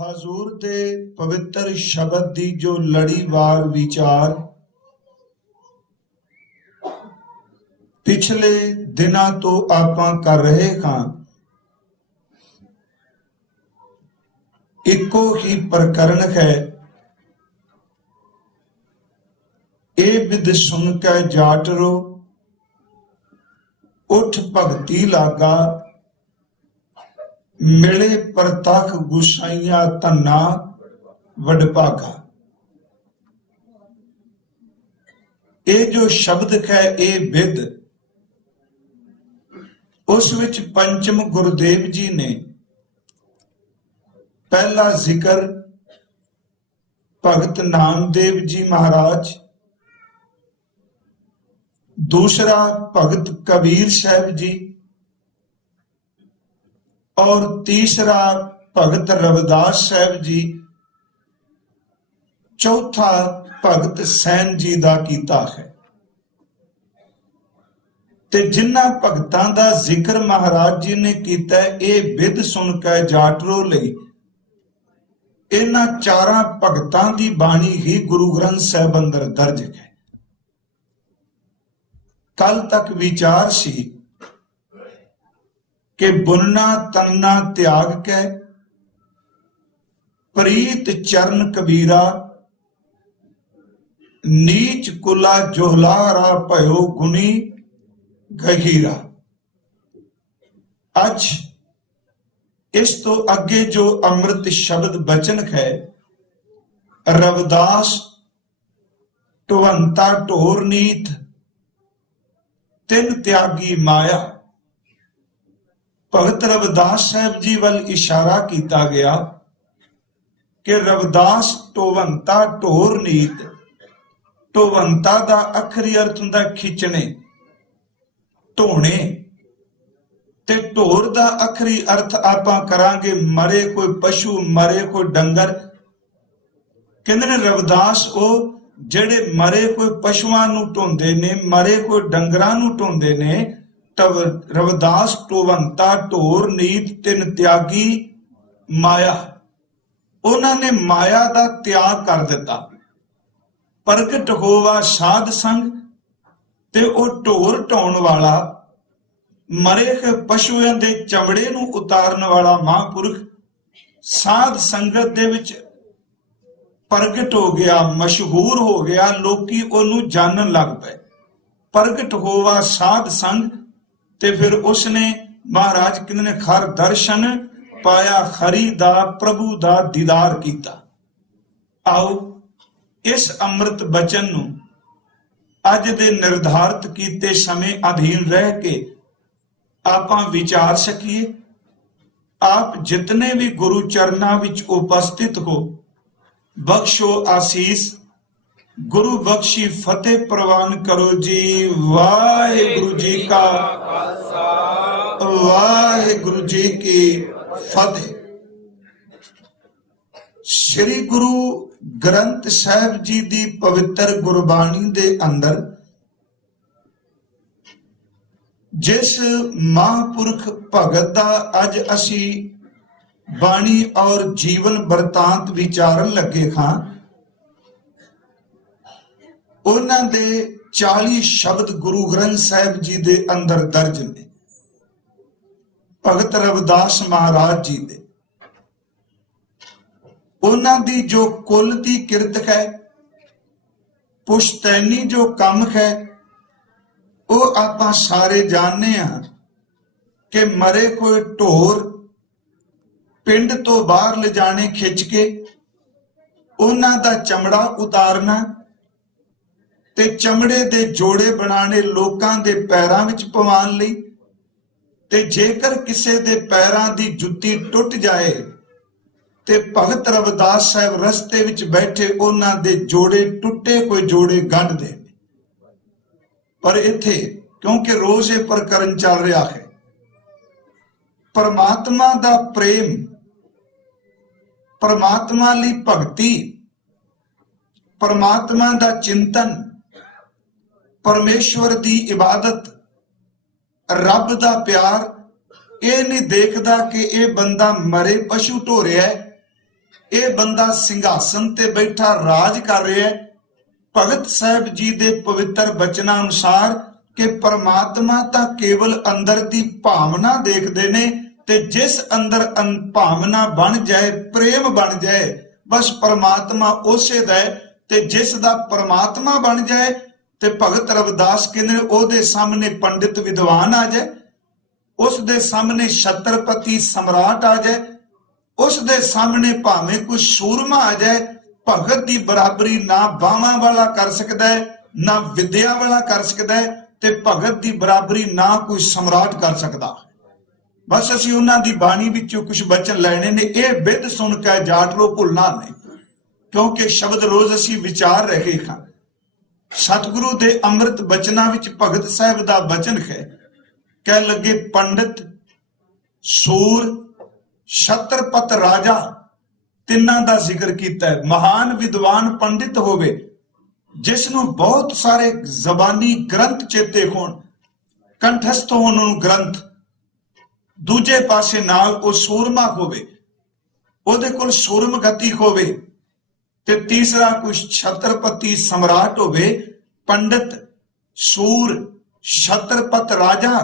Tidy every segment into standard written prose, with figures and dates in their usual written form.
ਹਜ਼ੂਰ ਦੇ ਪਵਿੱਤਰ ਸ਼ਬਦ ਦੀ ਜੋ ਲੜੀਵਾਰ ਵਿਚਾਰ ਪਿਛਲੇ ਦਿਨਾਂ ਤੋਂ ਆਪਾਂ ਕਰ ਰਹੇ ਹਾਂ, ਇੱਕੋ ਹੀ ਪ੍ਰਕਰਨ ਹੈ। ਇਹ ਬਿਦ ਸੁਣ ਕੇ ਜਾਟਰੋ, ਉਠ ਭਗਤੀ ਲਾਗਾ, ਮਿਲੇ ਪ੍ਰਤਖ ਗੁਸਾਈਆਂ ਧੰਨਾ ਵਡਭਾਗਾ। ਇਹ ਜੋ ਸ਼ਬਦ ਹੈ, ਇਹ ਬਿਦ, ਉਸ ਵਿੱਚ ਪੰਚਮ ਗੁਰਦੇਵ ਜੀ ਨੇ ਪਹਿਲਾ ਜ਼ਿਕਰ ਭਗਤ ਨਾਮਦੇਵ ਜੀ ਮਹਾਰਾਜ, दूसरा भगत कबीर साहब जी और तीसरा भगत रविदास साहब जी, चौथा भगत सैन जी का कीता है। ते जिन्ना भगतां दा जिक्र महाराज जी ने कीता, ये बिद सुन के जाटरो लई इन्हां चारां भगतां दी बाणी ही गुरु ग्रंथ साहिब अंदर दर्ज है। कल तक विचार सी कि बुनना तन्ना त्याग के प्रीत चरण कबीरा, नीच कुला जोहलारा भयो गुनी गहीरा। आज इस तो अगे जो अमृत शब्द बचन है, रविदास ढवंता ढोर नीत तिन त्यागी माया, भगत रविदास साहब जी वाल इशारा किया गया कि रविदास ढोवंता ढोर नीत। ढोवंता दा अखरी अर्थ हुंदा खिंचने, ढोने, ते ढोर दा अखरी अर्थ आपां करांगे मरे कोई पशु, मरे कोई डंगर। कहंदे ने रविदास ओ ਜਿਹੜੇ ਮਰੇ ਕੋਈ ਪਸ਼ੂਆਂ ਨੂੰ ਢੋਂਦੇ ਨੇ, ਮਰੇ ਕੋਈ ਡੰਗਰਾਂ ਨੂੰ ਢੋਂਦੇ ਨੇ। ਰਵਿਦਾਸ ਢੋਵੰਤਾ ਢੋਰ ਨੀਤ ਤਿੰਨ ਤਿਆਗੀ ਮਾਇਆ, ਉਹਨਾਂ ਨੇ ਮਾਇਆ ਦਾ ਤਿਆਗ ਕਰ ਦਿੱਤਾ। ਪ੍ਰਗਟ ਹੋਵਾ ਸਾਧ ਸੰਗ, ਤੇ ਉਹ ਢੋਰ ਢਾਉਣ ਵਾਲਾ, ਮਰੇ ਪਸ਼ੂਆਂ ਦੇ ਚਮੜੇ ਨੂੰ ਉਤਾਰਨ ਵਾਲਾ ਮਹਾਂਪੁਰਖ ਸਾਧ ਸੰਗਤ ਦੇ ਵਿੱਚ प्रगट हो गया, मशहूर हो गया, लोकी ओनू जानन लग पे। प्रगट होवा साध संग, ते फिर उसने महाराज कहंदे ने खर दर्शन पाया, खरी दा प्रभु दा दीदार कीता। आओ इस अमृत बचन नू अज दे निर्धारित कीते समय अधीन रह के आपां विचार सकीए। आप जितने भी गुरु चरना विच उपस्थित हो, बख्शो आसीस, गुरु बख्शी फतेह प्रवान करो जी। वाहिगुरु जी का खालसा, वाहिगुरु जी की फतेह। श्री गुरु ग्रंथ साहिब जी दी पवित्र गुरबाणी दे अंदर जिस महापुरख भगत दा अज असी बाणी और जीवन वरतांत विचारन लगे हां, उन्हां दे 40 शब्द गुरु ग्रंथ साहिब जी दे अंदर दर्ज ने। भगत रविदास महाराज जी दे उन्हां दी जो कुल दी किरत है, पुश्तैनी जो काम है, वो आपां सारे जानने हां कि मरे कोई ढोर पिंड तो बाहर ले जाने खिंच के उन्हां दा चमड़ा उतारना, ते चमड़े दे जोड़े बनाने लोकां दे पैरां विच पवाण लई। ते जेकर किसे दे पैरां दी जुत्ती टुट जाए, ते भगत रविदास साहब रस्ते विच बैठे उन्हां दे जोड़े टुटे कोई जोड़े गंढ दे। पर इत्थे क्योंकि रोज ये प्रकरण चल रहा है, परमात्मा दा प्रेम, परमात्मा ली भगती, परमात्मा दा चिंतन, परमेश्वर दी इबादत, रब दा प्यार, ये नहीं देखदा कि ये बंदा मरे पशु ढो रहा है ਇਹ ਬੰਦਾ ਸਿੰਘਾਸਨ ਤੇ ਬੈਠਾ ਰਾਜ ਕਰ ਰਿਹਾ ਹੈ। ਭਗਤ ਸਾਹਿਬ ਜੀ ਦੇ ਪਵਿੱਤਰ ਬਚਨਾਂ ਅਨੁਸਾਰ ਕਿ ਪਰਮਾਤਮਾ ਤਾਂ ਕੇਵਲ ਅੰਦਰ ਦੀ ਭਾਵਨਾ ਦੇਖਦੇ ਨੇ, ਤੇ ਜਿਸ ਅੰਦਰ ਭਾਵਨਾ ਬਣ ਜਾਏ, ਪ੍ਰੇਮ ਬਣ ਜਾਏ, ਬਸ ਪਰਮਾਤਮਾ ਉਸੇ ਦਾ ਹੈ। ਤੇ ਜਿਸ ਦਾ ਪਰਮਾਤਮਾ ਬਣ ਜਾਏ, ਤੇ ਭਗਤ ਰਵਿਦਾਸ ਕਹਿੰਦੇ ਉਹਦੇ ਸਾਹਮਣੇ ਪੰਡਿਤ ਵਿਦਵਾਨ ਆ ਜਾਏ, ਉਸ ਦੇ ਸਾਹਮਣੇ ਛਤਰਪਤੀ ਸਮਰਾਟ ਆ ਜਾਏ, ਉਸ ਦੇ ਸਾਹਮਣੇ ਭਾਵੇਂ ਕੋਈ ਸੂਰਮਾ ਆ ਜਾਏ, ਭਗਤ ਦੀ ਬਰਾਬਰੀ ਨਾ ਬਾਵਾਂ ਵਾਲਾ ਕਰ ਸਕਦਾ ਹੈ, ਨਾ ਵਿਦਿਆ ਵਾਲਾ ਕਰ ਸਕਦਾ ਹੈ, ਤੇ ਭਗਤ ਦੀ ਬਰਾਬਰੀ ਨਾ ਕੋਈ ਸਮਰਾਟ ਕਰ ਸਕਦਾ। ਬਸ ਅਸੀਂ ਉਹਨਾਂ ਦੀ ਬਾਣੀ ਵਿੱਚੋਂ ਕੁਝ ਬਚਨ ਲੈਣੇ ਨੇ। ਇਹ ਬਿੱਧ ਸੁਣ ਕੇ ਜਾਟ ਲੋ ਭੁੱਲਣਾ ਨਹੀਂ, ਕਿਉਂਕਿ ਸ਼ਬਦ ਰੋਜ਼ ਅਸੀਂ ਵਿਚਾਰ ਰਹੇ ਹਾਂ। ਸਤਿਗੁਰੂ ਦੇ ਅੰਮ੍ਰਿਤ ਬਚਨਾਂ ਵਿੱਚ ਭਗਤ ਸਾਹਿਬ ਦਾ ਬਚਨ ਹੈ, ਕਹਿ ਲੱਗੇ ਪੰਡਿਤ, ਸੂਰ, ਛਤਰਪਤ, ਰਾਜਾ, ਤਿੰਨਾਂ ਦਾ ਜ਼ਿਕਰ ਕੀਤਾ ਹੈ। ਮਹਾਨ ਵਿਦਵਾਨ ਪੰਡਿਤ ਹੋਵੇ, ਜਿਸ ਨੂੰ ਬਹੁਤ ਸਾਰੇ ਜ਼ਬਾਨੀ ਗ੍ਰੰਥ ਚੇਤੇ ਹੋਣ, ਕੰਠਸਥ ਹੋਣ ਨੂੰ ਗ੍ਰੰਥ। ਦੂਜੇ ਪਾਸੇ ਨਾਲ ਉਹ ਸੂਰਮਾ ਹੋਵੇ, ਉਹਦੇ ਕੋਲ ਸੂਰਮ ਗਤੀ ਹੋਵੇ। ਤੇ ਤੀਸਰਾ ਕੋਈ ਛਤਰਪਤੀ ਸਮਰਾਟ ਹੋਵੇ। ਪੰਡਿਤ, ਸੂਰ, ਛਤਰਪਤ, ਰਾਜਾ,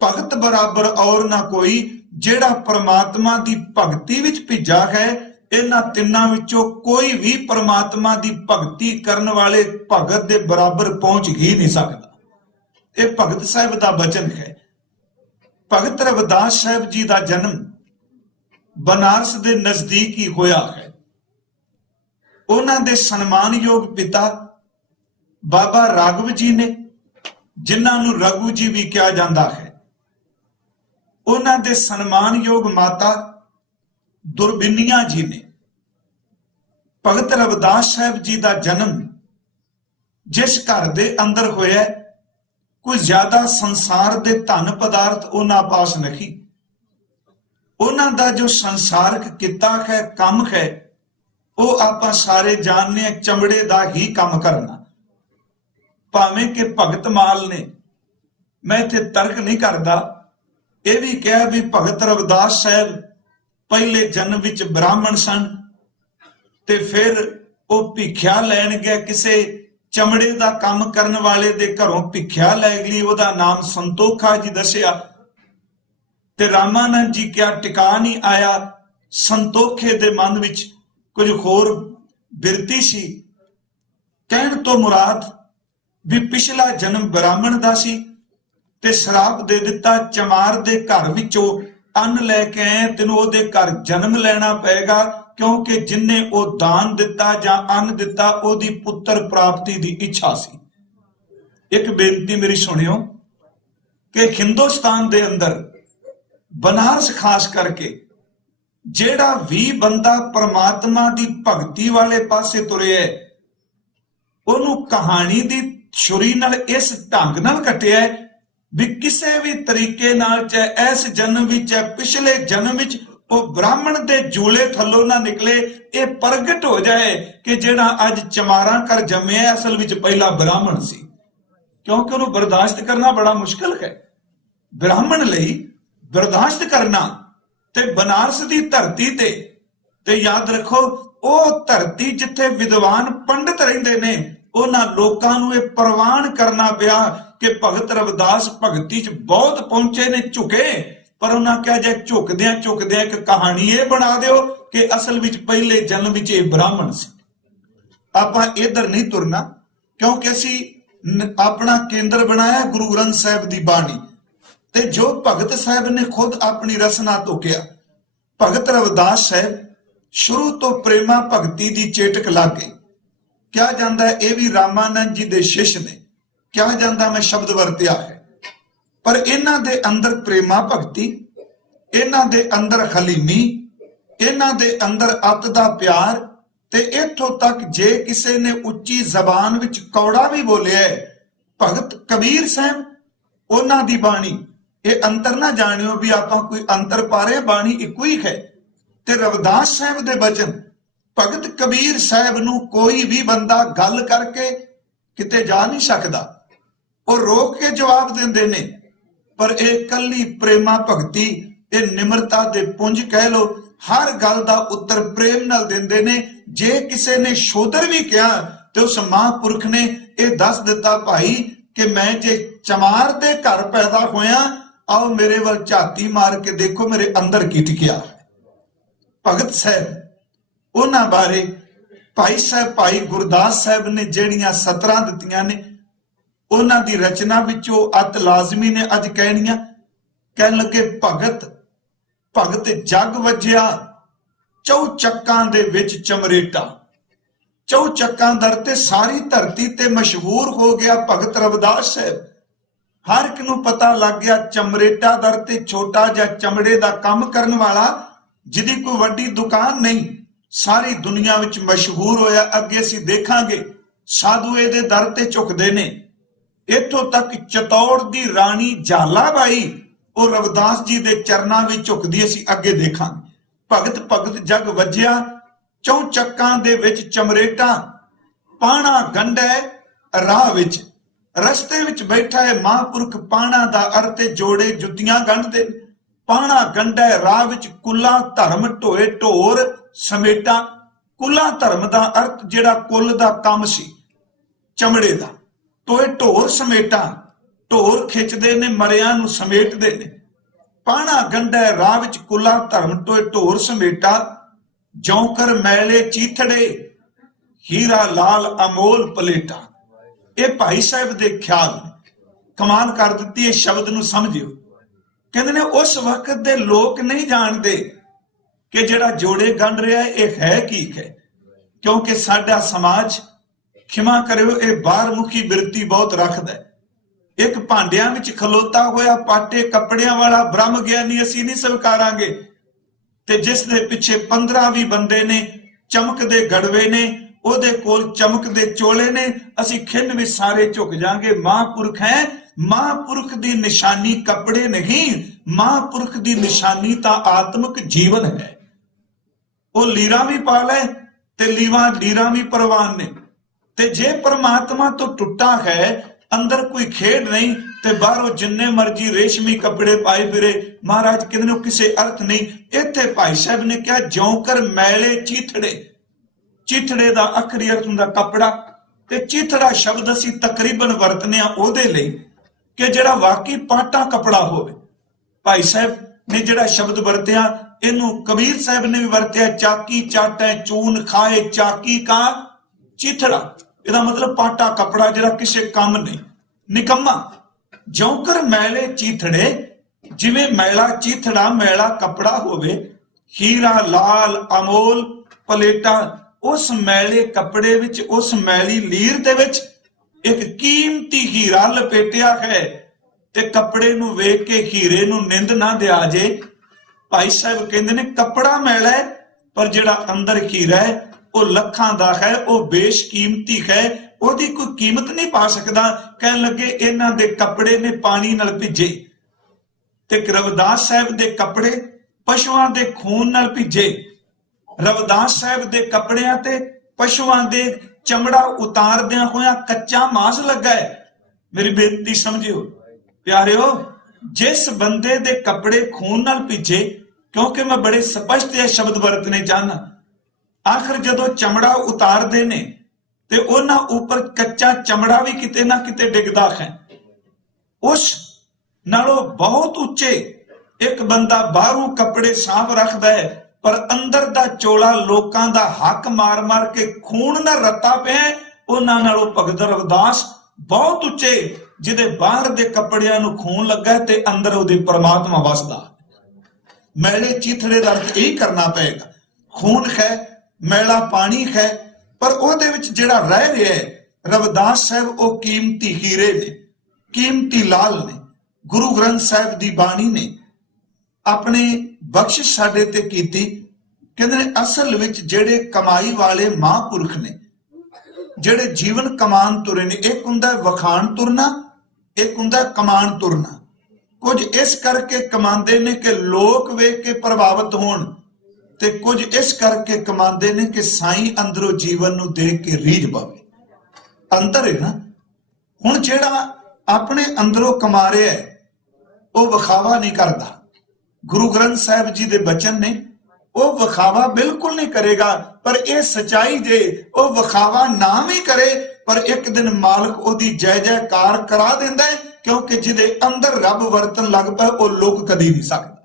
ਭਗਤ ਬਰਾਬਰ ਔਰ ਨਾ ਕੋਈ, ਜਿਹੜਾ ਪਰਮਾਤਮਾ ਦੀ ਭਗਤੀ ਵਿੱਚ ਭਿੱਜਾ ਹੈ। ਇਹਨਾਂ ਤਿੰਨਾਂ ਵਿੱਚੋਂ ਕੋਈ ਵੀ ਪਰਮਾਤਮਾ ਦੀ ਭਗਤੀ ਕਰਨ ਵਾਲੇ ਭਗਤ ਦੇ ਬਰਾਬਰ ਪਹੁੰਚ ਹੀ ਨਹੀਂ ਸਕਦਾ। ਇਹ ਭਗਤ ਸਾਹਿਬ ਦਾ ਬਚਨ ਹੈ। ਭਗਤ ਰਵਿਦਾਸ ਸਾਹਿਬ ਜੀ ਦਾ ਜਨਮ ਬਨਾਰਸ ਦੇ ਨਜ਼ਦੀਕ ਹੀ ਹੋਇਆ ਹੈ। ਉਹਨਾਂ ਦੇ ਸਨਮਾਨਯੋਗ ਪਿਤਾ ਬਾਬਾ ਰਾਘਵ ਜੀ ਨੇ, ਜਿਨ੍ਹਾਂ ਨੂੰ ਰਘੂ ਜੀ ਵੀ ਕਿਹਾ ਜਾਂਦਾ ਹੈ। ਉਹਨਾਂ ਦੇ ਸਨਮਾਨਯੋਗ ਮਾਤਾ ਦੁਰਬਿਨੀਆ ਜੀ ਨੇ। ਭਗਤ ਰਵਿਦਾਸ ਸਾਹਿਬ ਜੀ ਦਾ ਜਨਮ ਜਿਸ ਘਰ ਦੇ ਅੰਦਰ ਹੋਇਆ, ਕੋਈ ਜ਼ਿਆਦਾ ਸੰਸਾਰ ਦੇ ਧਨ ਪਦਾਰਥ ਉਹਨਾਂ ਪਾਸ ਨਹੀਂ। ਉਹਨਾਂ ਦਾ ਜੋ ਸੰਸਾਰਕ ਕਿੱਤਾ ਹੈ, ਕੰਮ ਹੈ, ਉਹ ਆਪਾਂ ਸਾਰੇ ਜਾਣਦੇ ਹਾਂ, ਚਮੜੇ ਦਾ ਹੀ ਕੰਮ ਕਰਨਾ। ਭਾਵੇਂ ਕਿ ਭਗਤ ਮਾਲ ਨੇ, ਮੈਂ ਇੱਥੇ ਤਰਕ ਨਹੀਂ ਕਰਦਾ, ਇਹ ਵੀ ਕਿਹਾ ਵੀ ਭਗਤ ਰਵਿਦਾਸ ਸਾਹਿਬ ਪਹਿਲੇ ਜਨਮ ਵਿੱਚ ਬ੍ਰਾਹਮਣ ਸਨ, ਤੇ ਫਿਰ ਉਹ ਭਿੱਖਿਆ ਲੈਣ ਗਿਆ, ਕਿਸੇ ਚਮੜੇ ਦਾ ਕੰਮ ਕਰਨ ਵਾਲੇ ਦੇ ਘਰੋਂ ਭਿੱਖਿਆ ਲੈ ਲਈ। ਉਹਦਾ ਨਾਮ ਸੰਤੋਖਾ ਜੀ ਦੱਸਿਆ। ਤੇ ਰਾਮਾਨੰਦ ਜੀ ਕਿਹਾ ਟਿਕਾ ਨਹੀਂ ਆਇਆ। ਸੰਤੋਖੇ ਦੇ ਮਨ ਵਿੱਚ ਕੁਝ ਹੋਰ ਬਿਰਤੀ ਸੀ। ਕਹਿਣ ਤੋਂ ਮੁਰਾਦ ਵੀ ਪਿਛਲਾ ਜਨਮ ਬ੍ਰਾਹਮਣ ਦਾ ਸੀ, ਤੇ ਸ਼ਰਾਪ ਦੇ ਦਿੱਤਾ, ਚਮਾਰ ਦੇ ਘਰ ਵਿੱਚੋਂ ਅੰਨ ਲੈ ਕੇ ਆਏ, ਤੈਨੂੰ ਉਹਦੇ ਘਰ ਜਨਮ ਲੈਣਾ ਪਏਗਾ, ਕਿਉਂਕਿ ਜਿੰਨੇ ਉਹ ਦਾਨ ਦਿੱਤਾ ਜਾਂ ਅੰਨ ਦਿੱਤਾ, ਉਹਦੀ ਪੁੱਤਰ ਪ੍ਰਾਪਤੀ ਦੀ ਇੱਛਾ ਸੀ। ਇੱਕ ਬੇਨਤੀ ਮੇਰੀ ਸੁਣਿਓ ਕਿ ਹਿੰਦੁਸਤਾਨ ਦੇ ਅੰਦਰ ਬਨਾਰਸ ਖਾਸ ਕਰਕੇ ਜਿਹੜਾ ਵੀ ਬੰਦਾ ਪਰਮਾਤਮਾ ਦੀ ਭਗਤੀ ਵਾਲੇ ਪਾਸੇ ਤੁਰਿਆ, ਉਹਨੂੰ ਕਹਾਣੀ ਦੀ ਛੁਰੀ ਨਾਲ ਇਸ ਢੰਗ ਨਾਲ ਕੱਟਿਆ ਵੀ ਕਿਸੇ ਵੀ ਤਰੀਕੇ ਨਾਲ, ਚਾਹੇ ਇਸ ਜਨਮ ਵਿੱਚ ਚਾਹੇ ਪਿਛਲੇ ਜਨਮ ਵਿੱਚ, ਉਹ ਬ੍ਰਾਹਮਣ ਦੇ ਜੂਲੇ ਥੱਲੋਂ ਨਾ ਨਿਕਲੇ। ਇਹ ਪ੍ਰਗਟ ਹੋ ਜਾਏ ਕਿ ਜਿਹੜਾ ਅੱਜ ਚਮਾਰਾਂ ਕਰ ਜੰਮਿਆ ਅਸਲ ਵਿੱਚ ਪਹਿਲਾ ਬ੍ਰਾਹਮਣ ਸੀ, ਕਿਉਂਕਿ ਉਹਨੂੰ ਬਰਦਾਸ਼ਤ ਕਰਨਾ ਬੜਾ ਮੁਸ਼ਕਲ ਹੈ। ਬ੍ਰਾਹਮਣ ਲਈ ਬਰਦਾਸ਼ਤ ਕਰਨਾ, ਤੇ ਬਨਾਰਸ ਦੀ ਧਰਤੀ ਤੇ ਯਾਦ ਰੱਖੋ, ਉਹ ਧਰਤੀ ਜਿੱਥੇ ਵਿਦਵਾਨ ਪੰਡਿਤ ਰਹਿੰਦੇ ਨੇ, ਉਹਨਾਂ ਲੋਕਾਂ ਨੂੰ ਇਹ ਪ੍ਰਵਾਨ ਕਰਨਾ ਪਿਆ ਕਿ ਭਗਤ ਰਵਿਦਾਸ ਭਗਤੀ 'ਚ ਬਹੁਤ ਪਹੁੰਚੇ ਨੇ, ਝੁਕੇ। ਪਰ ਉਹਨਾਂ ਕਿਹਾ ਜੇ ਝੁਕਦਿਆਂ ਇੱਕ ਕਹਾਣੀ ਇਹ ਬਣਾ ਦਿਓ ਕਿ ਅਸਲ ਵਿੱਚ ਪਹਿਲੇ ਜਨਮ ਵਿੱਚ ਇਹ ਬ੍ਰਾਹਮਣ ਸੀ। ਆਪਾਂ ਇਧਰ ਨਹੀਂ ਤੁਰਨਾ, ਕਿਉਂਕਿ ਅਸੀਂ ਆਪਣਾ ਕੇਂਦਰ ਬਣਾਇਆ ਗੁਰੂ ਗ੍ਰੰਥ ਸਾਹਿਬ ਦੀ ਬਾਣੀ, ਤੇ ਜੋ ਭਗਤ ਸਾਹਿਬ ਨੇ ਖੁਦ ਆਪਣੀ ਰਸਨਾ ਤੋਂ ਕਿਹਾ। ਭਗਤ ਰਵਿਦਾਸ ਸਾਹਿਬ ਸ਼ੁਰੂ ਤੋਂ ਪ੍ਰੇਮਾ ਭਗਤੀ ਦੀ ਚੇਟਕ ਲੱਗ ਗਈ। ਕਿਹਾ ਜਾਂਦਾ ਹੈ ਇਹ ਵੀ ਰਾਮਾਨੰਦ ਜੀ ਦੇ ਸ਼ਿਸ਼ ਨੇ, ਕਿਹਾ ਜਾਂਦਾ ਮੈਂ ਸ਼ਬਦ ਵਰਤਿਆ ਹੈ, ਪਰ ਇਹਨਾਂ ਦੇ ਅੰਦਰ ਪ੍ਰੇਮਾ ਭਗਤੀ, ਇਹਨਾਂ ਦੇ ਅੰਦਰ ਹਲੀਮੀ, ਇਹਨਾਂ ਦੇ ਅੰਦਰ ਅੱਤ ਦਾ ਪਿਆਰ, ਤੇ ਇੱਥੋਂ ਤੱਕ ਜੇ ਕਿਸੇ ਨੇ ਉੱਚੀ ਜ਼ਬਾਨ ਵਿੱਚ ਕੌੜਾ ਵੀ ਬੋਲਿਆ, ਭਗਤ ਕਬੀਰ ਸਾਹਿਬ ਉਹਨਾਂ ਦੀ ਬਾਣੀ, ਇਹ ਅੰਤਰ ਨਾ ਜਾਣਿਓ ਵੀ ਆਪਾਂ ਕੋਈ ਅੰਤਰ ਪਾ ਰਹੇ, ਬਾਣੀ ਇੱਕੋ ਹੀ ਹੈ। ਤੇ ਰਵਿਦਾਸ ਸਾਹਿਬ ਦੇ ਬਚਨ, ਭਗਤ ਕਬੀਰ ਸਾਹਿਬ ਨੂੰ ਕੋਈ ਵੀ ਬੰਦਾ ਗੱਲ ਕਰਕੇ ਕਿਤੇ ਜਾ ਨਹੀਂ ਸਕਦਾ, ਉਹ ਰੋਕ ਕੇ ਜਵਾਬ ਦਿੰਦੇ ਨੇ। ਪਰ ਇਹ ਕੱਲੀ ਪ੍ਰੇਮਾ ਭਗਤੀ, ਇਹ ਨਿਮਰਤਾ ਦੇ ਪੁੰਜ ਕਹਿ ਲੋ हर गल का उत्तर प्रेम नाल दिंदे ने। जे किसी ने शोधर भी कहा तो उस महापुरख ने यह दस दिता भाई कि मैं जे चमार दे घर पैदा होया, आओ मेरे वाल झाती मार के देखो मेरे अंदर की टिकिया। भगत साहब उन्हां बारे भाई साहब भाई गुरदास साहब ने जेड़ियां सतरां दित्तियां ने, उन्हां दी रचना विचों अत लाजमी ने अज कहनियां। कहन लगे भगत भगत जग वज्या चौचक्कां दे विच चमरेटा। चौचक्कां दर ते सारी धरती ते मशहूर हो गया भगत रविदास साहब। हर एक नूं पता लग गया चमरेटा दर ते छोटा जा चमड़े दा काम करन वाला जिहदी कोई वड्डी दुकान नहीं, सारी दुनिया विच मशहूर होया। अगे असीं देखांगे साधु इहदे दर ते झुकदे ने। इत्थों तक चतौड़ दी राणी झालाबाई और रविदास जी दे चरनां विच झुकदी, असीं अगे देखांगे। भगत भगत जग वज्या चौचक्कां दे विच चमरेटा, पाणा गंढै राह विच। रस्ते विच बैठा है महापुरख, पाणा दा अर्थ जोड़े जुत्तियां गंढदे। पाणा गंढै राह विच कुला धर्म ढोए ढोर समेटा। कुला धर्म दा अर्थ जिहड़ा कुल दा काम सी चमड़े दा, टोए ढोर समेटा। ढोर खिचदे ने, मरियां नूं समेटदे ने। पाणा गंढै राह विच कुला धर्म टोए ढोर समेटा। जौकर मैले चीथड़े हीरा लाल अमोल पलेटा। ये भाई साहब दे ख्याल कमाल कर दित्ती। इस शब्द नूं समझियो। कहंदे ने उस वक्त दे लोग नहीं जानते कि जिहड़ा जोड़े गंढ रहा है की है, क्योंकि साडा समाज खिमा करियो ये बाहरमुखी बिरती बहुत रखदा है। एक भांडियां विच खलोता होया पाटे कपड़ियां वाला ब्रह्म ज्ञानी असीं नहीं स्वीकारांगे, ते जिस दे पिछे 15-20 बंदे ने, चमकदे गड़वे ने, ओदे कोल चमकदे चोले ने, असीं खिन भी सारे झुक जांगे। महापुरख है, महापुरख दी निशानी कपड़े नहीं, महापुरख दी निशानी तां आत्मिक जीवन है। वो लीरा भी पा लै ते लीरा भी परवान ने। ते जे परमात्मा तो टुटा है, अंदर कोई खेड नहीं, ते बाहरों जिन्ने मर्जी रेशमी कपड़े पाए फिरे, महाराज कहंदे किसी अर्थ नहीं। इत्थे भाई साहब ने कहा जौकर मैले चीथड़े। चीथड़े दा आखरी अर्थ हुंदा कपड़ा, ते चीथड़ा शब्द असीं तकरीबन वरतने ओहदे लई कि जिहड़ा वाकई पाटा कपड़ा होवे। भाई साहब ने जिहड़ा शब्द वरतिया, इनू कबीर साहब ने भी वरतिया, चाकी चाटे चून खाए चाकी का चीथड़ा। ਇਹਦਾ मतलब पाटा कपड़ा ਜਿਹੜਾ ਕਿਸੇ ਕੰਮ नहीं, निकम्मा। जौकर मैले चीथड़े, जिवें मैला चीथड़ा मैला कपड़ा होवे, हीरा लाल अमोल पलेटा। उस मैले कपड़े विच, उस मैली लीर दे विच एक कीमती हीरा लपेटिया है, ते कपड़े नूं वेख के हीरे नूं निंद ना दिया जे। भाई साहब कहंदे ने कपड़ा मैला है, पर जिहड़ा अंदर हीरा है वो लखां दा है, वो बेशकीमती है, ओदी कोई कीमत नहीं पा सकदा। कहन लगे इन्हां दे कपड़े ने पानी नाल भिजे, ते रविदास साहब दे कपड़े पशुआं दे खून नाल भिजे। रविदास साहब दे कपड़ियां ते पशुआं दे चमड़ा उतारदियां होया कच्चा मांस लगा है। मेरी बेनती समझियो प्यारिओ, जिस बंदे दे कपड़े खून नाल भिजे, क्योंकि मैं बड़े स्पष्ट ये शब्द वरतने चाहना, आखिर जदों चमड़ा उतारदे ने ते उन्हां उपर कच्चा चमड़ा भी किते ना किते डिगदा है। उस नालों बहुत उच्चे एक बंदा बाहरों कपड़े साफ रखदा है, पर अंदर दा चोला लोकां दा हक मार मार के खून ना रत्ता पिया। उन्हां नालों भगत रविदास बहुत उच्चे, जिहदे बाहर दे कपड़ियां नूं खून लगा ते अंदर उहदे परमात्मा वसदा। मैले चीथड़े दा अर्थ यही करना पएगा। खून है, मैला पानी है, पर ओहदे विच जिहड़ा रह रहा है रविदास साहब, वो कीमती हीरे ने, कीमती लाल ने। गुरु ग्रंथ साहब दी बाणी ने अपने बख्शिश साडे ते कीती। कहंदे ने असल विच जिहड़े कमाई वाले महापुरख ने, जिहड़े जीवन कमान तुरे ने, एक हुंदा वखाण तुरना, एक हुंदा कमान तुरना। कुछ इस करके कमांदे ने कि लोक वेख के प्रभावित होण, ते कुछ इस करके कमांदे ने कि साईं अंदरों जीवन नूं देख के रीझ पवे। अंतर है ना। हुण जिहड़ा अपने अंदरों कमा रहा है वो विखावा नहीं करता। गुरु ग्रंथ साहिब जी दे बचन ने ਉਹ ਵਿਖਾਵਾ ਬਿਲਕੁਲ ਨਹੀਂ ਕਰੇਗਾ। ਪਰ ਇਹ ਸਚਾਈ ਜੇ ਉਹ ਵਿਖਾਵਾ ਨਾ ਵੀ ਕਰੇ ਪਰ ਇੱਕ ਦਿਨ ਮਾਲਕ ਉਹਦੀ ਜੈ ਜੈਕਾਰ ਕਰਾ ਦਿੰਦਾ ਹੈ, ਕਿਉਂਕਿ ਜਿਹਦੇ ਅੰਦਰ ਰੱਬ ਵਰਤਨ ਲੱਗ ਪਿਆ ਉਹ ਲੁਕ ਕਦੀ ਨਹੀਂ ਸਕਦਾ।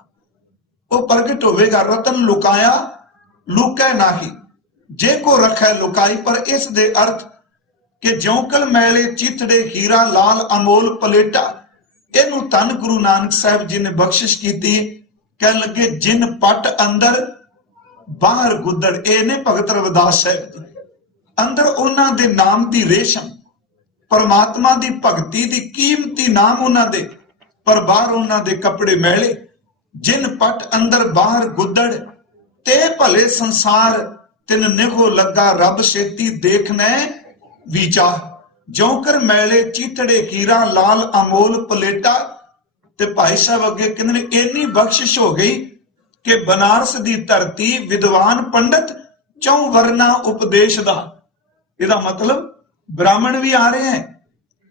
ਉਹ ਪ੍ਰਗਟ ਹੋਵੇਗਾ। ਰਤਨ ਲੁਕਾਇਆ ਲੁਕੈ ਨਾਹੀ, ਜੇ ਕੋ ਰੱਖੈ ਲੁਕਾਈ। ਪਰ ਇਸ ਦੇ ਅਰਥ ਕਿ ਜਿਉਂਕਲ ਮੈਲੇ ਚਿੱਥੜੇ ਹੀਰਾ ਲਾਲ ਅਮੋਲ ਪਲੇਟਾ, ਇਹਨੂੰ ਧੰਨ ਗੁਰੂ ਨਾਨਕ ਸਾਹਿਬ ਜੀ ਨੇ ਬਖਸ਼ਿਸ਼ ਕੀਤੀ। ਕਹਿਣ ਲੱਗੇ ਜਿਨ ਪਟ ਅੰਦਰ ਬਾਹਰ ਗੁੱਦੜ, ਇਹ ਨੇ ਭਗਤ ਰਵਿਦਾਸ ਸਾਹਿਬ ਜੀ। ਅੰਦਰ ਉਹਨਾਂ ਦੇ ਨਾਮ ਦੀ ਰੇਸ਼ਮ, ਪਰਮਾਤਮਾ ਦੀ ਭਗਤੀ ਦੀ ਕੀਮਤੀ ਨਾਮ ਉਹਨਾਂ ਦੇ, ਪਰ ਬਾਹਰ ਉਹਨਾਂ ਦੇ ਕੱਪੜੇ ਮੈਲੇ। ਜਿਨ ਪਟ ਅੰਦਰ ਬਾਹਰ ਗੁੱਦੜ, ਤੇ ਭਲੇ ਸੰਸਾਰ ਤਿਨ ਨਿਹੋ ਲੱਗਾ ਰੱਬ ਛੇਤੀ ਦੇਖਣਾ ਵਿਚਾਰ। ਜੌਂਕਰ ਮੈਲੇ ਚੀਥੜੇ ਕੀਰਾ ਲਾਲ ਅਮੋਲ ਪਲੇਟਾ। ਤੇ ਭਾਈ ਸਾਹਿਬ ਅੱਗੇ ਕਹਿੰਦੇ ਨੇ ਇੰਨੀ ਬਖਸ਼ਿਸ਼ ਹੋ ਗਈ ਕਿ ਬਨਾਰਸ ਦੀ ਧਰਤੀ ਵਿਦਵਾਨ ਪੰਡਤ ਚੌ ਵਰਨਾ ਉਪਦੇਸ਼ ਦਾ। ਇਹਦਾ ਮਤਲਬ ਬ੍ਰਾਹਮਣ ਵੀ ਆ ਰਹੇ ਹੈ,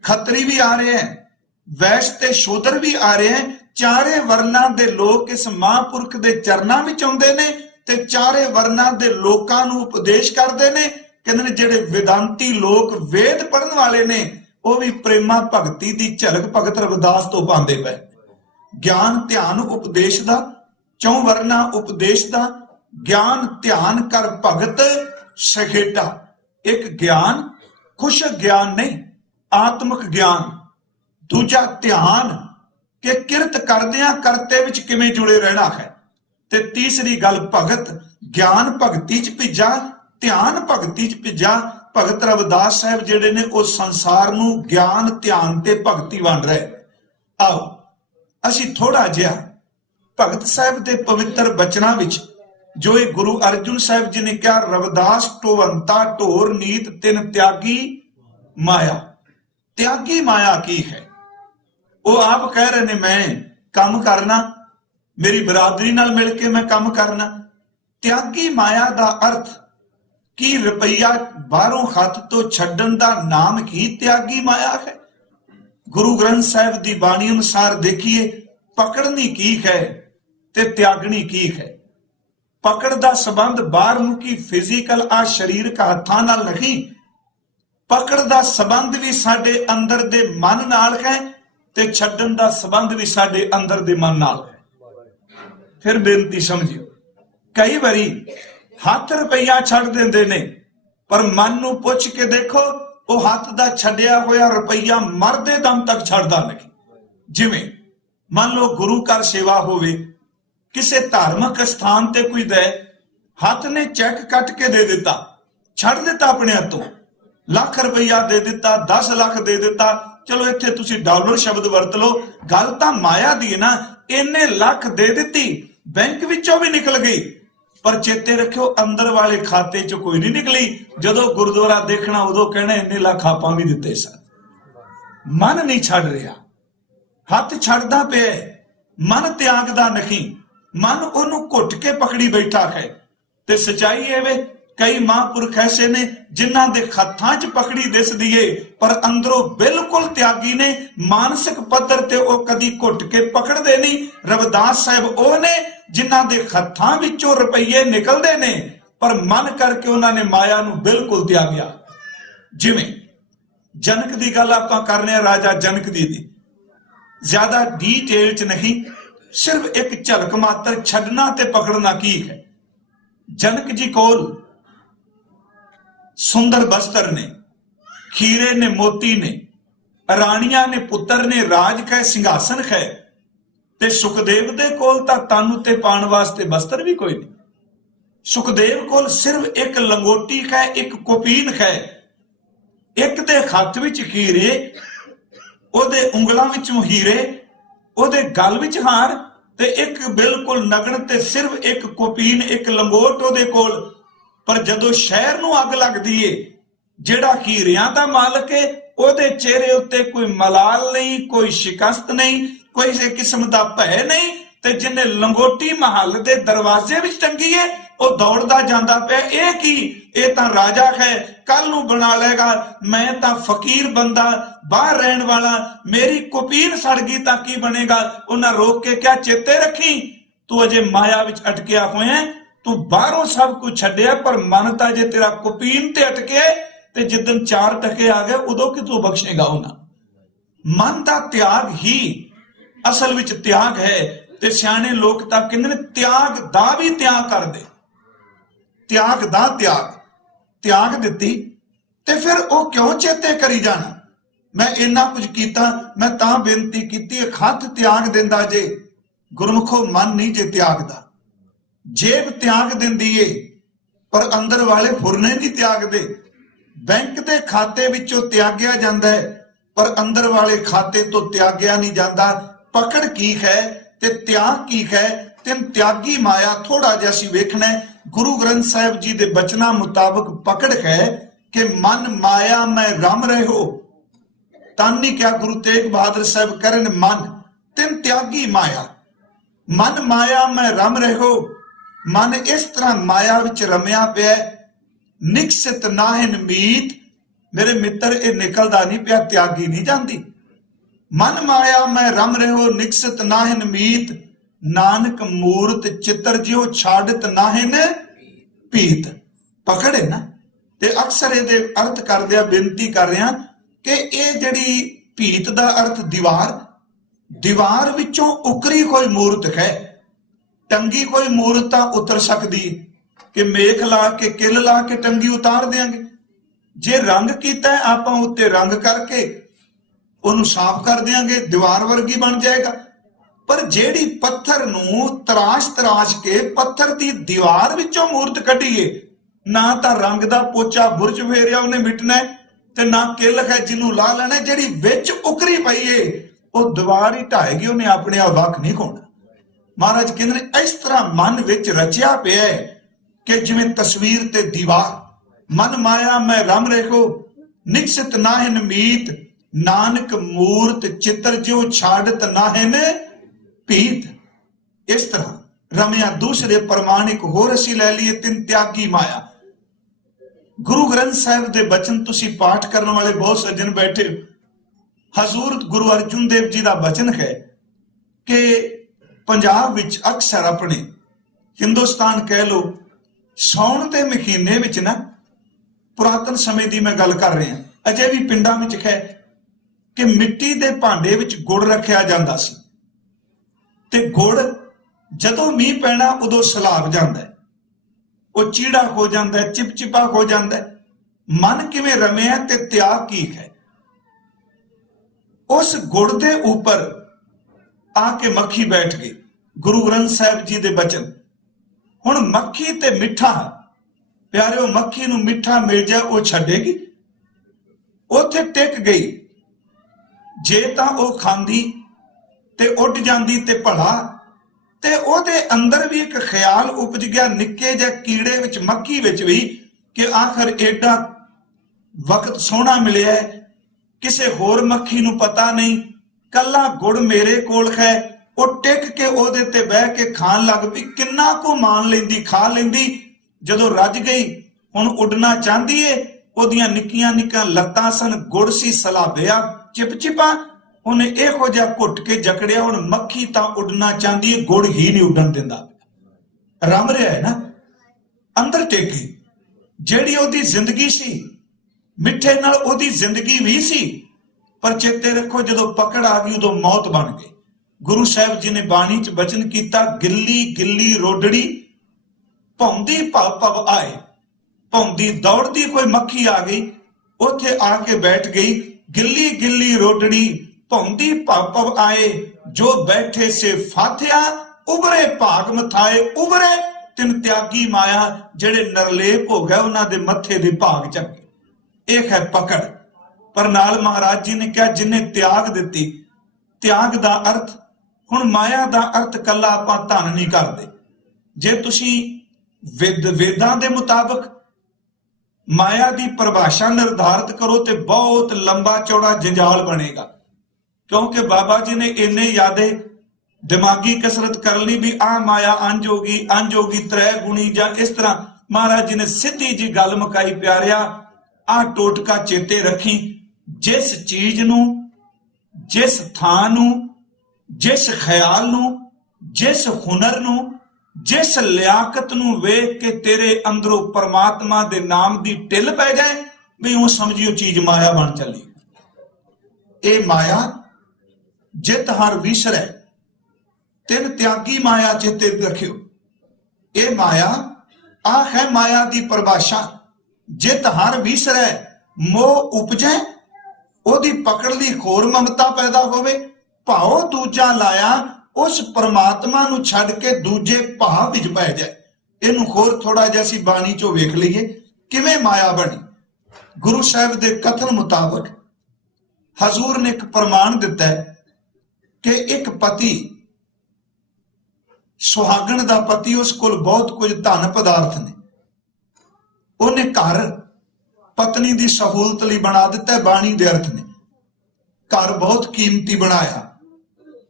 ਖੱਤਰੀ ਵੀ ਆ ਰਹੇ ਹੈ, ਵੈਸ਼ ਤੇ ਸ਼ੂਦਰ ਵੀ ਆ ਰਹੇ ਹੈ। ਚਾਰੇ ਵਰਨਾ ਦੇ ਲੋਕ ਇਸ ਮਹਾਂਪੁਰਖ ਦੇ ਚਰਨਾਂ ਵਿੱਚ ਆਉਂਦੇ ਨੇ ਤੇ ਚਾਰੇ ਵਰਨਾ ਦੇ ਲੋਕਾਂ ਨੂੰ ਉਪਦੇਸ਼ ਕਰਦੇ ਨੇ। ਕਹਿੰਦੇ ਨੇ ਜਿਹੜੇ ਵਿਦਾਂਤੀ ਲੋਕ ਵੇਦ ਪੜ੍ਹਨ ਵਾਲੇ ਨੇ ਉਹ ਵੀ ਪ੍ਰੇਮਾ ਭਗਤੀ ਦੀ ਝਲਕ ਭਗਤ ਰਵਿਦਾਸ ਤੋਂ ਪਾਉਂਦੇ ਪਏ। ਗਿਆਨ ਧਿਆਨ ਉਪਦੇਸ਼ ਦਾ, ਚੌ ਵਰਨਾ ਉਪਦੇਸ਼ ਦਾ। ਗਿਆਨ ਧਿਆਨ ਕਰ ਭਗਤ ਸਖੇਟਾ। ਇੱਕ ਗਿਆਨ ਖੁਸ਼ ਗਿਆਨ ਨਹੀਂ, ਆਤਮਿਕ ਗਿਆਨ। ਦੂਜਾ ਧਿਆਨ ਕਿ ਕਿਰਤ ਕਰਦਿਆਂ ਕਰਤੇ ਵਿੱਚ ਕਿਵੇਂ ਜੁੜੇ ਰਹਿਣਾ ਹੈ। ਤੇ ਤੀਸਰੀ ਗੱਲ ਭਗਤ, ਗਿਆਨ ਭਗਤੀ ਚ ਭਿੱਜਾ, ਧਿਆਨ ਭਗਤੀ ਚ ਭਿੱਜਾ। ਭਗਤ ਰਵਿਦਾਸ ਸਾਹਿਬ ਜਿਹੜੇ ਨੇ ਉਹ ਸੰਸਾਰ ਨੂੰ ਗਿਆਨ ਧਿਆਨ ਤੇ ਭਗਤੀ ਵੰਡ ਰਹੇ। ਆਓ ਅਸੀਂ ਥੋੜਾ ਜਿਹਾ ਭਗਤ ਸਾਹਿਬ ਦੇ ਪਵਿੱਤਰ ਬਚਨਾਂ ਵਿੱਚ ਜੋ ਇਹ ਗੁਰੂ ਅਰਜੁਨ ਸਾਹਿਬ ਜੀ ਨੇ ਕਿਹਾ, ਰਵਿਦਾਸ ਟੋਵੰਤਾ ਢੋਰ ਨੀਤ ਤਿਨ ਤਿਆਗੀ ਮਾਇਆ। ਤਿਆਗੀ ਮਾਇਆ ਕੀ ਹੈ? ਉਹ ਆਪ ਕਹਿ ਰਹੇ ਨੇ ਮੈਂ ਕੰਮ ਕਰਨਾ, ਮੇਰੀ ਬਰਾਦਰੀ ਨਾਲ ਮਿਲ ਕੇ ਮੈਂ ਕੰਮ ਕਰਨਾ। ਤਿਆਗੀ ਮਾਇਆ ਦਾ ਅਰਥ ਕੀ ਰੁਪਈਆ ਬਾਹਰੋਂ ਹੱਥ ਤੋਂ ਛੱਡਣ ਦਾ ਨਾਮ ਹੀ ਤਿਆਗੀ ਮਾਇਆ ਹੈ? ਗੁਰੂ ਗ੍ਰੰਥ ਸਾਹਿਬ ਦੀ ਬਾਣੀ ਅਨੁਸਾਰ ਦੇਖੀਏ, ਪਕੜਨੀ ਕੀ ਹੈ ਤੇ ਤਿਆਗਣੀ ਕੀ ਹੈ। ਪਕੜ ਦਾ ਸੰਬੰਧ ਬਾਹਰ ਮੁਕੀ ਫਿਜ਼ੀਕਲ ਆ ਸਰੀਰਕ ਹੱਥਾਂ ਨਾਲ ਨਹੀਂ, ਪਕੜ ਦਾ ਸੰਬੰਧ ਵੀ ਸਾਡੇ ਅੰਦਰ ਦੇ ਮਨ ਨਾਲ ਹੈ ਤੇ ਛੱਡਣ ਦਾ ਸੰਬੰਧ ਵੀ ਸਾਡੇ ਅੰਦਰ ਦੇ ਮਨ ਨਾਲ ਹੈ। ਫਿਰ ਬੇਨਤੀ ਸਮਝਿਓ, ਕਈ ਵਾਰੀ ਹੱਥ ਰੁਪਈਆ ਛੱਡ ਦਿੰਦੇ ਨੇ ਪਰ ਮਨ ਨੂੰ ਪੁੱਛ ਕੇ ਦੇਖੋ ਉਹ ਹੱਥ ਦਾ ਛੱਡਿਆ ਹੋਇਆ ਰੁਪਈਆ ਮਰਦੇ ਦਮ ਤੱਕ ਛੱਡਦਾ ਨਹੀਂ। ਜਿਵੇਂ ਮੰਨ ਲਓ ਗੁਰੂ ਘਰ ਸੇਵਾ ਹੋਵੇ, ਕਿਸੇ ਧਾਰਮਿਕ ਸਥਾਨ ਤੇ ਕੋਈ ਦੇ, ਹੱਥ ਨੇ ਚੈੱਕ ਕੱਟ ਕੇ ਦੇ ਦਿੱਤਾ, ਛੱਡ ਦਿੱਤਾ ਆਪਣੇ ਹੱਥੋਂ, ਲੱਖ ਰੁਪਈਆ ਦੇ ਦਿੱਤਾ, 10 ਲੱਖ ਦੇ ਦਿੱਤਾ, ਚਲੋ ਇੱਥੇ ਤੁਸੀਂ ਡਾਲਰ ਸ਼ਬਦ ਵਰਤ ਲਓ, ਗੱਲ ਤਾਂ ਮਾਇਆ ਦੀ ਹੈ ਨਾ। ਇੰਨੇ ਲੱਖ ਦੇ ਦਿੱਤੀ, ਬੈਂਕ ਵਿੱਚੋਂ ਵੀ ਨਿਕਲ ਗਈ, ਪਰ ਚੇਤੇ ਰੱਖਿਓ ਅੰਦਰ ਵਾਲੇ ਖਾਤੇ ਚੋਂ ਕੋਈ ਨਹੀਂ ਨਿਕਲੀ। ਜਦੋਂ ਗੁਰਦੁਆਰਾ ਦੇਖਣਾ ਉਦੋਂ ਕਹਿਣਾ ਇੰਨੇ ਲੱਖ ਆਪਾਂ ਵੀ ਦਿੱਤੇ ਸਨ। ਮਨ ਨਹੀਂ ਛੱਡ ਰਿਹਾ, ਹੱਥ ਛੱਡਦਾ ਪਿਆ, ਮਨ ਤਿਆਗਦਾ ਨਹੀਂ, ਮਨ ਉਹਨੂੰ ਘੁੱਟ ਕੇ ਪਕੜੀ ਬੈਠਾ ਹੈ। ਤੇ ਸਚਾਈ ਇਹ ਵੇ ਕਈ ਮਹਾਂਪੁਰਖ ਐਸੇ ਨੇ ਜਿਨ੍ਹਾਂ ਦੇ ਹੱਥਾਂ 'ਚ ਪਕੜੀ ਦਿਸਦੀ ਏ ਪਰ ਅੰਦਰੋਂ ਬਿਲਕੁਲ ਤਿਆਗੀ ਨੇ। ਮਾਨਸਿਕ ਪੱਧਰ ਤੇ ਉਹ ਕਦੀ ਘੁੱਟ ਕੇ ਪਕੜਦੇ ਨਹੀਂ। ਰਵਿਦਾਸ ਸਾਹਿਬ ਉਹ ਨੇ ਜਿਨ੍ਹਾਂ ਦੇ ਹੱਥਾਂ ਵਿੱਚੋਂ ਰੁਪਈਏ ਨਿਕਲਦੇ ਨੇ ਪਰ ਮਨ ਕਰਕੇ ਉਹਨਾਂ ਨੇ ਮਾਇਆ ਨੂੰ ਬਿਲਕੁਲ ਤਿਆਗਿਆ। ਜਿਵੇਂ ਜਨਕ ਦੀ ਗੱਲ ਆਪਾਂ ਕਰ ਰਹੇ ਹਾਂ, ਰਾਜਾ ਜਨਕ ਦੀ ਜ਼ਿਆਦਾ ਡੀਟੇਲ 'ਚ ਨਹੀਂ, ਸਿਰਫ ਇੱਕ ਝਲਕ ਮਾਤਰ ਛੱਡਣਾ ਤੇ ਪਕੜਨਾ ਕੀ ਹੈ। ਜਨਕ ਜੀ ਕੋਲ ਸੁੰਦਰ ਬਸਤਰ ਨੇ, ਖੀਰੇ ਨੇ, ਮੋਤੀ ਨੇ, ਰਾਣੀਆਂ ਨੇ, ਪੁੱਤਰ ਨੇ, ਰਾਜ ਕੈ ਸਿੰਘਾਸਨ ਹੈ। ਤੇ ਸੁਖਦੇਵ ਦੇ ਕੋਲ ਤਾਂ ਤਨ ਉੱਤੇ ਪਾਉਣ ਵਾਸਤੇ ਬਸਤਰ ਵੀ ਕੋਈ ਨਹੀਂ। ਸੁਖਦੇਵ ਕੋਲ ਸਿਰਫ ਇੱਕ ਲੰਗੋਟੀ ਹੈ, ਇੱਕ ਕੋਪੀਨ ਹੈ, ਇੱਕ ਦੇ ਹੱਥ ਵਿੱਚ ਹੀਰੇ, ਉਹਦੇ ਉਂਗਲਾਂ ਵਿੱਚੋਂ ਹੀਰੇ, ਉਹਦੇ ਗਲ ਵਿੱਚ ਹਾਰ, ਤੇ ਇੱਕ ਬਿਲਕੁਲ ਨਗਨ ਤੇ ਸਿਰਫ ਇੱਕ ਕੋਪੀਨ, ਇੱਕ ਲੰਗੋਟ ਉਹਦੇ ਕੋਲ। ਪਰ ਜਦੋਂ ਸ਼ਹਿਰ ਨੂੰ ਅੱਗ ਲੱਗਦੀ ਏ, ਜਿਹੜਾ ਹੀਰਿਆਂ ਦਾ ਮਾਲਕ ਏ ਉਹਦੇ ਚਿਹਰੇ ਉੱਤੇ ਕੋਈ ਮਲਾਲ ਨਹੀਂ, ਕੋਈ ਸ਼ਿਕਸਤ ਨਹੀਂ, ਕੋਈ ਕਿਸੇ ਕਿਸਮ ਦਾ ਭੈ ਨਹੀਂ। ਤੇ ਜਿਹਨੇ ਲੰਗੋਟੀ ਮਹੱਲ ਦੇ ਦਰਵਾਜ਼ੇ ਵਿੱਚ ਟੰਗੀ ਏ ਉਹ ਦੌੜਦਾ ਜਾਂਦਾ ਪਿਆ, ਇਹ ਕੀ? ਇਹ ਤਾਂ ਰਾਜਾ ਹੈ, ਕੱਲ ਨੂੰ ਬਣਾ ਲਏਗਾ, ਮੈਂ ਤਾਂ ਫਕੀਰ ਬੰਦਾ, ਬਾਹਰ ਰਹਿਣ ਵਾਲਾ, ਮੇਰੀ ਕੋਪੀਨ ਸੜ ਗਈ ਤਾਂ ਕੀ ਬਣੇਗਾ? ਉਹਨਾਂ ਰੋਕ ਕੇ ਕਿਹਾ, ਚੇਤੇ ਰੱਖੀ ਤੂੰ ਅਜੇ ਮਾਇਆ ਵਿੱਚ ਅਟਕਿਆ ਹੋਇਆ, तू बाहरों सब कुछ छड्डिया पर मन तां जे तेरा कुपीन ते अटके ते जिद्दन 4 टके आ गए उदों कि तू बख्शेगा उन्हां। मन का त्याग ही असल विच त्याग है। ते सियाणे लोक तां कहंदे ने त्याग दा भी त्याग कर दे, त्याग दा त्याग दित्ती ते फिर वो क्यों चेते करी जाना मैं इन्ना कुछ कीता, मैं तां बेनती कीती हथ त्याग दिंदा जे गुरमुखो मन नहीं जे त्यागदा। जेब त्याग दिंदी है पर अंदर वाले फुरने नहीं त्यागदे। बैंक के खाते विचों त्यागया जांदा है पर अंदर वाले खाते तो त्यागया नहीं जाता। पकड़ की है ते त्याग की है। तेन त्यागी माया थोड़ा जिहा सी वेखना है। गुरु ग्रंथ साहिब जी दे बचना मुताबिक पकड़ है कि मन माया में रम रहे हो। तन नहीं क्या गुरु तेग बहादुर साहब करन मन तेन त्यागी माया, मन माया में रम रहे हो। मन इस तरह माया विच रमिया पिया निकसित नाहिन मीत। मेरे मित्र ये निकलदा नहीं पिया, त्यागी नहीं जाती। मन माया में रम रहे हो निकसित नाहिन मीत, नानक मूर्त चित्र जियो छाड़त नाहिन पीत। पकड़ है ना। ते अक्सर ये अर्थ कर दिया बेनती कर रहा कि ये जड़ी पीत का अर्थ दीवार, दीवार विचों उकरी कोई मूर्त है। टंगी कोई मूर्त उतर सकती कि मेख ला के किल ला के टंगी उतार देंगे। जे रंग किया आप उत्ते रंग करके उन्हें साफ कर देंगे, दीवार वर्गी बन जाएगा। पर जेड़ी पत्थर नूं तराश तराश के पत्थर की दीवार विचों मूर्त कढीए, ना तो रंग का पोचा बुरज फेरिया उन्हें मिटना है ते ना किल है जिन्हों ला लेना। जेड़ी विच उकरी पई है वो दीवार ही ढाएगी, उन्हें अपने आप वख नहीं खोना। महाराज कहते इस तरह मन विच रचिया पिया है कि जिवें तस्वीर ते दीवार। मन माया में रम रहो निकसित नाहिन मीत, नानक मूर्त चित्र जो छाड़त नाहिन पीत। इस तरह रमिया दूसरे प्रमाणिक होर असी लै लीए तिन त्यागी माया। गुरु ग्रंथ साहिब दे बचन तुसी पाठ करने वाले बहुत सज्जन बैठे। हजूर गुरु अर्जुन देव जी का बचन है कि पंजाब विच अक्सर अपने हिंदुस्तान कह लो सौण के महीने विच ना, पुरातन समय की मैं गल कर रहा अजे भी पिंडां विच है कि मिट्टी के भांडे विच गुड़ रखा जाता सी ते गुड़ जदों मीह पैना उदों सलाब जाता है, वो चीड़ा हो जाता है, चिपचिपा हो जाता है। मन किवें रमिया ते त्याग की है। उस गुड़ के ऊपर आके मक्खी बैठ गई। गुरु ग्रंथ साहिब जी के बचन हुण मक्खी ते मिठा प्यारे मक्खी नूं मिठा मिल जाए वो छड्डेगी, उत्थे टिक गई। जे तां वो खांदी ते उड़ जांदी ते भला ते ओदे अंदर भी एक ख्याल उपज गया निक्के जे कीड़े विच मक्खी विच भी कि आखिर एडा वक्त सोहना मिलिया है। किसे होर मक्खी नूं पता नहीं, कल्ला गुड़ मेरे कोल है। वो टिक के ओदे ते बह के खान लग पई। किन्ना को मान लेंदी, खा लेंदी। जदों रज गई हुण उड़ना चाहती है, ओदियां निक्कियां निक्कियां लत्तां सन, गुड़ सी सलाबिया चिपचिपा, उन्हें इहो जिहा घुट के जकड़िया। हुण मक्खी तां उड़ना चाहती है, गुड़ ही नहीं उड़न दिंदा। रम रहा है ना, अंदर टेकी जेड़ी ओदी जिंदगी सी, मिठे नाल ओदी जिंदगी भी सी। पर चेते रखो जदों पकड़ आ गई उदों मौत बन गई। गुरु साहिब जी ने बाणी च बचन किया, गिल्ली गिल्ली रोडड़ी भौंदी भव भव आए। भौंदी दौड़ती कोई मक्खी आ गई, उथे आके बैठ गई। गिल्ली गिल्ली रोडड़ी भौंदी भव भव आए, जो बैठे से फाथिया उबरे भाग मथाए। उबरे तिन त्यागी माया जेड़े नरलेप हो गए उन्हां दे मथे दे भाग चके। एक है पकड़। पर नाल महाराज जी ने कहा जिन्हें त्याग दिती, त्याग दा अर्थ हुण माया दा अर्थ कल्ला आपां धन नहीं करदे। जे तुसी वेदां दे मुताबिक माया की परिभाषा निर्धारित करो तो बहुत लंबा चौड़ा जंजाल बनेगा। क्योंकि बाबा जी ने इन्ने यादे दिमागी कसरत कर ली भी आ माया अंज होगी त्रै गुणी जा इस तरह। महाराज जी ने सीधी जी गल मुकाई प्यारिया, आ टोटका चेते रखी। जिस चीज नू, जिस थां नू, जिस ख्याल नू, जिस हुनर नू जिस लियाकत नूं वेख के तेरे अंदरों परमात्मा दे नाम दी ढिल पै जाए भी वो समझियो चीज माया बन चली। ए माया जित हर विसरै, तिन त्यागी माया चेते रखियो। ए माया आ है माया दी परिभाषा, जित हर विसरै मोह उपजै, ओदी पकड़ ली खोर ममता पैदा होवे, भाओ दूजा लाया उस परमात्मा नूं छड्ड के दूजे भाव विच पै जाए। इनू होर थोड़ा जिहा असीं बाणी चों वेख लईए किवें माया बनी। गुरु साहिब दे कथन मुताबक हजूर ने एक प्रमाण दिता है कि एक पति, सुहागण दा पति, उस कोल बहुत कुछ धन पदार्थ ने, उन्हें घर पत्नी दी सहूलत लई बना दिता है। बाणी दे अर्थ ने घर बहुत कीमती बनाया,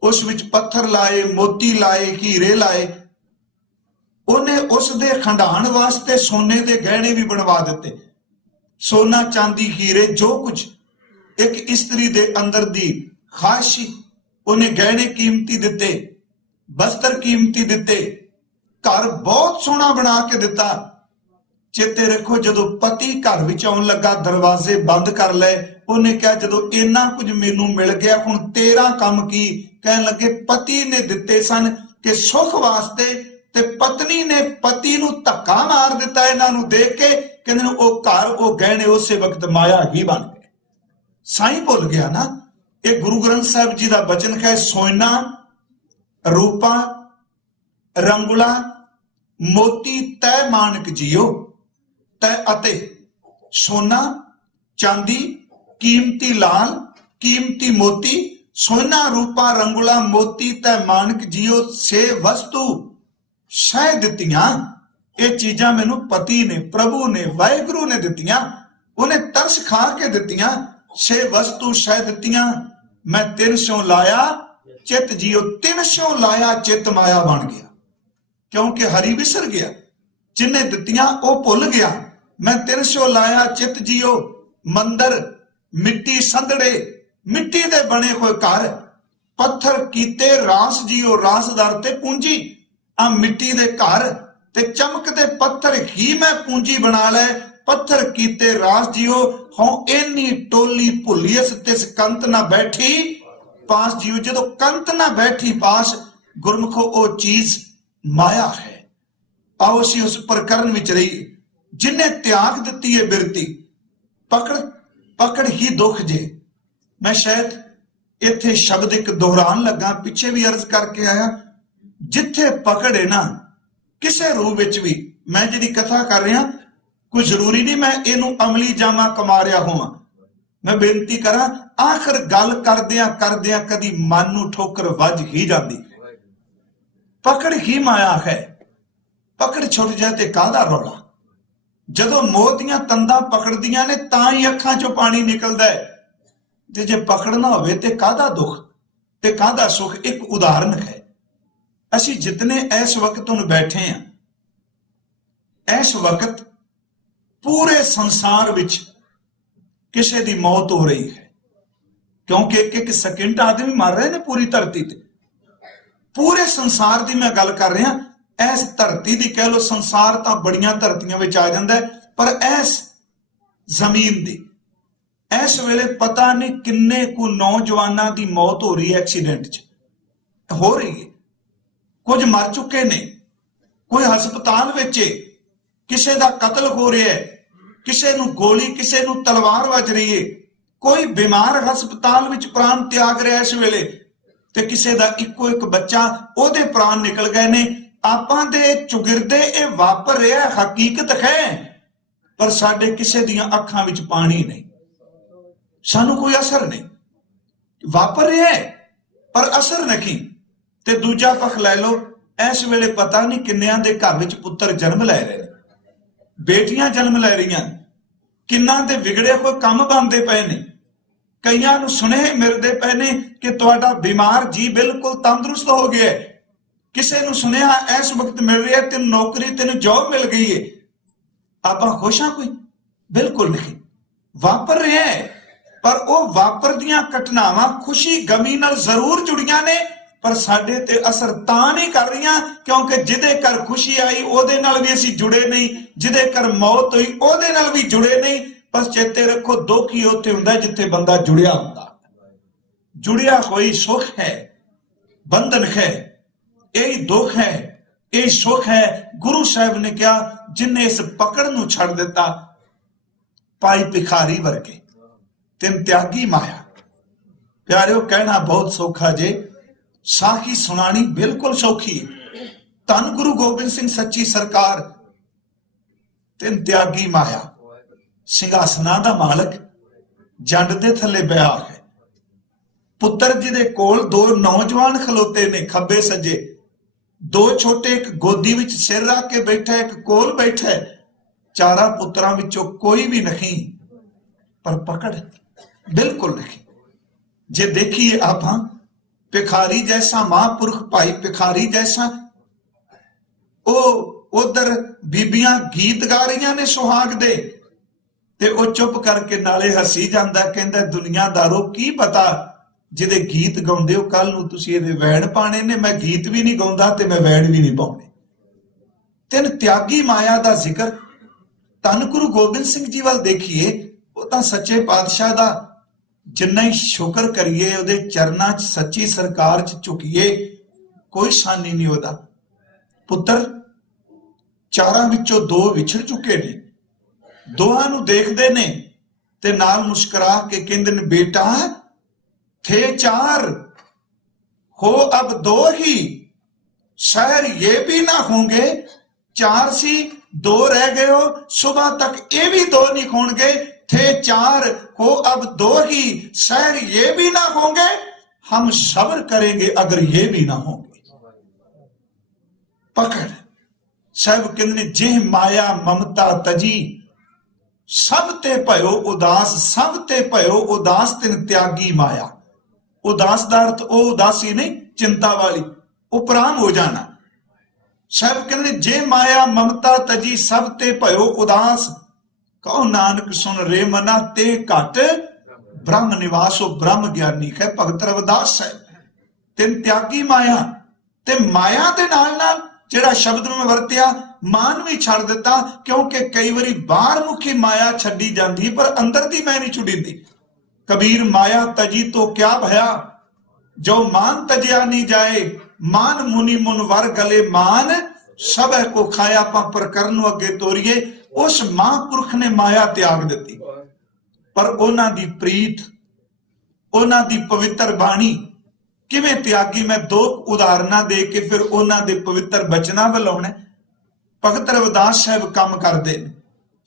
उस विच पत्थर लाए, मोती लाए, हीरे लाए, उन्हें उस दे खंडाण वास्ते सोने दे गहने भी बनवा दिते। सोना चांदी हीरे जो कुछ एक इस्त्री दे अंदर दी ख्वाहिश, उन्हें गहने कीमती दिते, बस्तर कीमती दिते, घर बहुत सोहना बना के दिता। चेते रखो जदों पति घर विच आउण लगा दरवाजे बंद कर ले, उन्हें कहा जदों इन्ना कुछ मैनू मिल गया हुण तेरा काम की। कहन लगे पति ने दिते सन कि सुख वास्ते, ते पत्नी ने पति नू धक्का मार दिता इन्हां नू देख के, कहंदे ओ घर ओ गहने उसे वक्त माया ही बन गए। साईं भुल गया ना, ये गुरु ग्रंथ साहिब जी का बचन है, सोना रूपा रंगुला मोती तय मानक जियो। तय अते सोना चांदी कीमती लाल कीमती मोती, सोना रूपा रंगुला मोती तय मानक जियो, से वस्तु सह दित्तियां। ये चीजां मैनू पति ने, प्रभु ने, वाहिगुरु ने दित्तियां, उन्हें तरस खा के दित्तियां। से वस्तु सह दित्तियां, मैं तिन स्यों लाया चित जियो। तिन स्यों लाया चित माया बन गया, क्योंकि हरि विसर गया। जिन्हें दित्तियां वो भुल गया। मैं तिन स्यों लाया चित जियो। मंदिर मिट्टी संधड़े, मिट्टी दे बने हुए घर, पत्थर कीते रास जियो। रासदार ते पूंजी, आ मिट्टी दे घर ते चमकदे पत्थर ही मैं पूंजी बना लै। पत्थर कीते रास जियो, हों इन्नी टोली भुलियस तिस कंत ना बैठी पास जियो। जदों कंत ना बैठी पास, गुरमुखो ओ चीज माया है। आओ असीं उस प्रकरण विच रहीए। जिन्हें त्याग दिती है बिरती, पकड़ पकड़ ही दुख जे। मैं शायद इत्थे शब्द एक दोहरान लगा, पिछे भी अर्ज करके आया, जिथे पकड़ है ना किसे रूप विच भी। मैं जिहड़ी कथा कर रहा, कोई जरूरी नहीं मैं इनू अमली जामा कमा रहा होवां। मैं बेनती करा, आखिर गल करदियां कदी मन नू ठोकर वज ही जाती। पकड़ ही माया है, पकड़ छुट जाए ते काहदा रौला। जदों मोह दियां तंदां पकड़दियां ने तां ही अखां चों पानी निकलदा है, ते जे पकड़ ना होवे ते काहदा दुख ते काहदा सुख। एक उदाहरण है, असीं जितने इस वक्त हुण बैठे हैं, इस वक्त पूरे संसार विच किसी दी मौत हो रही है, क्योंकि एक एक सेकंड आदमी मर रहे ने पूरी धरती ते। पूरे संसार की मैं गल कर रहा, इस धरती की कह लो, संसार तो बड़ियां धरतियां विच आ जांदा है, पर इस जमीन दी इस वेले पता नहीं किन्ने को नौजवानों की मौत हो रही है, एक्सीडेंट च हो रही है। कुछ मर चुके ने, कोई हस्पताल विच, किसी का कतल हो रहा है, किसी नूं गोली, किसी नूं तलवार वज रही है, कोई बीमार हस्पताल विच प्राण त्याग रहा इस वेले, ते किसी का इको एक बच्चा ओदे प्राण निकल गए ने। आपां दे चुगिरदे ये वापर रहा, हकीकत है, पर साडे किसी दियां अखां विच पानी नहीं, सानू कोई असर नहीं। वापर रहा है पर असर नहीं। ते दूजा पक्ष लै लो, इस वेले पता नहीं किन्नियां दे घर विच पुत्तर जन्म लै रहे ने, बेटियां जन्म लै रही, किन्ना दे विगड़े हुए काम बनते पे ने। कईयां नूं सुनेहे मिलते पे ने कि तुहाडा बीमार जी बिल्कुल तंदुरुस्त हो गया है। किसी नूं सुनेहा इस वक्त मिल रहा है, तेन नौकरी, तेन जॉब मिल गई है। आपां खुश हां? कोई बिल्कुल नहीं। वापर रहा है, पर वह वापर दियां घटनावां खुशी गमी नाल जरूर जुड़ियां ने, पर साडे ते असर तां नहीं कर रही क्योंकि जिदे घर खुशी आई ओदे नाल भी असीं जुड़े नहीं, जिदे घर मौत हुई ओदे नाल भी जुड़े नहीं। बस चेते रखो दुख ही उत्थे हुंदा जिथे बंदा जुड़िया हुंदा। जुड़िया कोई सुख है, बंधन है, यही दुख है, यही सुख है। गुरु साहब ने कहा जिन्हें इस पकड़ नूं छड़ दिता, पाई भिखारी वर्गे तिन त्यागी माया। प्यारिओ कहना बहुत सौखा जे, साखी सुनानी बिल्कुल सौखी है। धन गुरु गोबिंद सिंह सच्ची सरकार तिन त्यागी माया, ਸਿੰਘਾਸਨਾਂ ਦਾ मालक, जंड दे थले बिया है। पुत्र जी दे कोल दो नौजवान खलोते ने खब्बे सज्जे, दो छोटे, एक गोदी विच सिर रख के बैठा, एक कोल बैठा है। चारा पुत्रां विचों कोई भी नहीं, पर पकड़ बिल्कुल नहीं। जे देखिए आप भिखारी जैसा महापुरख भाई भिखारी जैसा, ओ उधर बीबियां गीत गा रही ने सुहाग दे, ते ओ चुप करके नाले हसी जांदा, कहंदा दुनियादारो की पता जिहदे गीत गाउंदे हो कल नूं तुसीं इहदे वैण पाणे ने, मैं गीत भी नहीं गाउंदा ते मैं वैण भी नहीं पाउणे। तिन त्यागी माया दा जिक्र धन गुरु गोबिंद सिंह जी वाल देखिए, वो तां सच्चे पातशाह दा जिन्ना ही शुक्र करिए, उहदे चरनां च सच्ची सरकार च झुकीए, कोई शानी नहीं होता। पुत्र चारां विचों दो विछड़ चुके ने, दोहां नूं देखदे ने ते नाल मुस्कुरा के कहंदे ने बेटा थे चार हो अब दो ही, शायर ये भी ना होंगे चार सी दो रह गए हो, सुबह तक ये भी दो नहीं होंगे। थे चार हो अब दो ही, शायर ये भी ना होंगे, हम सब्र करेंगे अगर ये भी ना होंगे। पकड़ साहब कहंदे जिह माया ममता तजी, सब ते भयो उदास, सब ते भयो उदास तिन त्यागी माया। उदास दा अर्थ ओ उदासी नहीं चिंता वाली, उपराम हो जाना। साहब कहंदे जे माया ममता तजी, सब ते भयो उदास, कहो नानक सुन रे मना ते घट ब्रह्म निवास। ओ ब्रह्म ज्ञानी है भगत रविदास साहब। तिन त्यागी माया, ते माया दे नाल नाल जिहड़ा शब्द मैं वरतिया मान भी छड़ दिता, क्योंकि कई बारी बाहर मुखी माया छड्डी जाती पर अंदर दी मैं नहीं छुड़ींदी। कबीर माया तजी तो क्या भया, जो मान तजिया नहीं जाए, मान मुनि मुनवर गले मान, सब है को खाया। आपां प्रकरण अगे तोरीए, उस महापुरख ने माया त्याग दी, पर उन्हां दी प्रीत, उन्हां दी पवित्र बाणी किवें त्यागी। मैं दो उदाहरणा दे के फिर उन्हां दे पवित्र बचना वलाउणा। भगत रविदास साहब काम करते हैं,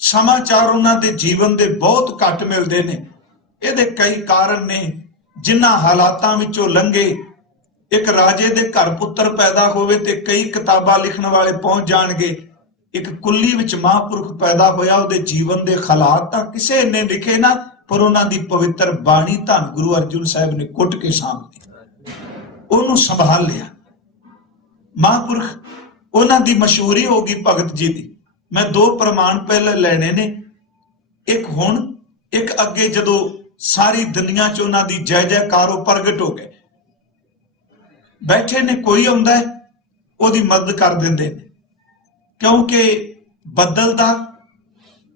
समाचार उन्हां दे जीवन दे बहुत घट मिलते हैं। इहदे कई कारण ने जिन्हां हालातां विचों लंघे। एक राजे दे घर पुत्र पैदा होवे ते कई किताबां लिखण वाले पहुंच जाणगे। एक कुल्ली विच महापुरख पैदा होया, उहदे जीवन दे हालात तां किसे ने लिखे ना, पर उन्हां दी पवित्र बाणी धन गुरु अर्जुन साहब ने कुट के सामने उन्होंने संभाल लिया। महापुरख उन्हां दी मशहूरी होगी भगत जी दी। मैं दो प्रमाण पहले लेने ने, एक हुण एक अगे जदों सारी दुनिया च उन्हां दी जय जयकार प्रगट हो गए। बैठे ने कोई आउंदा है ओदी मदद कर दिंदे ने, क्योंकि बदल दा,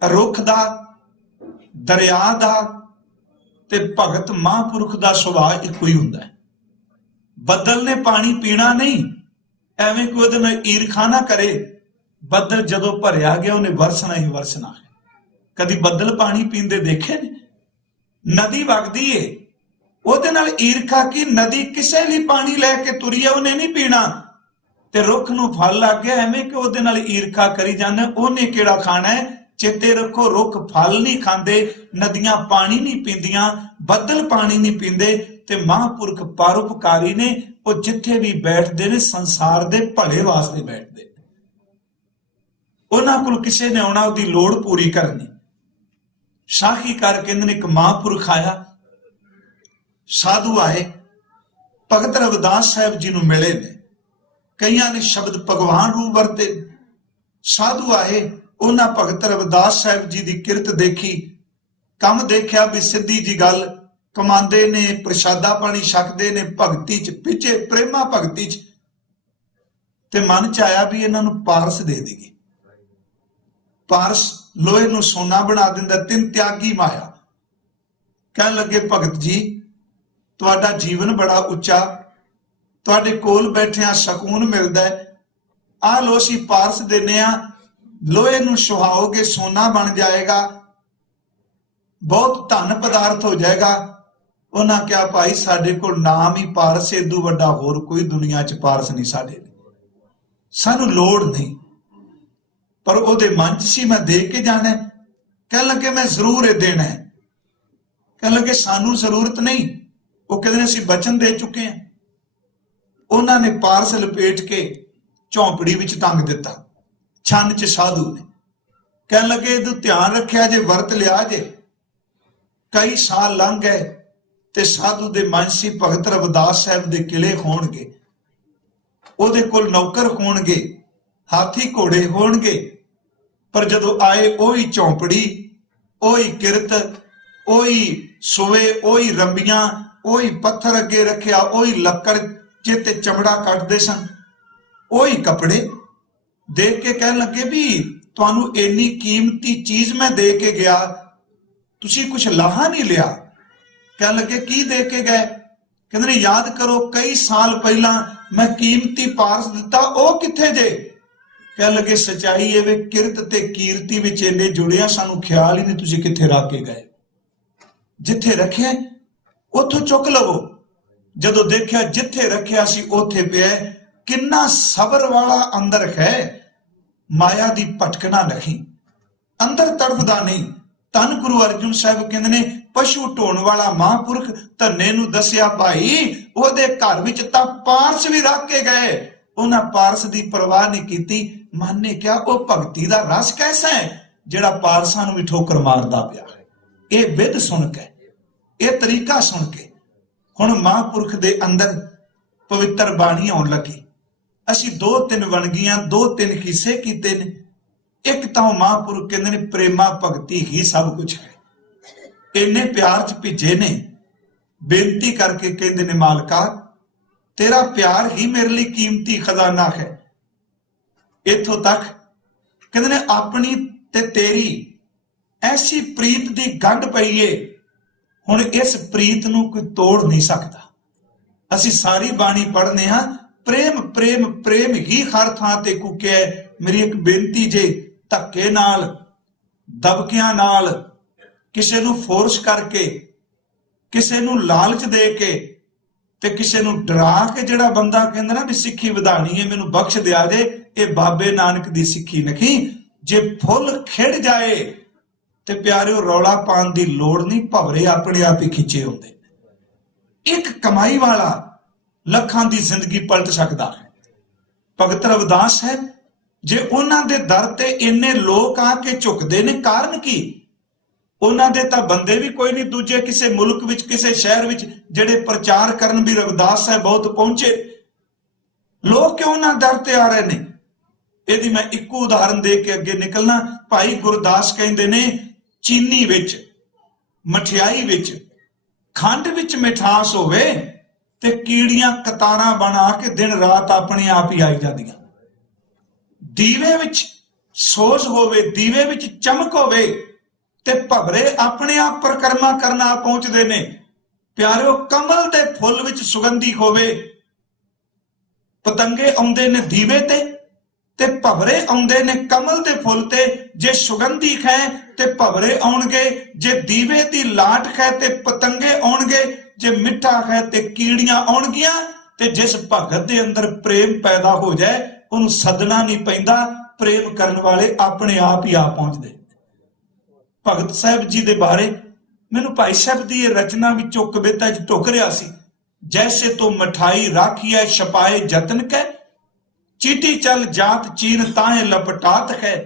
रुख दा, दरिया दा ते भगत महापुरख दा सुभाव इक्को ही हुंदा है। बदल ने पानी पीना नहीं, एवें कोई उहदे नाल ईरखा ना करे। बदल जदों भरिया गया उन्हें वरसना ही वरसना है। कदी बदल पानी पींदे देखे ने? नदी वगदी है, उहदे नाल ईरखा की, नदी किसे लिए पानी लैके तुरी है, उन्हें नहीं पीना। ते रुख नूं फल लग गया, एवें कि उहदे नाल ईरखा करी जाने, उहने किहड़ा खाना है। चेते रखो रुख फल नहीं खांदे, नदियां पानी नहीं पींदियां, बदल पानी नहीं पींदे। ते महापुरख परोपकारी ने, वो जिथे भी बैठते ने संसार दे भले वास्ते बैठते। उन्हां कोल किसे ने आउणा, उहदी लोड़ पूरी करनी। साखी कर कहंदे एक महापुरख आया, साधु आए, भगत रविदास साहब जी नूं मिले ने। कईयां ने शब्द भगवान रूप वरते। साधु आए, उन्हां भगत रविदास साहब जी दी किरत देखी, कम देखिया भी सीधी जी गल ਕਮਾਉਂਦੇ ਨੇ, ਪ੍ਰਸ਼ਾਦਾ ਪਾਣੀ ਛਕਦੇ ਨੇ, ਭਗਤੀ ਚ ਪਿੱਛੇ ਪ੍ਰੇਮਾ ਭਗਤੀ ਚ, ਤੇ ਮਨ ਚ ਆਇਆ ਵੀ ਇਹਨਾਂ ਨੂੰ ਪਾਰਸ ਦੇ ਦੇਗੀ। ਪਾਰਸ ਲੋਹੇ ਨੂੰ ਸੋਨਾ ਬਣਾ ਦਿੰਦਾ। ਤਿੰਨ ਤਿਆਗੀ ਮਾਇਆ ਕਹਿਣ ਲੱਗੇ ਭਗਤ ਜੀ ਤੁਹਾਡਾ ਜੀਵਨ ਬੜਾ ਉੱਚਾ, ਤੁਹਾਡੇ ਕੋਲ ਬੈਠਿਆਂ ਸਕੂਨ ਮਿਲਦਾ ਹੈ, ਆਹ ਲੋ ਅਸੀਂ ਪਾਰਸ ਦਿੰਨੇ ਆ, ਲੋਹੇ ਨੂੰ ਸੁਹਾਓਗੇ ਸੋਨਾ ਬਣ ਜਾਏਗਾ, ਬਹੁਤ ਧਨ ਪਦਾਰਥ ਹੋ ਜਾਏਗਾ। ਉਹਨਾਂ ਕਿਹਾ ਭਾਈ ਸਾਡੇ ਕੋਲ ਨਾਮ ਹੀ ਪਾਰਸ, ਏਦੂ ਵੱਡਾ ਹੋਰ ਕੋਈ ਦੁਨੀਆ ਚ ਪਾਰਸ ਨਹੀਂ ਸਾਡੇ, ਸਾਨੂੰ ਲੋੜ ਨਹੀਂ। ਪਰ ਉਹਦੇ ਮਨ ਚ ਸੀ ਮੈਂ ਦੇ ਕੇ ਜਾਣਾ। ਕਹਿਣ ਲੱਗੇ ਮੈਂ ਜ਼ਰੂਰ ਇਹ ਦੇਣਾ ਹੈ। ਕਹਿਣ ਲੱਗੇ ਸਾਨੂੰ ਜ਼ਰੂਰਤ ਨਹੀਂ, ਉਹ ਕਹਿੰਦੇ ਨੇ ਅਸੀਂ ਬਚਨ ਦੇ ਚੁੱਕੇ ਹਾਂ। ਉਹਨਾਂ ਨੇ ਪਾਰਸ ਲਪੇਟ ਕੇ ਝੌਂਪੜੀ ਵਿੱਚ ਟੰਗ ਦਿੱਤਾ। ਛੰਨ ਚ ਸਾਧੂ ਨੇ ਕਹਿਣ ਲੱਗੇ ਤੂੰ ਧਿਆਨ ਰੱਖਿਆ ਜੇ, ਵਰਤ ਲਿਆ ਜੇ। ਕਈ ਸਾਲ ਲੰਘ ਗਏ ਤੇ ਸਾਧੂ ਦੇ ਮਨ ਸੀ ਭਗਤ ਰਵਿਦਾਸ ਸਾਹਿਬ ਦੇ ਕਿਲੇ ਹੋਣਗੇ, ਉਹਦੇ ਕੋਲ ਨੌਕਰ ਹੋਣਗੇ, ਹਾਥੀ ਘੋੜੇ ਹੋਣਗੇ। ਪਰ ਜਦੋਂ ਆਏ ਉਹੀ ਝੌਂਪੜੀ, ਉਹੀ ਕਿਰਤ, ਉਹੀ ਸੋਏ, ਉਹੀ ਰੰਬੀਆਂ, ਉਹੀ ਪੱਥਰ ਅੱਗੇ ਰੱਖਿਆ, ਉਹੀ ਲੱਕੜ ਜਿੱਤੇ ਚਮੜਾ ਕੱਟਦੇ ਸਨ, ਉਹੀ ਕੱਪੜੇ। ਦੇਖ ਕੇ ਕਹਿਣ ਲੱਗੇ ਵੀ ਤੁਹਾਨੂੰ ਇੰਨੀ ਕੀਮਤੀ ਚੀਜ਼ ਮੈਂ ਦੇ ਕੇ ਗਿਆ, ਤੁਸੀਂ ਕੁਝ ਲਾਹਾ ਨਹੀਂ ਲਿਆ। ਕਹਿਣ ਲੱਗੇ ਕੀ ਦੇ ਕੇ ਗਏ? ਕਹਿੰਦੇ ਨੇ ਯਾਦ ਕਰੋ ਕਈ ਸਾਲ ਪਹਿਲਾਂ ਮੈਂ ਕੀਮਤੀ ਪਾਰਸ ਦਿੱਤਾ, ਉਹ ਕਿੱਥੇ ਜੇ? ਕਹਿਣ ਲੱਗੇ ਸਚਾਈ ਇਹ ਵੇ ਕਿਰਤ ਤੇ ਕੀਰਤੀ ਵਿੱਚ ਇੰਨੇ ਜੁੜਿਆ, ਸਾਨੂੰ ਖਿਆਲ ਹੀ ਨਹੀਂ ਤੁਸੀਂ ਕਿੱਥੇ ਰੱਖ ਕੇ ਗਏ। ਜਿੱਥੇ ਰੱਖਿਆ ਉੱਥੋਂ ਚੁੱਕ ਲਵੋ। ਜਦੋਂ ਦੇਖਿਆ ਜਿੱਥੇ ਰੱਖਿਆ ਸੀ ਉੱਥੇ ਪਿਆ। ਕਿੰਨਾ ਸਬਰ ਵਾਲਾ ਅੰਦਰ ਹੈ, ਮਾਇਆ ਦੀ ਭਟਕਣਾ ਨਹੀਂ, ਅੰਦਰ ਤੜਫਦਾ ਨਹੀਂ। ਧੰਨ ਗੁਰੂ ਅਰਜਨ ਸਾਹਿਬ ਕਹਿੰਦੇ ਨੇ ਪਸ਼ੂ ਢੋਣ ਵਾਲਾ ਮਹਾਂਪੁਰਖ ਧੰਨੇ ਨੂੰ ਦੱਸਿਆ ਭਾਈ ਉਹਦੇ ਘਰ ਵਿੱਚ ਤਾਂ ਪਾਰਸ ਵੀ ਰੱਖ ਕੇ ਗਏ, ਉਹਨਾਂ ਪਾਰਸ ਦੀ ਪਰਵਾਹ ਨਹੀਂ ਕੀਤੀ। ਮਨ ਨੇ ਕਿਹਾ ਉਹ ਭਗਤੀ ਦਾ ਰਸ ਕੈਸਾ ਹੈ ਜਿਹੜਾ ਪਾਰਸਾਂ ਨੂੰ ਵੀ ਠੋਕਰ ਮਾਰਦਾ ਪਿਆ। ਇਹ ਵਿਧ ਸੁਣ ਕੇ, ਇਹ ਤਰੀਕਾ ਸੁਣ ਕੇ ਹੁਣ ਮਹਾਂਪੁਰਖ ਦੇ ਅੰਦਰ ਪਵਿੱਤਰ ਬਾਣੀ ਆਉਣ ਲੱਗੀ। ਅਸੀਂ 2-3 ਵੰਨਗੀਆਂ 2-3 ਹਿੱਸੇ ਕੀਤੇ ਨੇ। ਇੱਕ ਤਾਂ ਉਹ ਮਹਾਂਪੁਰਖ ਕਹਿੰਦੇ ਨੇ ਪ੍ਰੇਮਾ ਭਗਤੀ ਹੀ ਸਭ ਕੁਝ ਹੈ, ਇੰਨੇ ਪਿਆਰ ਚ ਭਿੱਜੇ ਨੇ। ਬੇਨਤੀ ਕਰਕੇ ਕਹਿੰਦੇ ਨੇ ਮਾਲਕਾ ਤੇਰਾ ਪਿਆਰ ਹੀ ਮੇਰੇ ਲਈ ਕੀਮਤੀ ਖਜ਼ਾਨਾ ਹੈ। ਇੱਥੋਂ ਤੱਕ ਕਹਿੰਦੇ ਨੇ ਆਪਣੀ ਤੇ ਤੇਰੀ ਐਸੀ ਪ੍ਰੀਤ ਦੀ ਗੰਢ ਪਈ ਏ, ਹੁਣ ਇਸ ਪ੍ਰੀਤ ਨੂੰ ਕੋਈ ਤੋੜ ਨਹੀਂ ਸਕਦਾ। ਅਸੀਂ ਸਾਰੀ ਬਾਣੀ ਪੜ੍ਹਨੇ ਹਾਂ, ਪ੍ਰੇਮ ਪ੍ਰੇਮ ਪ੍ਰੇਮ ਹੀ ਹਰ ਥਾਂ ਤੇ ਕੁਕਿਆ। ਮੇਰੀ ਇੱਕ ਬੇਨਤੀ ਜੇ, ਧੱਕੇ ਨਾਲ, ਦਬਕਿਆਂ ਨਾਲ, ਕਿਸੇ ਨੂੰ ਫੋਰਸ ਕਰਕੇ, ਕਿਸੇ ਨੂੰ ਲਾਲਚ ਦੇ ਕੇ ਤੇ ਕਿਸੇ ਨੂੰ ਡਰਾ ਕੇ ਜਿਹੜਾ ਬੰਦਾ ਕਹਿੰਦਾ ਨਾ ਵੀ ਸਿੱਖੀ ਵਧਾਣੀ ਹੈ ਮੈਨੂੰ ਬਖਸ਼ ਦਿਆ ਜੇ, ਇਹ ਬਾਬੇ ਨਾਨਕ ਦੀ ਸਿੱਖੀ ਨਹੀਂ। ਜੇ ਫੁੱਲ ਖਿੜ ਜਾਏ ਤੇ ਪਿਆਰਿਓ ਰੌਲਾ ਪਾਉਣ ਦੀ ਲੋੜ ਨਹੀਂ, ਭਵਰੇ ਆਪਣੇ ਆਪ ਹੀ ਖਿੱਚੇ ਹੁੰਦੇ। ਇੱਕ ਕਮਾਈ ਵਾਲਾ ਲੱਖਾਂ ਦੀ ਜ਼ਿੰਦਗੀ ਪਲਟ ਸਕਦਾ ਹੈ। ਭਗਤ ਰਵਿਦਾਸ ਸਾਹਿਬ ਜੇ ਉਹਨਾਂ ਦੇ ਦਰ ਤੇ ਇੰਨੇ ਲੋਕ ਆ ਕੇ ਝੁਕਦੇ ਨੇ, ਕਾਰਨ ਕੀ? ਉਹਨਾਂ ਦੇ ਤਾਂ ਬੰਦੇ ਵੀ ਕੋਈ ਨਹੀਂ, ਦੂਜੇ ਕਿਸੇ ਮੁਲਕ ਵਿੱਚ, ਕਿਸੇ ਸ਼ਹਿਰ ਵਿੱਚ ਜਿਹੜੇ ਪ੍ਰਚਾਰ ਕਰਨ ਵੀ ਰਵਿਦਾਸ ਸਾਹਿਬ ਬਹੁਤ ਪਹੁੰਚੇ। ਲੋਕ ਕਿਉਂ ਨਾ ਦਰ ਤੇ ਆ ਰਹੇ ਨੇ? ਇਹਦੀ ਮੈਂ ਇੱਕੋ ਉਦਾਹਰਨ ਦੇ ਕੇ ਅੱਗੇ ਨਿਕਲਣਾ। ਭਾਈ ਗੁਰਦਾਸ ਕਹਿੰਦੇ ਨੇ ਚੀਨੀ ਵਿੱਚ, ਮਠਿਆਈ ਵਿੱਚ, ਖੰਡ ਵਿੱਚ ਮਿਠਾਸ ਹੋਵੇ ਤੇ ਕੀੜੀਆਂ ਕਤਾਰਾਂ ਬਣਾ ਕੇ ਦਿਨ ਰਾਤ ਆਪਣੇ ਆਪ ਹੀ ਆਈ ਜਾਂਦੀਆਂ। ਦੀਵੇ ਵਿੱਚ ਸੋਝ ਹੋਵੇ, ਦੀਵੇ ਵਿੱਚ ਚਮਕ ਹੋਵੇ ਤੇ ਭਵਰੇ ਆਪਣੇ ਆਪ ਪਰਿਕਰਮਾ ਕਰਨਾ ਪਹੁੰਚਦੇ ਨੇ। ਪਿਆਰਿਓ ਕਮਲ ਦੇ ਫੁੱਲ ਵਿੱਚ ਸੁਗੰਧੀ ਹੋਵੇ, ਪਤੰਗੇ ਆਉਂਦੇ ਨੇ ਦੀਵੇ ਤੇ ਭਵਰੇ ਆਉਂਦੇ ਨੇ ਕਮਲ ਦੇ ਫੁੱਲ ਤੇ। ਜੇ ਸੁਗੰਧੀ ਹੈ ਤੇ ਭਵਰੇ ਆਉਣਗੇ, ਜੇ ਦੀਵੇ ਦੀ ਲਾਟ ਹੈ ਤੇ ਪਤੰਗੇ ਆਉਣਗੇ, ਜੇ ਮਿੱਠਾ ਹੈ ਤੇ ਕੀੜੀਆਂ ਆਉਣਗੀਆਂ। ਤੇ ਜਿਸ ਭਗਤ ਦੇ ਅੰਦਰ ਪ੍ਰੇਮ ਪੈਦਾ ਹੋ ਜਾਏ ਉਹਨੂੰ ਸੱਦਣਾ ਨਹੀਂ ਪੈਂਦਾ, ਪ੍ਰੇਮ ਕਰਨ ਵਾਲੇ ਆਪਣੇ ਆਪ ਹੀ ਆ ਪਹੁੰਚਦੇ। ਭਗਤ ਸਾਹਿਬ ਜੀ ਦੇ ਬਾਰੇ ਮੈਨੂੰ ਭਾਈ ਸਾਹਿਬ ਦੀ ਇਹ ਰਚਨਾ ਵਿੱਚੋਂ ਕਵਿਤਾ ਚ ਢੁੱਕ ਰਿਹਾ ਸੀ। ਜੈਸੇ ਤੋਂ ਮਠਾਈ ਰਾਖੀਐ ਛਪਾਏ ਜਤਨ ਕੈ, ਚੀਟੀ ਚਲ ਜਾਤ ਚੀਨ ਤਾਏ ਲਪਟਾਤ ਹੈ।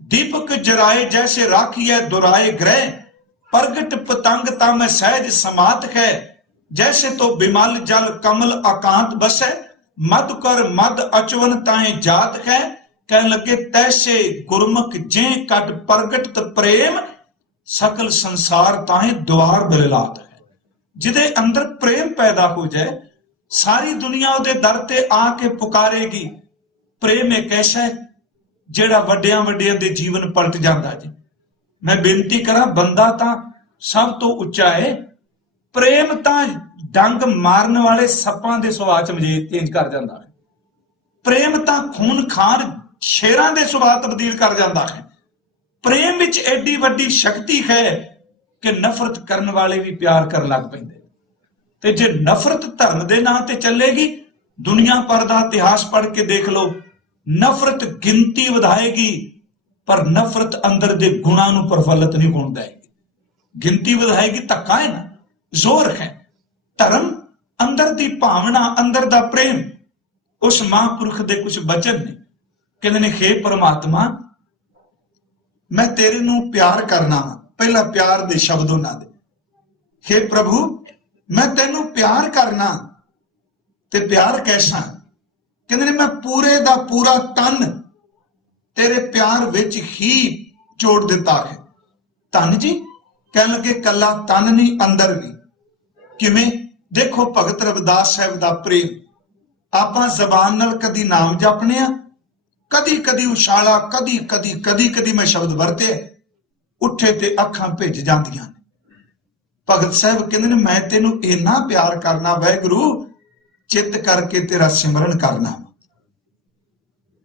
ਦੀਪਕ ਜਰਾਏ ਜੈਸੇ ਰਾਖੀਐ ਦੁਰਾਏ ਗ੍ਰਹਿ, ਪ੍ਰਗਟ ਪਤੰਗ ਤਾਮੈ ਸਹਿਜ ਸਮਾਤ ਹੈ। ਜੈਸੇ ਤੋਂ ਬਿਮਲ ਜਲ ਕਮਲ ਆਕਾਂਤ ਬਸੈ, ਮਦ ਕਰ ਮਦ ਅਚਵਨ ਤਾਏ ਜਾਤ ਹੈ। ਕਹਿਣ ਲੱਗੇ ਤੈਸੇ ਗੁਰਮੁਖ ਜੇ ਕਟ ਪ੍ਰਗਟ ਪ੍ਰੇਮ, ਸਕਲ ਸੰਸਾਰ ਤਾਏ ਦੁਆਰ ਬਿਲਲਾਤ ਹੈ। ਜਿਹਦੇ ਅੰਦਰ ਪ੍ਰੇਮ ਪੈਦਾ ਹੋ ਜਾਏ, ਸਾਰੀ ਦੁਨੀਆ ਉਹਦੇ ਦਰ ਤੇ ਆ ਕੇ ਪੁਕਾਰੇਗੀ। ਪ੍ਰੇਮ ਇੱਕ ਐਸਾ ਹੈ ਜਿਹੜਾ ਵੱਡਿਆਂ ਵੱਡਿਆਂ ਦੇ ਜੀਵਨ ਪਲਟ ਜਾਂਦਾ ਜੀ। ਮੈਂ ਬੇਨਤੀ ਕਰਾਂ, ਬੰਦਾ ਤਾਂ ਸਭ ਤੋਂ ਉੱਚਾ ਹੈ, ਪ੍ਰੇਮ ਤਾਂ ਡੰਗ ਮਾਰਨ ਵਾਲੇ ਸੱਪਾਂ ਦੇ ਸੁਭਾਅ ਚ ਚੇਂਜ ਕਰ ਜਾਂਦਾ ਹੈ। ਪ੍ਰੇਮ ਤਾਂ ਖੂਨ ਖਾਨ ਸ਼ੇਰਾਂ ਦੇ ਸੁਭਾਅ ਤਬਦੀਲ ਕਰ ਜਾਂਦਾ ਹੈ। ਪ੍ਰੇਮ ਵਿੱਚ ਐਡੀ ਵੱਡੀ ਸ਼ਕਤੀ ਹੈ ਕਿ ਨਫ਼ਰਤ ਕਰਨ ਵਾਲੇ ਵੀ ਪਿਆਰ ਕਰਨ ਲੱਗ ਪੈਂਦੇ। ਤੇ ਜੇ ਨਫ਼ਰਤ ਧਰਮ ਦੇ ਨਾਂ ਤੇ ਚੱਲੇਗੀ, ਦੁਨੀਆ ਭਰ ਦਾ ਇਤਿਹਾਸ ਪੜ੍ਹ ਕੇ ਦੇਖ ਲਓ, ਨਫ਼ਰਤ ਗਿਣਤੀ ਵਧਾਏਗੀ ਪਰ ਨਫ਼ਰਤ ਅੰਦਰ ਦੇ ਗੁਣਾਂ ਨੂੰ ਪ੍ਰਫੁੱਲਤ ਨਹੀਂ ਹੋਣ ਦੇਗੀ। ਗਿਣਤੀ ਵਧਾਏਗੀ, ਧੱਕਾ ਹੈ ਨਾ, ਜ਼ੋਰ ਹੈ। ਧਰਮ ਅੰਦਰ ਦੀ ਭਾਵਨਾ, ਅੰਦਰ ਦਾ ਪ੍ਰੇਮ। ਉਸ ਮਹਾਂਪੁਰਖ ਦੇ ਕੁਝ ਬਚਨ ਨੇ, ਕਹਿੰਦੇ ਨੇ, ਹੇ ਪਰਮਾਤਮਾ, ਮੈਂ ਤੇਰੇ ਨੂੰ ਪਿਆਰ ਕਰਨਾ ਵਾ। ਪਹਿਲਾ ਪਿਆਰ ਦੇ ਸ਼ਬਦ ਉਹਨਾਂ ਦੇ, ਹੇ ਪ੍ਰਭੂ ਮੈਂ ਤੈਨੂੰ ਪਿਆਰ ਕਰਨਾ। ਤੇ ਪਿਆਰ ਕੈਸਾ? ਕਹਿੰਦੇ ਨੇ, ਮੈਂ ਪੂਰੇ ਦਾ ਪੂਰਾ ਤਨ ਤੇਰੇ ਪਿਆਰ ਵਿੱਚ ਹੀ ਜੋੜ ਦਿੱਤਾ ਹੈ। ਧੰਨ ਜੀ ਕਹਿਣ ਲੱਗੇ, ਕੱਲਾ ਤਨ ਨਹੀਂ, ਅੰਦਰ ਵੀ। ਕਿਵੇਂ? ਦੇਖੋ ਭਗਤ ਰਵਿਦਾਸ ਸਾਹਿਬ ਦਾ ਪ੍ਰੇਮ। ਆਪਾਂ ਜ਼ਬਾਨ ਨਾਲ ਕਦੀ ਨਾਮ ਜਪਨੇ ਆ, ਕਦੀ ਕਦੀ ਉਛਾਲਾ, ਕਦੀ ਮੈਂ ਸ਼ਬਦ ਵਰਤੇ, ਉੱਠੇ ਤੇ ਅੱਖਾਂ ਭਿੱਜ ਜਾਂਦੀਆਂ ਨੇ। ਭਗਤ ਸਾਹਿਬ ਕਹਿੰਦੇ ਨੇ, ਮੈਂ ਤੈਨੂੰ ਇੰਨਾ ਪਿਆਰ ਕਰਨਾ ਵਾਹਿਗੁਰੂ, ਚਿੱਤ ਕਰਕੇ ਤੇਰਾ ਸਿਮਰਨ ਕਰਨਾ,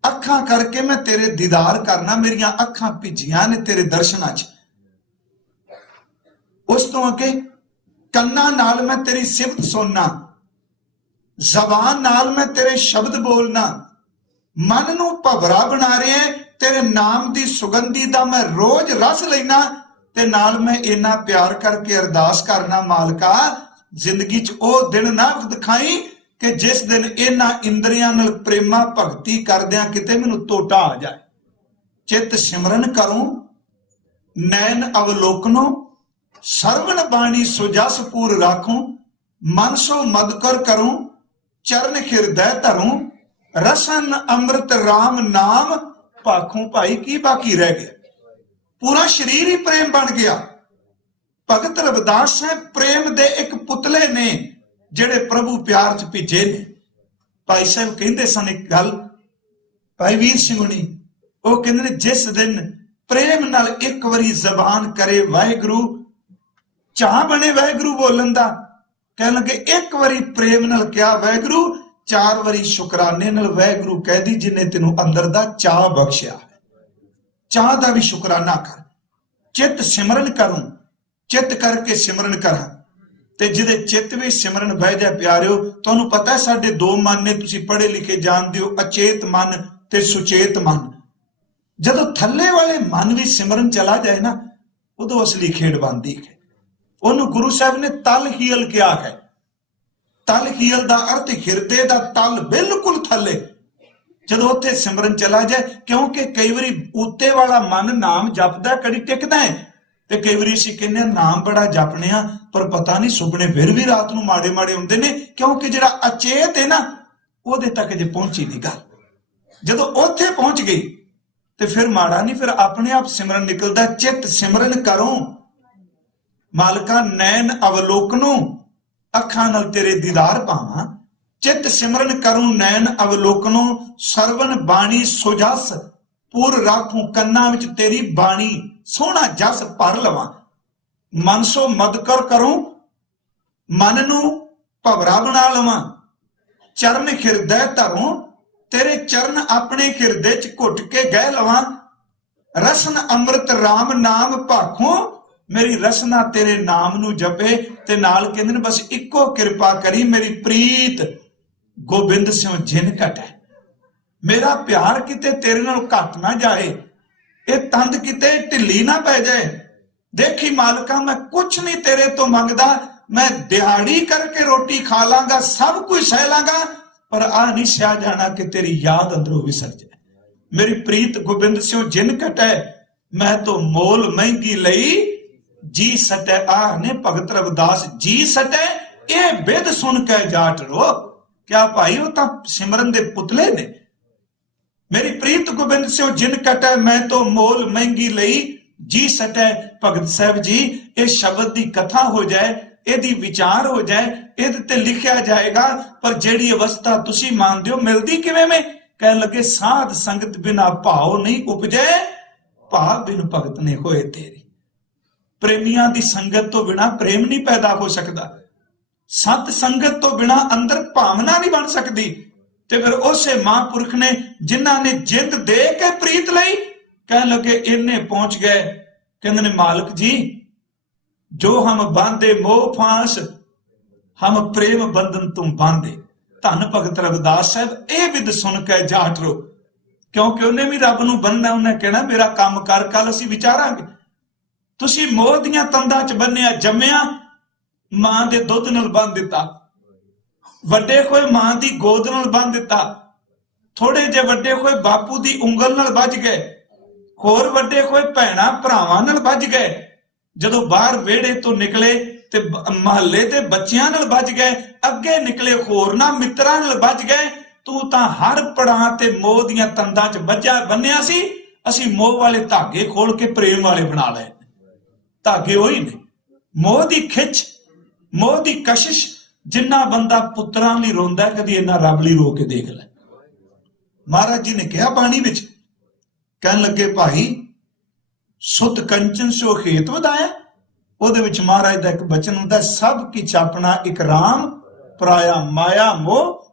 ਅੱਖਾਂ ਕਰਕੇ ਮੈਂ ਤੇਰੇ ਦੀਦਾਰ ਕਰਨਾ। ਮੇਰੀਆਂ ਅੱਖਾਂ ਭਿੱਜੀਆਂ ਨੇ ਤੇਰੇ ਦਰਸ਼ਨਾਂ 'ਚ। ਉਸ ਤੋਂ ਅੱਗੇ ਕੰਨਾਂ ਨਾਲ ਮੈਂ ਤੇਰੀ ਸਿਫਤ ਸੁਣਨਾ, ਜ਼ਬਾਨ ਨਾਲ ਮੈਂ ਤੇਰੇ ਸ਼ਬਦ ਬੋਲਣਾ, ਮਨ ਨੂੰ ਭਵਰਾ ਬਣਾ ਰਿਹਾ ਤੇਰੇ ਨਾਮ ਦੀ ਸੁਗੰਧੀ ਦਾ ਮੈਂ ਰੋਜ਼ ਰਸ ਲੈਣਾ। ਤੇ ਨਾਲ ਮੈਂ ਇੰਨਾ ਪਿਆਰ ਕਰਕੇ ਅਰਦਾਸ ਕਰਨਾ, ਮਾਲਕਾ ਜ਼ਿੰਦਗੀ 'ਚ ਉਹ ਦਿਨ ਨਾ ਦਿਖਾਈ ਕਿ ਜਿਸ ਦਿਨ ਇਹਨਾਂ ਇੰਦਰੀਆਂ ਨਾਲ ਪ੍ਰੇਮਾ ਭਗਤੀ ਕਰਦਿਆਂ ਕਿਤੇ ਮੈਨੂੰ ਟੋਟਾ ਆ ਜਾਏ। ਚਿੱਤ ਸਿਮਰਨ ਕਰੂੰ, ਨੈਣ ਅਵਲੋਕਨੋ, ਸਰਵਣ ਬਾਣੀ ਸੁਜਸ ਪੂਰ ਰਾਖੂੰ, ਮਨ ਸੋ ਮਦਕਰ ਕਰੂੰ, ਚਰਨ ਹਿਰਦੈ ਧਰੂੰ, ਰਸਨ ਅੰਮ੍ਰਿਤ ਰਾਮ ਨਾਮ ਭਾਖੂੰ। ਭਾਈ ਕੀ ਬਾਕੀ ਰਹਿ ਗਿਆ? ਪੂਰਾ ਸਰੀਰ ਹੀ ਪ੍ਰੇਮ ਬਣ ਗਿਆ। ਭਗਤ ਰਵਿਦਾਸ ਸਾਹਿਬ ਪ੍ਰੇਮ ਦੇ ਇੱਕ ਪੁਤਲੇ ਨੇ ਜਿਹੜੇ ਪ੍ਰਭੂ ਪਿਆਰ ਚ ਭਿੱਜੇ ਨੇ। ਭਾਈ ਸਾਹਿਬ ਕਹਿੰਦੇ ਸਨ ਇੱਕ ਗੱਲ, ਭਾਈ ਵੀਰ ਸਿੰਘ ਹੁਣੀ, ਉਹ ਕਹਿੰਦੇ ਨੇ, ਜਿਸ ਦਿਨ ਪ੍ਰੇਮ ਨਾਲ ਇੱਕ ਵਾਰੀ ਜ਼ਬਾਨ ਕਰੇ ਵਾਹਿਗੁਰੂ, ਚਾਹ ਬਣੇ ਵਾਹਿਗੁਰੂ ਬੋਲਣ ਦਾ। ਕਹਿਣ ਲੱਗੇ, ਇੱਕ ਵਾਰੀ ਪ੍ਰੇਮ ਨਾਲ ਕਿਹਾ ਵਾਹਿਗੁਰੂ, 4 ਵਾਰੀ ਸ਼ੁਕਰਾਨੇ ਨਾਲ ਵਾਹਿਗੁਰੂ ਕਹਿਦੀ, ਜਿਨੇ ਤੈਨੂੰ ਅੰਦਰ ਦਾ ਚਾਹ ਬਖਸ਼ਿਆ। ਚਾਹ ਦਾ ਵੀ ਸ਼ੁਕਰਾਨਾ ਕਰ। ਚਿੱਤ ਸਿਮਰਨ ਕਰੂੰ, ਚਿੱਤ ਕਰਕੇ ਸਿਮਰਨ ਕਰਾਂ। ਤੇ ਜਿਹਦੇ ਚਿੱਤ ਵਿੱਚ ਸਿਮਰਨ ਬਹਿ ਜਾ ਪਿਆਰਿਓ, ਤੁਹਾਨੂੰ ਪਤਾ ਸਾਡੇ 2 ਮਨ ਨੇ, ਤੁਸੀਂ ਪੜ੍ਹੇ ਲਿਖੇ ਜਾਣਦੇ ਹੋ, ਅਚੇਤ ਮਨ ਤੇ ਸੁਚੇਤ ਮਨ। ਜਦੋਂ ਥੱਲੇ ਵਾਲੇ ਮਨ ਵਿੱਚ ਸਿਮਰਨ ਚਲਾ ਜਾਏ ਨਾ, ਉਦੋਂ ਅਸਲੀ ਖੇਡ ਬਣਦੀ ਹੈ। ਉਹਨੂੰ ਗੁਰੂ ਸਾਹਿਬ ਨੇ ਤਲ ਹੀਲ ਕਿਹਾ ਹੈ। ਤਲ ਹੀਲ ਦਾ ਅਰਥ ਹਿਰਦੇ ਦਾ ਤਲ, ਬਿਲਕੁਲ ਥੱਲੇ। ਜਦੋਂ ਉੱਥੇ ਸਿਮਰਨ ਚਲਾ ਜਾਏ, ਕਿਉਂਕਿ ਕਈ ਵਾਰੀ ਉੱਤੇ ਵਾਲਾ ਮਨ ਨਾਮ ਜਪਦਾ, ਕਦੀ ਟਿਕਦਾ ਹੈ, ਤੇ ਕਈ ਵਾਰੀ ਅਸੀਂ ਕਹਿੰਦੇ ਨਾਮ ਬੜਾ ਜਪਨੇ ਆ, ਪਰ ਪਤਾ ਨਹੀਂ ਸੁਪਨੇ ਫਿਰ ਵੀ ਰਾਤ ਨੂੰ ਮਾੜੇ ਮਾੜੇ ਹੁੰਦੇ ਨੇ, ਕਿਉਂਕਿ ਜਿਹੜਾ ਅਚੇਤ ਹੈ ਨਾ, ਉਹਦੇ ਤੱਕ ਜੇ ਪਹੁੰਚੀ ਨਹੀਂ ਗੱਲ। ਜਦੋਂ ਉੱਥੇ ਪਹੁੰਚ ਗਈ ਤੇ ਫਿਰ ਮਾੜਾ ਨਹੀਂ, ਫਿਰ ਆਪਣੇ ਆਪ ਸਿਮਰਨ ਨਿਕਲਦਾ। ਚਿੱਤ ਸਿਮਰਨ ਕਰੋ ਮਾਲਕਾ, ਨੈਣ ਅਵਲੋਕਨੋ, ਅੱਖਾਂ ਨਾਲ ਤੇਰੇ ਦੀਦਾਰ ਪਾਵਾਂ। ਚਿੱਤ ਸਿਮਰਨ ਕਰੂੰ, ਨੈਣ ਅਵਲੋਕਨੋ, ਸਰਵਨ ਬਾਣੀ ਸੁਜਸ ਪੁਰ ਰਾਖੂੰ, ਕੰਨਾਂ ਵਿੱਚ ਤੇਰੀ ਬਾਣੀ ਸੋਹਣਾ ਜਸ ਭਰ ਲਵਾਂ। ਮਨ ਸੋ ਮਦਕਰ ਕਰੂੰ, ਮਨ ਨੂੰ ਭਵਰਾ ਬਣਾ ਲਵਾਂ। ਚਰਨ ਹਿਰਦੈ ਧਰੂੰ, ਤੇਰੇ ਚਰਨ ਆਪਣੇ ਹਿਰਦੇ ਚ ਘੁੱਟ ਕੇ ਗਹਿ ਲਵਾਂ। ਰਸਨ ਅੰਮ੍ਰਿਤ ਰਾਮ ਨਾਮ ਭਾਖੋਂ, ਮੇਰੀ ਰਸਨਾ ਤੇਰੇ ਨਾਮ ਨੂੰ ਜਪੇ। ਤੇ ਨਾਲ ਕਹਿੰਦੇ ਨੇ, ਬਸ ਇੱਕੋ ਕਿਰਪਾ ਕਰੀ, ਮੇਰੀ ਪ੍ਰੀਤ ਗੋਬਿੰਦ ਸਿਉ ਜਿਨ ਘਟੈ। ਮੇਰਾ ਪਿਆਰ ਕਿਤੇ ਤੇਰੇ ਨਾਲ ਘਟ ਨਾ ਜਾਏ, ਇਹ ਤੰਦ ਕਿਤੇ ਢਿੱਲੀ ਨਾ ਪੈ ਜਾਏ। ਦੇਖੀ ਮਾਲਕਾ, ਮੈਂ ਕੁਛ ਨਹੀਂ ਤੇਰੇ ਤੋਂ ਮੰਗਦਾ, ਮੈਂ ਦਿਹਾੜੀ ਕਰਕੇ ਰੋਟੀ ਖਾ ਲਾਂਗਾ, ਸਭ ਕੁਝ ਸਹਿ ਲਾਂਗਾ, ਪਰ ਆ ਨਹੀਂ ਸਹਿ ਜਾਣਾ ਕਿ ਤੇਰੀ ਯਾਦ ਅੰਦਰੋਂ ਵਿਸਰ ਜਾਏ। ਮੇਰੀ ਪ੍ਰੀਤ ਗੋਬਿੰਦ ਸਿਉ ਜਿਨ ਘਟੈ, ਮੈਂ ਤੋਂ ਮੋਲ ਮਹਿੰਗੀ ਲਈ ਜੀ ਸਟੈ। ਆ ਨੇ ਭਗਤ ਰਵਿਦਾਸ, ਜੀ ਸਟੈ ਇਹ ਬਿਦ ਸੁਣ ਕੇ ਜਾਟ ਰੋ। ਕਿਆ ਭਾਈ, ਉਹ ਤਾਂ ਸਿਮਰਨ ਦੇ ਪੁਤਲੇ ਨੇ। ਮੇਰੀ ਪ੍ਰੀਤ ਗੋਬਿੰਦ ਸਿਉ ਜਿਨ ਘਟੈ, ਮੈਂ ਤੋਂ ਮੋਲ ਮਹਿੰਗੀ ਲਈ ਜੀ ਸਟੈ। ਭਗਤ ਸਾਹਿਬ ਜੀ, ਇਹ ਸ਼ਬਦ ਦੀ ਕਥਾ ਹੋ ਜਾਏ, ਇਹਦੀ ਵਿਚਾਰ ਹੋ ਜਾਏ, ਇਹਦੇ ਤੇ ਲਿਖਿਆ ਜਾਏਗਾ। ਪਰ ਜਿਹੜੀ ਅਵਸਥਾ ਤੁਸੀਂ ਮੰਨਦੇ ਹੋ ਮਿਲਦੀ ਕਿਵੇਂ में? ਕਹਿਣ ਲੱਗੇ ਸਾਧ ਸੰਗਤ ਬਿਨਾ ਭਾਉ ਨਹੀਂ ਉਪਜੈ, ਭਾਵ ਬਿਨ ਭਗਤ ਨੇ ਹੋਏ ਤੇਰੇ। ਪ੍ਰੇਮੀਆਂ ਦੀ ਸੰਗਤ ਤੋਂ ਬਿਨਾ ਪ੍ਰੇਮ ਨਹੀਂ ਪੈਦਾ ਹੋ ਸਕਦਾ, ਸਤ ਸੰਗਤ ਤੋਂ ਬਿਨਾ ਅੰਦਰ ਭਾਵਨਾ ਨਹੀਂ ਬਣ ਸਕਦੀ। ਤੇ ਫਿਰ ਉਸੇ ਮਹਾਂਪੁਰਖ ਨੇ ਜਿਨ੍ਹਾਂ ਨੇ ਜਿੰਦ ਦੇ ਕੇ ਪ੍ਰੀਤ ਲਈ, ਕਹਿਣ ਲੱਗੇ ਇੰਨੇ ਪਹੁੰਚ ਗਏ, ਕਹਿੰਦੇ ਨੇ ਮਾਲਕ ਜੀ जो हम बांधे मोह फांस, हम प्रेम बंधन तुम बांधे। धन भगत रविदास साहब ਇਹ ਵਿਦ ਸੁਣ ਕੇ ਜਾਟ ਰੋ, ਕਿਉਂਕਿ ਉਹਨੇ ਵੀ ਰੱਬ ਨੂੰ ਬੰਨਣਾ, ਉਹਨੇ ਕਹਿਣਾ ਮੇਰਾ ਕੰਮ ਕਰ, ਕੱਲ ਅਸੀਂ ਵਿਚਾਰਾਂਗੇ। ਤੁਸੀਂ ਮੋਹ ਦੀਆਂ ਤੰਦਾਂ 'ਚ ਬੰਨਿਆ, ਜੰਮਿਆ ਮਾਂ ਦੇ ਦੁੱਧ ਨਾਲ ਬੰਨ ਦਿੱਤਾ, ਵੱਡੇ ਹੋਏ ਮਾਂ ਦੀ ਗੋਦ ਨਾਲ ਬੰਨ ਦਿੱਤਾ, ਥੋੜੇ ਜਿਹੇ ਵੱਡੇ ਹੋਏ ਬਾਪੂ ਦੀ ਉਂਗਲ ਨਾਲ ਵੱਜ ਗਏ, ਹੋਰ ਵੱਡੇ ਹੋਏ ਭੈਣਾਂ ਭਰਾਵਾਂ ਨਾਲ ਵੱਜ ਗਏ। ਜਦੋਂ ਬਾਹਰ ਵਿਹੜੇ ਤੋਂ ਨਿਕਲੇ ਤੇ ਮਹੱਲੇ ਦੇ ਬੱਚਿਆਂ ਨਾਲ ਵੱਜ ਗਏ, ਅੱਗੇ ਨਿਕਲੇ ਹੋਰਨਾਂ ਮਿੱਤਰਾਂ ਨਾਲ ਵੱਜ ਗਏ। ਤੂੰ ਤਾਂ ਹਰ ਪੜਾਂ ਤੇ ਮੋਹ ਦੀਆਂ ਤੰਦਾਂ 'ਚ ਬੰਨਿਆ ਸੀ, ਅਸੀਂ ਮੋਹ ਵਾਲੇ ਧਾਗੇ ਖੋਲ ਕੇ ਪ੍ਰੇਮ ਵਾਲੇ ਬਣਾ ਲਏ। ਧਾਗੇ ਉਹੀ ਨੇ, ਮੋਹ ਦੀ ਖਿੱਚ, ਮੋਹ ਦੀ ਕਸ਼ਿਸ਼। ਜਿੰਨਾ ਬੰਦਾ ਪੁੱਤਰਾਂ ਲਈ ਰੋਂਦਾ, ਕਦੀ ਇੰਨਾ ਰੱਬ ਲਈ ਰੋ ਕੇ ਦੇਖ ਲੈ। ਮਹਾਰਾਜ ਜੀ ਨੇ ਕਿਹਾ ਬਾਣੀ ਵਿੱਚ, ਕਹਿਣ ਲੱਗੇ ਭਾਈ ਸੁਤ ਕੰਚਨ ਸੋ ਖੇਤ ਵਧਾਇਆ। ਉਹਦੇ ਵਿੱਚ ਮਹਾਰਾਜ ਦਾ ਇੱਕ ਬਚਨ ਹੁੰਦਾ, ਸਭ ਕੀ ਚਾਪਣਾ ਇੱਕ ਰਾਮ ਪਰਾਇਆ, ਮਾਇਆ ਮੋਹ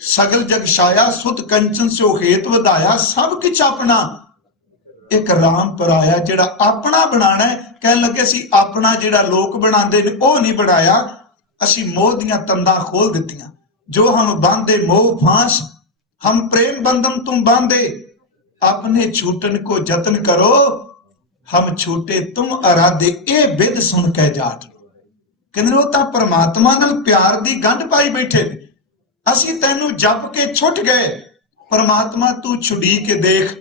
ਸਗਲ ਜਗ ਛਾਇਆ, ਸੁਤ ਕੰਚਨ ਸੋ ਖੇਤ ਵਧਾਇਆ। ਸਭ ਕੀ ਚਾਪਣਾ ਇੱਕ ਰਾਮ ਪਰਾਇਆ, ਜਿਹੜਾ ਆਪਣਾ ਬਣਾਣਾ। ਕਹਿਣ ਲੱਗੇ ਅਸੀਂ ਆਪਣਾ ਜਿਹੜਾ ਲੋਕ ਬਣਾਉਂਦੇ ਨੇ ਉਹ ਨਹੀਂ ਬਣਾਇਆ, ਅਸੀਂ ਮੋਹ ਦੀਆਂ ਤੰਦਾਂ ਖੋਲ ਦਿੱਤੀਆਂ। ਜੋ ਹਮ ਬਾਂਧੇ ਮੋਹ ਫਾਂਸ, ਹਮ ਪ੍ਰੇਮ ਬੰਧਨ ਤੁਮ ਬਾਂਧੇ, ਆਪਣੇ ਛੂਟਨ ਕੋ ਯਤਨ ਕਰੋ, ਹਮ ਛੋਟੇ ਤੁਮ ਅਰਾਧੇ। ਇਹ ਵਿਦ ਸੁਣ ਕੇ ਜਾਟ ਕਹਿੰਦੇ ਉਹ ਤਾਂ ਪਰਮਾਤਮਾ ਨਾਲ ਪਿਆਰ ਦੀ ਗੰਢ ਪਾਈ ਬੈਠੇ ਨੇ। ਅਸੀਂ ਤੈਨੂੰ ਜਪ ਕੇ ਛੁੱਟ ਗਏ, ਪਰਮਾਤਮਾ ਤੂੰ ਛੁਡੀ ਕੇ ਦੇਖ।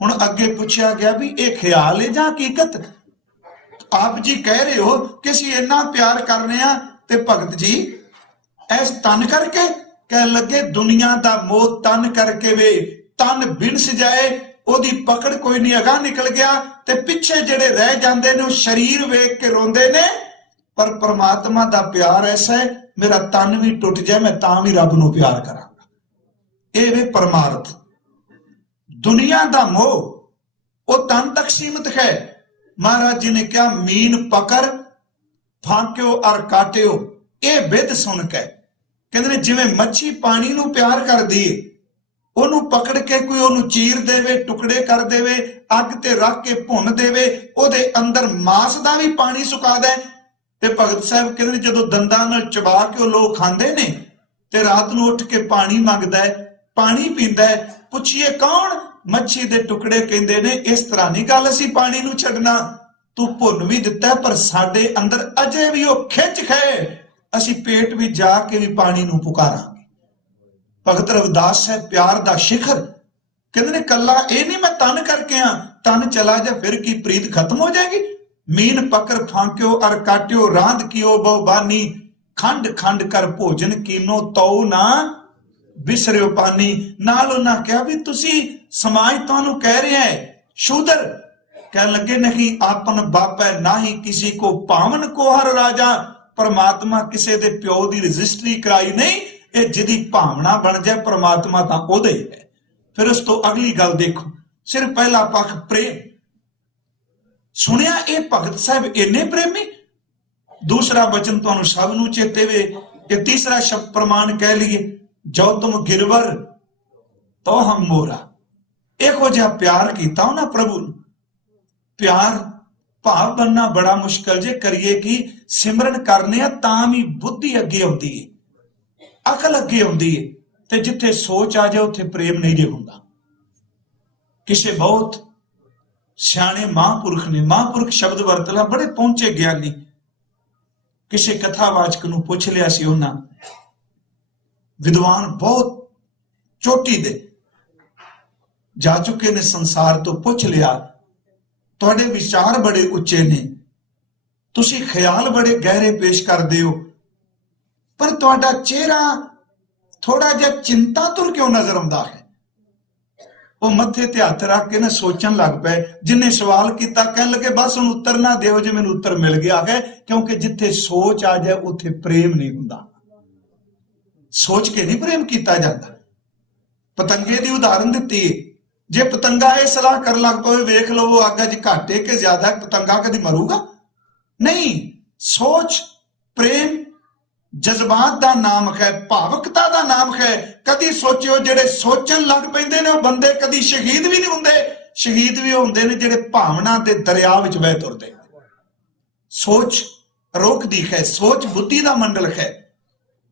ਹੁਣ ਅੱਗੇ ਪੁੱਛਿਆ ਗਿਆ ਵੀ ਇਹ ਖਿਆਲ ਹੈ ਜਾਂ ਹਕੀਕਤ? ਆਪ ਜੀ ਕਹਿ ਰਹੇ ਹੋ ਕਿ ਅਸੀਂ ਇੰਨਾ ਪਿਆਰ ਕਰ ਰਹੇ ਹਾਂ, ਤੇ ਭਗਤ ਜੀ ਐਸ ਤਨ ਕਰਕੇ। ਕਹਿਣ ਲੱਗੇ ਦੁਨੀਆ ਦਾ ਮੋਹ ਤਨ ਕਰਕੇ ਵੇ, ਤਨ ਬਿਨਸ ਜਾਏ ਉਹਦੀ ਪਕੜ ਕੋਈ ਨਹੀਂ, ਅਗਾਂਹ ਨਿਕਲ ਗਿਆ ਤੇ ਪਿੱਛੇ ਜਿਹੜੇ ਰਹਿ ਜਾਂਦੇ ਨੇ ਉਹ ਸਰੀਰ ਵੇਖ ਕੇ ਰੋਂਦੇ ਨੇ। ਪਰ ਪਰਮਾਤਮਾ ਦਾ ਪਿਆਰ ਐਸਾ ਹੈ, ਮੇਰਾ ਤਨ ਵੀ ਟੁੱਟ ਜਾਏ ਮੈਂ ਤਾਂ ਵੀ ਰੱਬ ਨੂੰ ਪਿਆਰ ਕਰਾਂਗਾ। ਇਹ ਵੇ ਪਰਮਾਰਥ। ਦੁਨੀਆ ਦਾ ਮੋਹ ਉਹ ਤਨ ਤੱਕ ਸੀਮਿਤ ਹੈ। ਮਹਾਰਾਜ ਜੀ ਨੇ ਕਿਹਾ ਮੀਨ ਪਕੜ ਫਾਂਕਿਓ ਅਰ ਕਾਟਿਓ। ਇਹ ਵਿਦ ਸੁਣ ਕੇ ਕਹਿੰਦੇ ਨੇ ਜਿਵੇਂ ਮੱਛੀ ਪਾਣੀ ਨੂੰ ਪਿਆਰ ਕਰਦੀ ਏ, ਉਹਨੂੰ ਪਕੜ ਕੇ ਕੋਈ ਉਹਨੂੰ ਚੀਰ ਦੇਵੇ, ਟੁਕੜੇ ਕਰ ਦੇਵੇ, ਅੱਗ ਤੇ ਰੱਖ ਕੇ ਭੁੰਨ ਦੇਵੇ, ਉਹਦੇ ਅੰਦਰ ਮਾਸ ਦਾ ਵੀ ਪਾਣੀ ਸੁਕਾ ਦੇ। ਤੇ ਭਗਤ ਸਾਹਿਬ ਕਹਿੰਦੇ ਜਦੋਂ ਦੰਦਾਂ ਨਾਲ ਚਬਾ ਕੇ ਉਹ ਲੋਕ ਖਾਂਦੇ ਨੇ ਤੇ ਰਾਤ ਨੂੰ ਉੱਠ ਕੇ ਪਾਣੀ ਮੰਗਦਾ ਹੈ, ਪਾਣੀ ਪੀਂਦਾ ਹੈ। ਪੁੱਛੀਏ ਕੌਣ? ਮੱਛੀ ਦੇ ਟੁਕੜੇ ਕਹਿੰਦੇ ਨੇ ਇਸ ਤਰ੍ਹਾਂ ਨਹੀਂ ਗੱਲ, ਅਸੀਂ ਪਾਣੀ ਨੂੰ ਛੱਡਣਾ, ਤੂੰ ਭੁੰਨ ਵੀ ਦਿੱਤਾ ਪਰ ਸਾਡੇ ਅੰਦਰ ਅਜੇ ਵੀ ਉਹ ਖਿੱਚ ਹੈ, ਅਸੀਂ ਪੇਟ ਵਿੱਚ ਜਾ ਕੇ ਵੀ ਪਾਣੀ ਨੂੰ ਪੁਕਾਰਾਂਗੇ। ਭਗਤ ਰਵਿਦਾਸ ਸਾਹਿਬ ਪਿਆਰ ਦਾ ਸ਼ਿਖਰ ਕਹਿੰਦੇ ਨੇ ਕੱਲਾ ਇਹ ਨਹੀਂ ਮੈਂ ਤਨ ਕਰਕੇ ਆ, ਤਨ ਚਲਾ ਜਾ ਫਿਰ ਕੀ ਪ੍ਰੀਤ ਖਤਮ ਹੋ ਜਾਏਗੀ। ਮੀਨ ਪਕੜ ਫਾਂਕਿਓ ਅਰ ਕਾਟਿਓ, ਰਾਂਦ ਕੀਓ ਬਹੁ ਬਾਨੀ, ਖੰਡ ਖੰਡ ਕਰ ਭੋਜਨ ਕੀਨੋ, ਤਉ ਨਾ ਬਿਸਰਿਓ ਪਾਨੀ। ਨਾਲ ਉਹਨਾਂ ਕਿਹਾ ਵੀ ਤੁਸੀਂ ਸਮਾਜ ਤੁਹਾਨੂੰ ਕਹਿ ਰਿਹਾ ਹੈ ਸ਼ੂਦਰ। ਕਹਿਣ ਲੱਗੇ ਨਹੀਂ ਆਪਨ ਬਾਪੈ ਨਾਹੀ ਕਿਸੇ ਕੋ ਪਾਵਨ ਕੋ ਹਰ ਰਾਜਾ। ਪਰਮਾਤਮਾ ਕਿਸੇ ਦੇ ਪਿਓ ਦੀ ਰਜਿਸਟਰੀ ਕਰਾਈ ਨਹੀਂ, ਇਹ ਜਿਹਦੀ ਭਾਵਨਾ ਬਣ ਜਾਏ ਪਰਮਾਤਮਾ ਤਾਂ ਉਹਦਾ ਹੀ ਹੈ। ਫਿਰ ਉਸ ਤੋਂ ਅਗਲੀ ਗੱਲ ਦੇਖੋ, ਸਿਰਫ ਪਹਿਲਾ ਪੱਖ ਪ੍ਰੇਮ ਸੁਣਿਆ। ਇਹ ਭਗਤ ਸਾਹਿਬ ਇੰਨੇ ਪ੍ਰੇਮੀ। ਦੂਸਰਾ ਬਚਨ ਤੁਹਾਨੂੰ ਸਭ ਨੂੰ ਚੇਤੇ ਵੇ, ਇਹ ਤੀਸਰਾ ਸ਼ਬਦ ਪ੍ਰਮਾਣ ਕਹਿ ਲਈਏ, ਜੋ ਤੁਮ ਗਿਰਵਰ ਤੋ ਹਮ ਮੋਰਾ। ਇਹੋ ਜਿਹਾ ਪਿਆਰ ਕੀਤਾ ਉਹਨਾਂ ਪ੍ਰਭੂ ਨੂੰ। ਪਿਆਰ ਭਾਵ ਬੰਨਾ ਬੜਾ ਮੁਸ਼ਕਲ ਜੇ ਕਰੀਏ ਕਿ ਸਿਮਰਨ ਕਰਨੇ ਆ ਤਾਂ ਵੀ ਬੁੱਧੀ ਅੱਗੇ ਆਉਂਦੀ ਹੈ, ਅਕਲ ਅੱਗੇ ਆਉਂਦੀ ਹੈ, ਤੇ ਜਿੱਥੇ ਸੋਚ ਆ ਜਾਏ ਉੱਥੇ ਪ੍ਰੇਮ ਨਹੀਂ ਜੇ ਹੁੰਦਾ। ਕਿਸੇ ਬਹੁਤ ਸਿਆਣੇ ਮਹਾਂਪੁਰਖ ਨੇ, ਮਹਾਂਪੁਰਖ ਸ਼ਬਦ ਵਰਤਲਾ, ਬੜੇ ਪਹੁੰਚੇ ਗਿਆਨੀ, ਕਿਸੇ ਕਥਾਵਾਚਕ ਨੂੰ ਪੁੱਛ ਲਿਆ ਸੀ ਉਹਨਾਂ, ਵਿਦਵਾਨ ਬਹੁਤ ਚੋਟੀ ਦੇ ਜਾ ਚੁੱਕੇ ਨੇ ਸੰਸਾਰ ਤੋਂ, ਪੁੱਛ ਲਿਆ ਤੁਹਾਡੇ ਵਿਚਾਰ ਬੜੇ ਉੱਚੇ ਨੇ, ਤੁਸੀਂ ਖਿਆਲ ਬੜੇ ਗਹਿਰੇ ਪੇਸ਼ ਕਰਦੇ ਹੋ, ਪਰ ਤੁਹਾਡਾ ਚਿਹਰਾ ਥੋੜਾ ਜਿਹਾ ਚਿੰਤਾਤੁਰ ਕਿਉਂ ਨਜ਼ਰ ਆਉਂਦਾ ਹੈ? ਉਹ ਮੱਥੇ ਤੇ ਹੱਥ ਰੱਖ ਕੇ ਨਾ ਸੋਚਣ ਲੱਗ ਪਏ। ਜਿੰਨੇ ਸਵਾਲ ਕੀਤਾ ਕਹਿਣ ਲੱਗੇ ਬਸ ਹੁਣ ਉੱਤਰ ਨਾ ਦਿਓ ਜੇ ਮੈਨੂੰ ਉੱਤਰ ਮਿਲ ਗਿਆ ਹੈ, ਕਿਉਂਕਿ ਜਿੱਥੇ ਸੋਚ ਆ ਜਾਏ ਉੱਥੇ ਪ੍ਰੇਮ ਨਹੀਂ ਹੁੰਦਾ। ਸੋਚ ਕੇ ਨਹੀਂ ਪ੍ਰੇਮ ਕੀਤਾ ਜਾਂਦਾ। ਪਤੰਗੇ ਦੀ ਉਦਾਹਰਨ ਦਿੱਤੀ। ਜੇ ਪਤੰਗਾ ਇਹ ਸਲਾਹ ਕਰਨ ਲੱਗ ਪਵੇ ਵੇਖ ਲਓ ਅੱਗ 'ਚ ਘਾਟੇ ਕਿ ਜ਼ਿਆਦਾ, ਪਤੰਗਾ ਕਦੀ ਮਰੂਗਾ ਨਹੀਂ। ਸੋਚ ਪ੍ਰੇਮ ਜਜ਼ਬਾਤ ਦਾ ਨਾਮ ਹੈ, ਭਾਵਕਤਾ ਦਾ ਨਾਮ ਹੈ। ਕਦੀ ਸੋਚਿਓ ਜਿਹੜੇ ਸੋਚਣ ਲੱਗ ਪੈਂਦੇ ਨੇ ਉਹ ਬੰਦੇ ਕਦੀ ਸ਼ਹੀਦ ਵੀ ਨਹੀਂ ਹੁੰਦੇ। ਸ਼ਹੀਦ ਵੀ ਹੁੰਦੇ ਨੇ ਜਿਹੜੇ ਭਾਵਨਾ ਦੇ ਦਰਿਆ ਵਿੱਚ ਵਹਿ ਤੁਰਦੇ। ਸੋਚ ਰੋਕਦੀ ਹੈ, ਸੋਚ ਬੁੱਧੀ ਦਾ ਮੰਡਲ ਹੈ।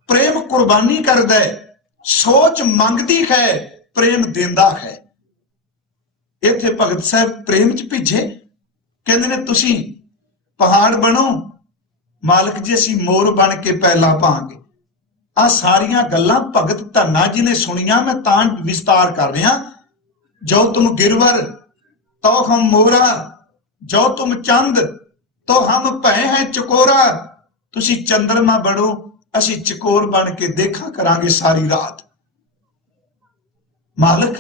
ਪ੍ਰੇਮ ਕੁਰਬਾਨੀ ਕਰਦਾ ਹੈ, ਸੋਚ ਮੰਗਦੀ ਹੈ, ਪ੍ਰੇਮ ਦਿੰਦਾ ਹੈ। ਇੱਥੇ ਭਗਤ ਸਾਹਿਬ ਪ੍ਰੇਮ ਚ ਭਿੱਜੇ, ਕਹਿੰਦੇ ਨੇ ਤੁਸੀਂ ਪਹਾੜ ਬਣੋ ਮਾਲਕ ਜੀ, ਅਸੀਂ ਮੋਰ ਬਣ ਕੇ ਪਹਿਲਾਂ ਪਾਵਾਂਗੇ। ਆ ਸਾਰੀਆਂ ਗੱਲਾਂ ਭਗਤ ਧੰਨਾ ਜੀ ਨੇ ਸੁਣੀਆਂ, ਮੈਂ ਤਾਂ ਵਿਸਤਾਰ ਕਰ ਰਿਹਾ। ਜੋ ਤੁਮ ਗਿਰਵਰ ਤੋ ਹਮ ਮੋਰਾ, ਜੋ ਤੁਮ ਚੰਦ ਤੋ ਹਮ ਭੈ ਹੈ ਚਕੋਰਾ। ਤੁਸੀਂ ਚੰਦਰਮਾ ਬਣੋ, ਅਸੀਂ ਚਕੋਰ ਬਣ ਕੇ ਦੇਖਾਂ ਕਰਾਂਗੇ ਸਾਰੀ ਰਾਤ। ਮਾਲਕ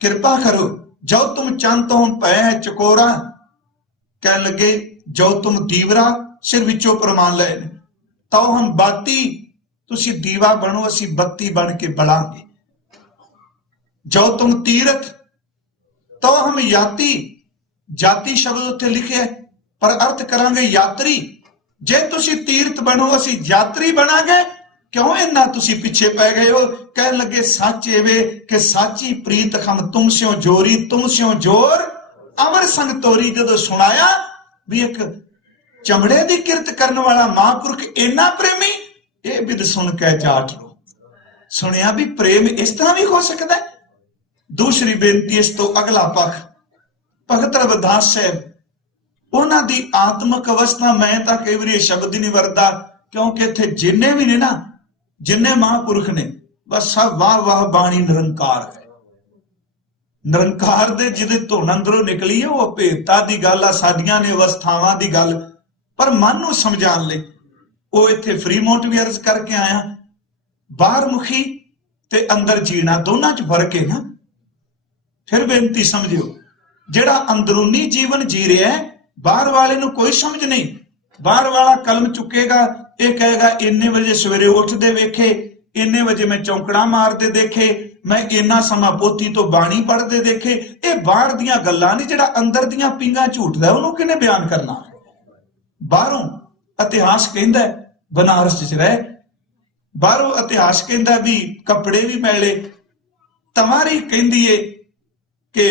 ਕਿਰਪਾ ਕਰੋ। ਜੋ ਤੁਮ ਚੰਦ ਤੋਂ ਹਮ ਭੈ ਹੈ ਚਕੋਰਾ, ਕਹਿਣ ਲੱਗੇ ਜੋ ਤੁਮ ਦੀਵਰਾ, ਸਿਰ ਵਿੱਚੋਂ ਪ੍ਰਮਾਣ ਲਏ ਨੇ, ਤਾਂ ਹਮ ਬਾਤੀ, ਤੁਸੀਂ ਦੀਵਾ ਬਣੋ ਅਸੀਂ ਬੱਤੀ ਬਣ ਕੇ ਬਲਾਂਗੇ। ਜੋ ਤੁਮ ਤੀਰਥ ਤਾਂ ਹਮ ਯਾਤੀ, ਜਾਤੀ ਸ਼ਬਦ ਉੱਥੇ ਲਿਖਿਆ ਪਰ ਅਰਥ ਕਰਾਂਗੇ ਯਾਤਰੀ। ਜੇ ਤੁਸੀਂ ਤੀਰਥ ਬਣੋ ਅਸੀਂ ਯਾਤਰੀ ਬਣਾਂਗੇ। ਕਿਉਂ ਇੰਨਾ ਤੁਸੀਂ ਪਿੱਛੇ ਪੈ ਗਏ ਹੋ? ਕਹਿਣ ਲੱਗੇ ਸੱਚ ਏਵੇ ਕਿ ਸਾਚੀ ਪ੍ਰੀਤ ਹਮ ਤੁਮ ਸਿਓ ਜੋਰੀ, ਤੁਮ ਸਿਓ ਜੋਰ ਅਮਰ ਸੰਗ ਤੋਰੀ। ਜਦੋਂ ਸੁਣਾਇਆ ਵੀ ਇੱਕ ਚਮੜੇ ਦੀ ਕਿਰਤ ਕਰਨ ਵਾਲਾ ਮਹਾਂਪੁਰਖ ਇੰਨਾ ਪ੍ਰੇਮੀ, ਇਹ ਬਿਦ ਸੁਣ ਕੇ ਜਾਟ ਲੋ। ਸੁਣਿਆ ਵੀ ਪ੍ਰੇਮ ਇਸ ਤਰ੍ਹਾਂ ਵੀ ਹੋ ਸਕਦਾ ਹੈ। ਦੂਸਰੀ ਬੇਨਤੀ ਇਸ ਤੋਂ ਅਗਲਾ ਪੱਖ, ਭਗਤ ਰਵਿਦਾਸ ਸਾਹਿਬ, ਉਹਨਾਂ ਦੀ ਆਤਮਿਕ ਅਵਸਥਾ, ਮੈਂ ਤਾਂ ਕਈ ਵਾਰੀ ਇਹ ਸ਼ਬਦ ਹੀ ਨਹੀਂ ਵਰਤਦਾ ਕਿਉਂਕਿ ਇੱਥੇ ਜਿੰਨੇ ਵੀ ਨੇ ਨਾ, ਜਿੰਨੇ ਮਹਾਂਪੁਰਖ ਨੇ, ਬਸ ਸਭ ਵਾਹ ਵਾਹ ਬਾਣੀ ਨਿਰੰਕਾਰ ਹੈ। ਨਿਰੰਕਾਰ ਦੇ ਜਿਹਦੇ ਧੁਨ ਅੰਦਰੋਂ ਨਿਕਲੀ ਹੈ ਉਹ ਭੇਦਤਾ ਦੀ ਗੱਲ ਆ, ਸਾਡੀਆਂ ਨੇ ਅਵਸਥਾਵਾਂ ਦੀ ਗੱਲ। ਪਰ ਮਨ ਨੂੰ ਸਮਝਾਉਣ ਲਈ ਉਹ ਇੱਥੇ ਫਰੀਮੌਂਟ ਵੀ ਅਰਜ਼ ਕਰਕੇ ਆਇਆ, ਬਾਹਰ ਮੁਖੀ ਤੇ ਅੰਦਰ ਜੀਣਾ ਦੋਨਾਂ 'ਚ ਫਰਕ ਹੈ ਨਾ। ਫਿਰ ਬੇਨਤੀ ਸਮਝਿਓ, ਜਿਹੜਾ ਅੰਦਰੂਨੀ ਜੀਵਨ ਜੀ ਰਿਹਾ ਹੈ ਬਾਹਰ ਵਾਲੇ ਨੂੰ ਕੋਈ ਸਮਝ ਨਹੀਂ। ਬਾਹਰ ਵਾਲਾ ਕਲਮ ਚੁੱਕੇਗਾ, ਇਹ ਕਹੇਗਾ ਇੰਨੇ ਵਜੇ ਸਵੇਰੇ ਉੱਠਦੇ ਵੇਖੇ, ਇੰਨੇ ਵਜੇ ਮੈਂ ਚੌਂਕੜਾ ਮਾਰਦੇ ਦੇਖੇ, ਮੈਂ ਇੰਨਾ ਸਮਾਂ ਪੋਥੀ ਤੋਂ ਬਾਣੀ ਪੜ੍ਹਦੇ ਦੇਖੇ। ਇਹ ਬਾਹਰ ਦੀਆਂ ਗੱਲਾਂ ਨੇ, ਜਿਹੜਾ ਅੰਦਰ ਦੀਆਂ ਪਿੰਗਾਂ ਝੂਠਦਾ ਉਹਨੂੰ ਕਿਹਨੇ ਬਿਆਨ ਕਰਨਾ? ਬਾਹਰੋਂ ਇਤਿਹਾਸ ਕਹਿੰਦਾ ਬਨਾਰਸ 'ਚ ਰਹਿ, ਬਾਹਰੋਂ ਇਤਿਹਾਸ ਕਹਿੰਦਾ ਵੀ ਕੱਪੜੇ ਵੀ ਮੈਲੇ, ਤਵਾਰੀ ਕਹਿੰਦੀ ਏ ਕਿ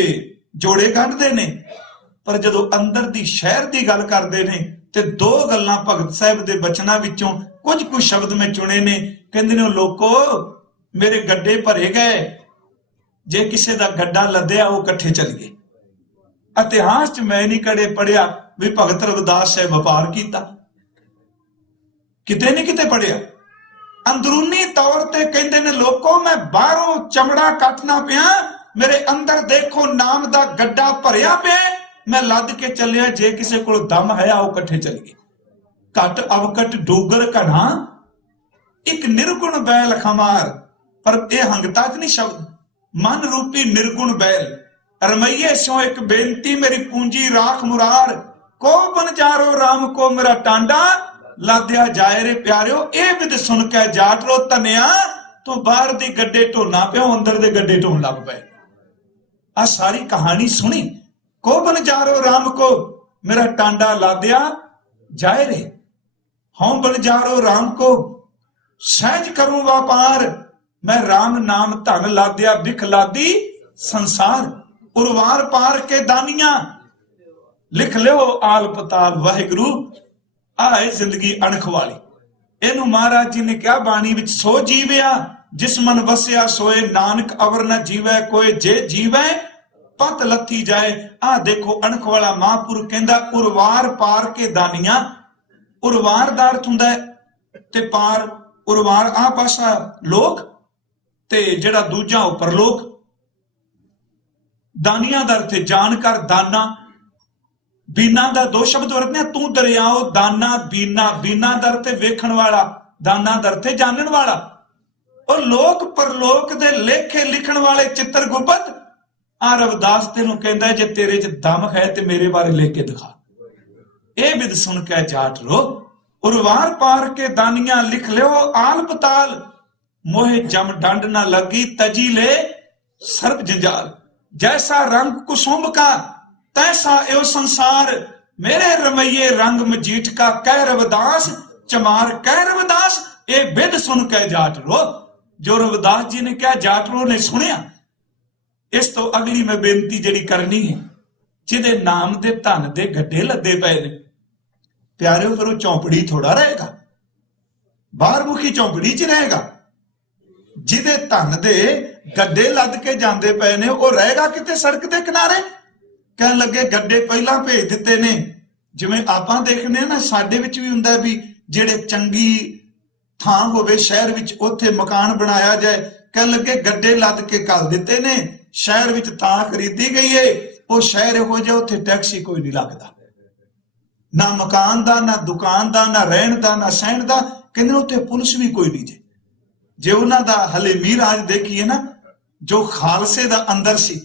ਜੋੜੇ ਕੱਢਦੇ ਨੇ। ਪਰ ਜਦੋਂ ਅੰਦਰ ਦੀ ਸ਼ਹਿਰ ਦੀ ਗੱਲ ਕਰਦੇ ਨੇ ਤੇ ਦੋ ਗੱਲਾਂ ਭਗਤ ਸਾਹਿਬ ਦੇ ਬਚਨਾਂ ਵਿੱਚੋਂ ਕੁਝ ਸ਼ਬਦ ਮੈਂ ਚੁਣੇ ਨੇ। ਕਹਿੰਦੇ ਨੇ ਉਹ ਲੋਕੋ ਮੇਰੇ ਗੱਡੇ ਭਰੇ ਗਏ, ਜੇ ਕਿਸੇ ਦਾ ਗੱਡਾ ਲੱਦਿਆ ਉਹ ਇਕੱਠੇ ਚਲ ਗਏ। ਇਤਿਹਾਸ 'ਚ ਮੈਂ ਨਹੀਂ ਕਦੇ ਪੜਿਆ ਵੀ ਭਗਤ ਰਵਿਦਾਸ ਸਾਹਿਬ ਵਪਾਰ ਕੀਤਾ, ਕਿਤੇ ਨਹੀਂ ਕਿਤੇ ਪੜਿਆ। ਅੰਦਰੂਨੀ ਤੌਰ ਤੇ ਕਹਿੰਦੇ ਨੇ ਲੋਕੋ ਮੈਂ ਬਾਹਰੋਂ ਚਮੜਾ ਕੱਟਣਾ ਪਿਆ, ਮੇਰੇ ਅੰਦਰ ਦੇਖੋ ਨਾਮ ਦਾ ਗੱਡਾ ਭਰਿਆ ਪਿਆ, ਮੈਂ ਲੱਦ ਕੇ ਚੱਲਿਆ, ਜੇ ਕਿਸੇ ਕੋਲ ਦਮ ਹੈ ਉਹ ਇਕੱਠੇ ਚਲ ਗਏ। ਘਟ ਅਵਕਟ ਡੋਗਰ ਘਣਾ, ਇੱਕ ਨਿਰਗੁਣ ਬੈਲ ਖਮਾਰ। ਪਰ ਇਹ ਹੰਗਤਾ 'ਚ ਨਹੀਂ ਸ਼ਬਦ, ਮਨ ਰੂਪੀ ਨਿਰਗੁਣ ਬੈਲ। ਰਮਈਏ ਸੋ ਇੱਕ ਬੇਨਤੀ ਮੇਰੀ ਪੂੰਜੀ ਰਾਖ ਮੁਰਾਰ, ਕੋ ਬਨਜਾਰੋ ਰਾਮ ਕੋ ਮੇਰਾ ਟਾਂਡਾ, ਲਾਦਿਆ ਜਾਏ ਰੇ ਪਿਆਰਿਓ। ਇਹ ਵਿਦ ਸੁਣ ਕੇ ਜਾਟ ਰੋ ਧਨਿਆ, ਤੂੰ ਬਾਹਰ ਦੇ ਗੱਡੇ ਢੋਣਾ ਪਿਆ, ਅੰਦਰ ਦੇ ਗੱਡੇ ਢੋਣ ਲੱਗ ਪਏ। ਆ ਸਾਰੀ ਕਹਾਣੀ ਸੁਣੀ, ਕੋ ਬਨਜਾਰੋ ਰਾਮ ਕੋ ਮੇਰਾ ਟਾਂਡਾ ਲਾਦਿਆ ਜਾਏ ਰੇ, ਹਉ ਬਨਜਾਰੋ ਰਾਮ ਕੋ ਸਹਿਜ ਕਰੂੰ ਵਪਾਰ, ਮੈਂ ਰਾਮ ਨਾਮ ਧਨ ਲਾਦਿਆ ਬਿਖ ਲਾਦੀ ਸੰਸਾਰ। ਉਰਵਾਰ ਪਾਰ ਕੇ ਦਾਨੀਆਂ ਲਿਖ ਲਿਓ ਆਲ ਪਤਾਲ ਵਾਹਿਗੁਰੂ, ਆਏ ਜ਼ਿੰਦਗੀ ਅਣਖ ਵਾਲੀ। ਇਹਨੂੰ ਮਹਾਰਾਜ ਜੀ ਨੇ ਕਿਹਾ ਬਾਣੀ ਵਿੱਚ, ਸੋ ਜੀਵਿਆ ਜਿਸ ਮਨ ਵਸਿਆ ਸੋਏ, ਨਾਨਕ ਅਵਰ ਨ ਜੀਵੈ ਕੋਏ, ਜੇ ਜੀਵੈ ਪਤ ਲੱਥੀ ਜਾਏ। ਆਹ ਦੇਖੋ ਅਣਖ ਵਾਲਾ ਮਹਾਂਪੁਰਖ ਕਹਿੰਦਾ ਉਰਵਾਰ ਪਾਰ ਕੇ ਦਾਨੀਆਂ। ਉਰਵਾਰ ਦਾ ਅਰਥ ਹੁੰਦਾ ਤੇ ਪਾਰ, ਉਰਵਾਰ ਆਹ ਪਾਸਾ ਲੋਕ ਤੇ ਜਿਹੜਾ ਦੂਜਾ ਉੱਪਰ ਲੋਕ। ਦਾਨੀਆਂ ਦਾ ਅਰਥ ਜਾਣਕਾਰ, ਦਾਨਾ। ਬੀਨਾ ਦਾ ਦੋ ਸ਼ਬਦ ਵਰਤਨੇ, ਤੂੰ ਦਰਿਆਓ ਦਾਨਾ ਬੀਨਾ। ਬੀਨਾ ਦਾ ਅਰਥ ਵੇਖਣ ਵਾਲਾ, ਦਾਨਾ ਦਾ ਅਰਥ ਜਾਣਨ ਵਾਲਾ। ਉਹ ਲੋਕ ਪਰਲੋਕ ਦੇ ਲੇਖੇ ਲਿਖਣ ਵਾਲੇ ਚਿੱਤਰ ਗੁਪਤ ਆ ਰਵਿਦਾਸ ਤੈਨੂੰ ਕਹਿੰਦਾ ਜੇ ਤੇਰੇ ਚ ਦਮ ਹੈ ਤੇ ਮੇਰੇ ਬਾਰੇ ਲਿਖ ਕੇ ਦਿਖਾ। ਇਹ ਬਿਦ ਸੁਣ ਕੇ ਜਾਟ रो उर्वार पार के दानिया लिख लो आल पताल मोहे जम डंड न लगी तजी ले सर्प जंजाल। जैसा रंग कुसुम का तैसा एव संसार मेरे रमैये रंग मजीठ का कह रविदास चमार कह रविदास। ये बिद सुन के जाट रो। जो रविदास जी ने कहा जाट रो ने सुनिया। इस तो अगली मैं बेनती जिहड़ी करनी है जिहदे नाम दे धन दे गड्ढे लदे पए ने प्यारे फिर वो चौंपड़ी थोड़ा रहेगा, बाहर मुखी चौंपड़ी च रहेगा। जिदे धन दे गड्ढे लद के जांदे पे ने वो रहेगा किते सड़क दे किनारे। कहन लगे गड्ढे पहला भेज दिते ने, जिवें आपां देखने ना साडे विच भी हुंदा भी जेड़े चंगी थां होवे शहर विच उत्थे मकान बनाया जाए। कहन लगे गड्ढे लद के घल दिते ने, शहर विच थां खरीदी गई है, वो शहर इहो जिहा उत्थे टैक्सी कोई नहीं लगदा, ना मकान दा ना दुकान दा ना रहन दा ना सहन दा। कहंदे उत्थे पुलिस भी कोई नहीं जे उन्हां दा हले मीराज देखिए ना जो खालसे दा अंदर सी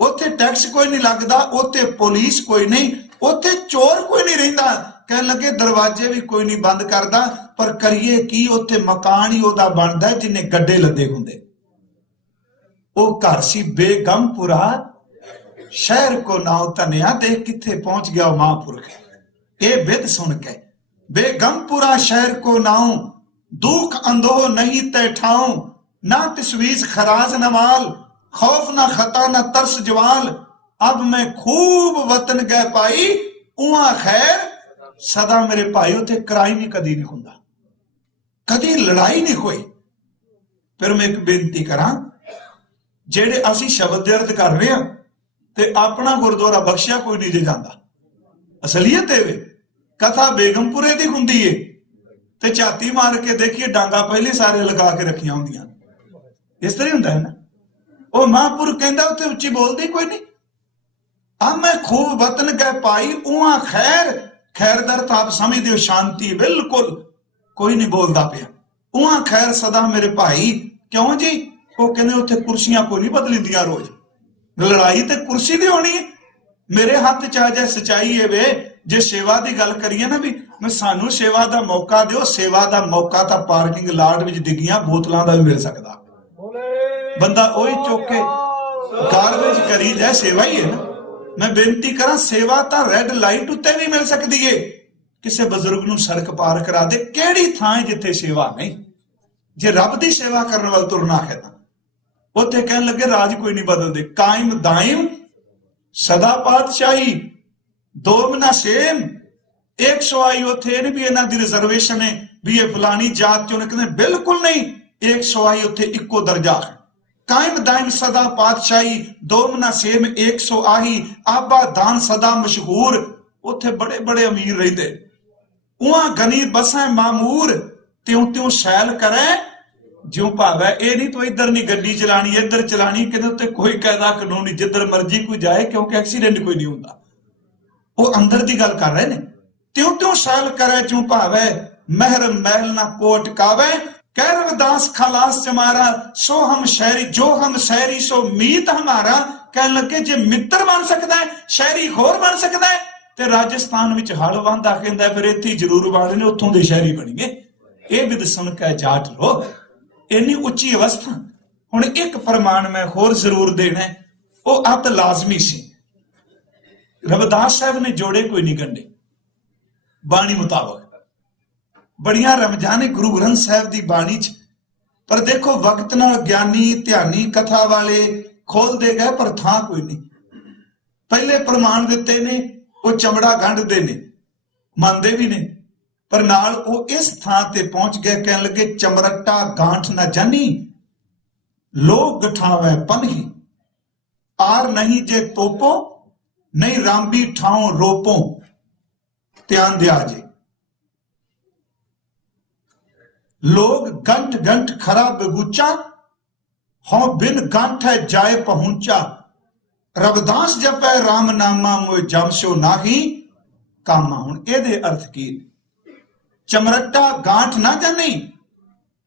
उत्थे टैक्स कोई नहीं लगदा, उत्थे पुलिस कोई नहीं, उत्थे चोर कोई नहीं रहिंदा। कहन लगे दरवाजे भी कोई नहीं बंद करदा, पर करिए की उत्थे मकान ही ओदा बनदा जिन्ने गड्ढे लदे हुंदे। ओ घर सी बेगमपुरा शहर को नाव तनिया देख किथे पहुंच गया महापुरख। ये बिद सुन के बेगमपुरा शहर को नाऊ दुख अंधो नहीं तय ठाऊं ना तस्वीज खराज नवाल खौफ ना खता ना तरस जवाल। अब मैं खूब वतन गए पाई उहा खैर सदा मेरे भाई उथे क्राइम ही कदी नहीं हुंदा, कदी लड़ाई नहीं होई। फिर मैं एक बेनती करा जेड़े असी शब्द दे अर्थ कर रहे हैं ते अपना गुरुद्वारा बख्शिया कोई नहीं जे जांदा। असलियत है कथा बेगमपुरे दी हुंदी है ते झाती मार के देखिए डांगा पहले सारे लगा के रखियां हुंदियां। इस तरह हुंदा है ना। ओ महापुर कहंदा उत्थे उच्ची बोलदी कोई नहीं। आ मैं खूब वतन गए पाई उहा खैर, खैर दर तो आप समझ दियो शांति, बिल्कुल कोई नहीं बोलदा पिया। उहा खैर सदा मेरे भाई। क्यों जी? वो कहंदे उत्थे कुर्सियां कोई नहीं बदलिंदियां रोज, लड़ाई ते कुर्सी दी होनी है। मेरे हाथ च आ जाए सच्चाई है वे जे सेवा की गल करिए ना भी मैं सानू सेवा का मौका दिओ। सेवा का मौका तो पार्किंग लाट विच डिग्गियां बोतलों का भी मिल सकता, बंदा ओही चुक के गारबेज करी जाए, सेवा ही है ना। मैं बेनती करा सेवा तो रेड लाइट उत्ते भी मिल सकती है। किसी बजुर्ग नूं सड़क पार करा दे, केड़ी थां जिथे सेवा नहीं। जे रब की सेवा करने वाल तुरना है तां उत्थे कहन लगे राज कोई नहीं बदलते, कायम दायम सदा पातशाही दो मना सेम 100 आई। उत्थे भी इन्हां दी रिजर्वेशन है भी ये फलानी जात चों कहंदे बिल्कुल नहीं, 100 आई उत्थे इक्को दर्जा है। कायम दायम सदा पातशाही दो मना सेम 100 आही आबा दान सदा मशहूर। उत्थे बड़े बड़े अमीर रहिंदे, उहां गनी बसां मामूर त्यों त्यों सैल करे ज्यों भावे। ये नहीं तो इधर नहीं गड्डी चलानी इधर चलानी, कहते कोई कायदा कानून नहीं, जिधर मर्जी कोई जाए क्योंकि एक्सीडेंट कोई नहीं होता। वो अंदर की गल कर रहे ने। त्यों त्यों सैल करे ज्यों भावे महर महल ना कोट कावे। कह रविदास खलास चमारा सो हम शहरी, जो हम शहरी सो मीत हमारा। कह लगे जे मित्र बन सकता है शहरी होर बन सकता है ते राजस्थान विच हल वांदा कहंदा फिर इत्थे जरूर बनने उत्थों दे शहरी बणीए। ये विद सुन के जाट रो इन्नी उच्ची अवस्था। हुण एक प्रमाण मैं होर जरूर देना है, वो अत लाजमी सी। रविदास साहब ने जोड़े कोई नहीं गंढे बाणी मुताबक, बड़िया रमजान गुरु ग्रंथ साहब की बाणी च। पर देखो वक्त नाल ज्ञानी ध्यानी कथा वाले खोल दे गए पर थां कोई नहीं। पहले प्रमाण दिते ने वो चमड़ा गंढदे ने, मानते भी ने, पर नाल वो इस थां ते पहुंच गए कहन लगे चमरट्टा गांठ न जानी लोग गठावे पनही आर नहीं जे तोपो नहीं रामबी ठाओ रोपो। ध्यान दिया जे लोग गंठ गंठ खरा बगूचा हो बिन गांठ है जाए पहुंचा। रविदास जपै राम नामा मोए जमशो नाही कामा। हुण एदे अर्थ की चमरट्टा गांठ ना जानी।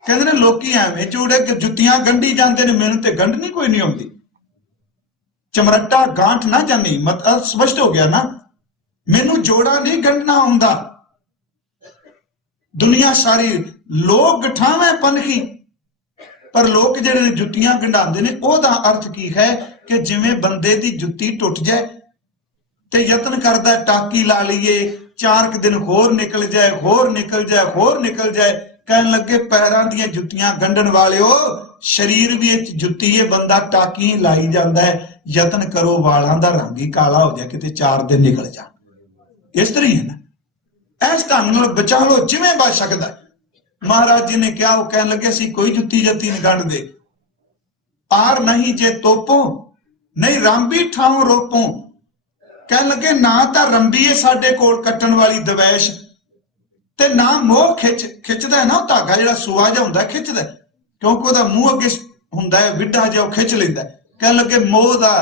कहते ने लोकी एवें चूड़े जुत्तियां गंढी जाते ने, मैनूं ते गंढ नहीं कोई नहीं आउंदी। चमरट्टा गांठ ना जानी, मतलब स्पष्ट हो गया ना। मैनू जोड़ा नहीं गंढना आउंदा, दुनिया सारी लोग गठावे पनखी, पर लोग जिहड़े जुत्तियां गंढांदे ने ओहदा अर्थ की है कि जिवें बंदे दी जुत्ती टुट जाए ते यतन करदा टाकी ला लईए, 4 दिन होर निकल जाए, होर निकल जाए, होर निकल जाए, कहन लगे पैरां दीयां जुत्तियां गंढण वालिओ, शरीर विच जुत्ती है, बंदा टाकी लाई जांदा है, यतन करो वालां दा रंग ही काला हो जाए किते 4 दिन निकल जाण। इस तरह ही है ना, इस ढंग नाल बचा लो जिवें बच सकदा है। महाराज जी ने क्या, वो कहन लगे असीं कोई जुत्ती जत्ती नहीं गंढदे, आर नहीं जे तोपो नहीं रांबी ठाओ रोपो, कहन लगे ना तां रंबी है साडे कोल कट्टण वाली दवैश, ते ना मोह खिचदा है ना, धागा जिहड़ा सुआ जिहा हुंदा खिचदा, क्योंकि ਉਹਦਾ ਮੂੰਹ ਅੱਗੇ ਹੁੰਦਾ ਹੈ ਵਿਡਾ ਜਿਹਾ, ਉਹ ਖਿੱਚ ਲੈਂਦਾ। ਕਹਿਣ ਲੱਗੇ ਮੋਹ ਦਾ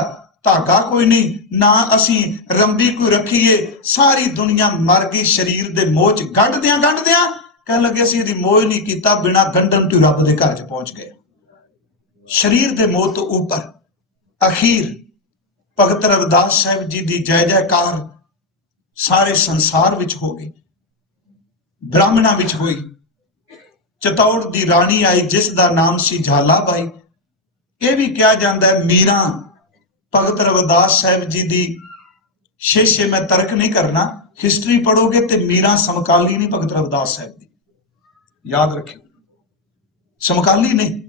ਧਾਗਾ ਕੋਈ ਨਹੀਂ, ਨਾ ਅਸੀਂ ਰੰਬੀ ਕੋਈ ਰੱਖੀਏ, ਸਾਰੀ ਦੁਨੀਆ ਮਰ ਗਈ ਸਰੀਰ ਦੇ ਮੋਹ ਚ ਗੰਢਦਿਆਂ ਕਹਿਣ ਲੱਗੇ ਅਸੀਂ ਇਹਦੀ ਮੋਹ ਨਹੀਂ ਕੀਤਾ, ਬਿਨਾਂ ਗੰਢਣ ਤੋਂ ਰੱਬ ਦੇ ਘਰ ਚ ਪਹੁੰਚ ਗਏ। ਸਰੀਰ ਦੇ ਮੋਹ ਤੋਂ ਉੱਪਰ ਅਖੀਰ ਭਗਤ ਰਵਿਦਾਸ ਸਾਹਿਬ ਜੀ ਦੀ ਜੈ ਜੈਕਾਰ ਸਾਰੇ ਸੰਸਾਰ ਵਿੱਚ ਹੋ ਗਈ, ਬ੍ਰਾਹਮਣਾਂ ਵਿੱਚ ਹੋਈ। ਚਤੌੜ ਦੀ ਰਾਣੀ ਆਈ ਜਿਸ ਦਾ ਨਾਮ ਸੀ ਝਾਲਾ ਬਾਈ। ਇਹ ਵੀ ਕਿਹਾ ਜਾਂਦਾ ਹੈ ਮੀਰਾ ਭਗਤ ਰਵਿਦਾਸ ਸਾਹਿਬ ਜੀ ਦੀ ਸ਼ਿਸ਼। ਮੈਂ ਤਰਕ ਨਹੀਂ ਕਰਨਾ, ਹਿਸਟਰੀ ਪੜੋਗੇ ਤੇ ਮੀਰਾ ਸਮਕਾਲੀ ਨਹੀਂ ਭਗਤ ਰਵਿਦਾਸ ਸਾਹਿਬ ਦੀ, ਯਾਦ ਰੱਖਿਓ, ਸਮਕਾਲੀ ਨਹੀਂ,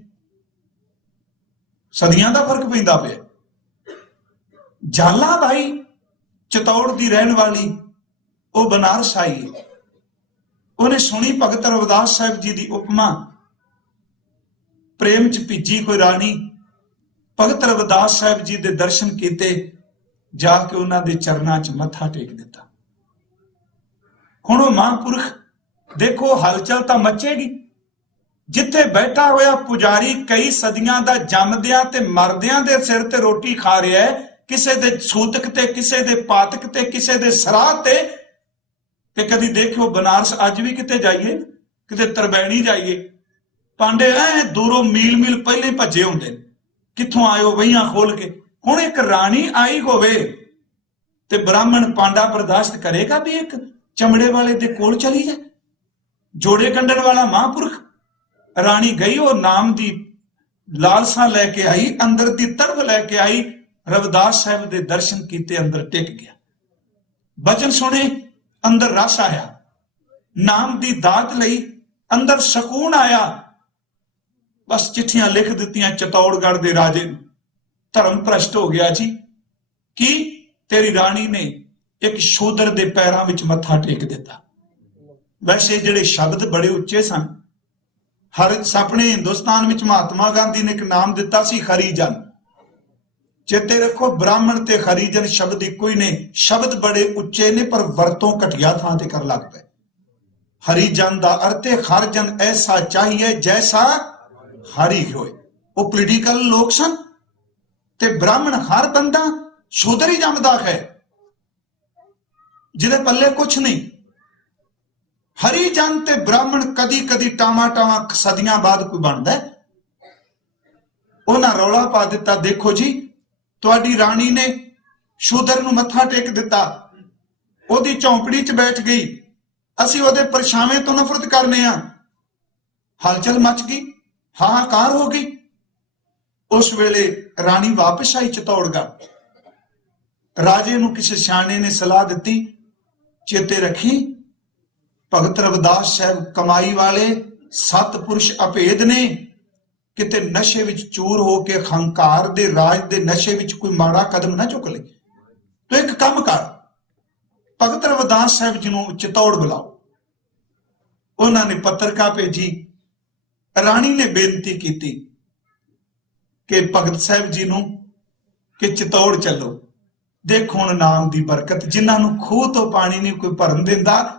ਸਦੀਆਂ ਦਾ ਫਰਕ ਪੈਂਦਾ ਪਿਆ। ਝਾਲਾ ਬਾਈ ਚਤੌੜ ਦੀ ਰਹਿਣ ਵਾਲੀ, ਉਹ ਬਨਾਰਸ ਆਈ ਹੈ। ਉਹਨੇ ਸੁਣੀ ਭਗਤ ਰਵਿਦਾਸ ਸਾਹਿਬ ਜੀ ਦੀ ਉਪਮਾ, ਪ੍ਰੇਮ ਚ ਭਿੱਜੀ ਕੋਈ ਰਾਣੀ। ਭਗਤ ਰਵਿਦਾਸ ਸਾਹਿਬ ਜੀ ਦੇ ਦਰਸ਼ਨ ਕੀਤੇ, ਜਾ ਕੇ ਉਹਨਾਂ ਦੇ ਚਰਨਾਂ ਚ ਮੱਥਾ ਟੇਕ ਦਿੱਤਾ। ਹੁਣ ਉਹ ਮਹਾਂਪੁਰਖ ਦੇਖੋ, ਹਲਚਲ ਤਾਂ ਮਚੇਗੀ। ਜਿੱਥੇ ਬੈਠਾ ਹੋਇਆ ਪੁਜਾਰੀ ਕਈ ਸਦੀਆਂ ਦਾ ਜੰਮਦਿਆਂ ਤੇ ਮਰਦਿਆਂ ਦੇ ਸਿਰ ਤੇ ਰੋਟੀ ਖਾ ਰਿਹਾ ਹੈ, ਕਿਸੇ ਦੇ ਸੂਤਕ ਤੇ, ਕਿਸੇ ਦੇ ਪਾਤਕ ਤੇ, ਕਿਸੇ ਦੇ ਸਰਾਧ ਤੇ ਕਦੀ ਦੇਖਿਓ ਬਨਾਰਸ ਅੱਜ ਵੀ ਕਿਤੇ ਜਾਈਏ, ਕਿਤੇ ਤਰਬੈਣੀ ਜਾਈਏ, ਪਾਂਡੇ ਐ ਦੂਰੋਂ ਮੀਲ ਪਹਿਲੇ ਭੱਜੇ ਹੁੰਦੇ ਨੇ, ਕਿੱਥੋਂ ਆਇਓ ਵਹੀਆਂ ਖੋਲ ਕੇ। ਹੁਣ ਇੱਕ ਰਾਣੀ ਆਈ ਹੋਵੇ ਤੇ ਬ੍ਰਾਹਮਣ ਪਾਂਡਾ ਬਰਦਾਸ਼ਤ ਕਰੇਗਾ ਵੀ ਇੱਕ ਚਮੜੇ ਵਾਲੇ ਦੇ ਕੋਲ ਚਲੀ ਜਾਏ? ਜੋੜੇ ਗੰਢਣ ਵਾਲਾ ਮਹਾਂਪੁਰਖ, ਰਾਣੀ ਗਈ, ਉਹ ਨਾਮ ਦੀ ਲਾਲਸਾ ਲੈ ਕੇ ਆਈ, ਅੰਦਰ ਦੀ ਤੜਫ ਲੈ ਕੇ ਆਈ, ਰਵਿਦਾਸ ਸਾਹਿਬ ਦੇ ਦਰਸ਼ਨ ਕੀਤੇ, ਅੰਦਰ ਟਿਕ ਗਿਆ, ਬਚਨ ਸੁਣੇ, ਅੰਦਰ ਰਸ ਆਇਆ, ਨਾਮ ਦੀ ਦਾਤ ਲਈ ਅੰਦਰ ਸਕੂਨ ਆਇਆ। ਬਸ ਚਿੱਠੀਆਂ ਲਿਖ ਦਿੱਤੀਆਂ ਚਤੌੜਗੜ੍ਹ ਦੇ ਰਾਜੇ ਨੂੰ, ਧਰਮ ਭ੍ਰਸ਼ਟ ਹੋ ਗਿਆ ਜੀ। ਕੀ ਤੇਰੀ ਰਾਣੀ ਨੇ ਇੱਕ ਸ਼ੂਦਰ ਦੇ ਪੈਰਾਂ ਵਿੱਚ ਮੱਥਾ ਟੇਕ ਦਿੱਤਾ। ਵੈਸੇ ਜਿਹੜੇ ਸ਼ਬਦ ਬੜੇ ਉੱਚੇ ਸਨ, ਹਰ ਆਪਣੇ ਹਿੰਦੁਸਤਾਨ ਵਿੱਚ ਮਹਾਤਮਾ ਗਾਂਧੀ ਨੇ ਇੱਕ ਨਾਮ ਦਿੱਤਾ ਸੀ ਹਰੀਜਨ। ਚੇਤੇ ਰੱਖੋ, ਬ੍ਰਾਹਮਣ ਤੇ ਹਰੀਜਨ ਸ਼ਬਦ ਇੱਕੋ ਹੀ ਨੇ, ਸ਼ਬਦ ਬੜੇ ਉੱਚੇ ਨੇ ਪਰ ਵਰਤੋਂ ਘਟੀਆ ਥਾਂ ਤੇ ਕਰਨ ਲੱਗ ਪਏ। ਹਰੀਜਨ ਦਾ ਅਰਥ ਹੈ ਹਰ ਜਨ ਐਸਾ ਚਾਹੀਏ ਜੈਸਾ ਹਰੀ ਹੋਏ। ਉਹ ਪੋਲੀਟੀਕਲ ਲੋਕ ਸਨ ਤੇ ਬ੍ਰਾਹਮਣ ਹਰ ਬੰਦਾ ਸ਼ੂਦਰ ਹੀ ਜੰਮਦਾ ਹੈ, ਜਿਹਦੇ ਪੱਲੇ ਕੁਛ ਨਹੀਂ। ਹਰੀਜਨ ਤੇ ਬ੍ਰਾਹਮਣ ਕਦੀ ਕਦੀ ਟਾਵਾਂ ਸਦੀਆਂ ਬਾਅਦ ਕੋਈ ਬਣਦਾ। ਉਹਨਾਂ ਰੌਲਾ ਪਾ ਦਿੱਤਾ, ਦੇਖੋ ਜੀ ਤੁਹਾਡੀ ਰਾਣੀ ਨੇ ਸ਼ੂਦਰ ਨੂੰ ਮੱਥਾ ਟੇਕ ਦਿੱਤਾ, ਉਹਦੀ ਝੌਂਪੜੀ 'ਚ ਬੈਠ ਗਈ, ਅਸੀਂ ਉਹਦੇ ਪਰਛਾਵੇਂ ਤੋਂ ਨਫ਼ਰਤ ਕਰਨੇ ਆ। ਹਲਚਲ ਮਚ ਗਈ, ਹਾਹਾਕਾਰ ਹੋ ਗਈ। ਉਸ ਵੇਲੇ ਰਾਣੀ ਵਾਪਸ ਆਈ ਚਤੌੜਗੜ੍ਹ। ਰਾਜੇ ਨੂੰ ਕਿਸੇ ਸਿਆਣੇ ਨੇ ਸਲਾਹ ਦਿੱਤੀ, ਚੇਤੇ ਰੱਖੀ ਭਗਤ ਰਵਿਦਾਸ ਸਾਹਿਬ ਕਮਾਈ ਵਾਲੇ ਸਤਪੁਰਸ਼ ਅਭੇਦ ਨੇ, ਕਿਤੇ ਨਸ਼ੇ ਵਿੱਚ ਚੂਰ ਹੋ ਕੇ ਹੰਕਾਰ ਦੇ ਰਾਜ ਦੇ ਨਸ਼ੇ ਵਿੱਚ ਕੋਈ ਮਾੜਾ ਕਦਮ ਨਾ ਚੁੱਕ ਲੈ। ਤੂੰ ਇੱਕ ਕੰਮ ਕਰ, ਭਗਤ ਰਵਿਦਾਸ ਸਾਹਿਬ ਜੀ ਨੂੰ ਚਿਤੌੜ ਬੁਲਾਓ। ਉਹਨਾਂ ਨੇ ਪੱਤਰਕਾ ਭੇਜੀ, ਰਾਣੀ ਨੇ ਬੇਨਤੀ ਕੀਤੀ ਕਿ ਭਗਤ ਸਾਹਿਬ ਜੀ ਨੂੰ ਕਿ ਚਿਤੌੜ ਚੱਲੋ। ਦੇਖੋ ਹੁਣ ਨਾਮ ਦੀ ਬਰਕਤ, ਜਿਨ੍ਹਾਂ ਨੂੰ ਖੂਹ ਤੋਂ ਪਾਣੀ ਨਹੀਂ ਕੋਈ ਭਰਨ ਦਿੰਦਾ,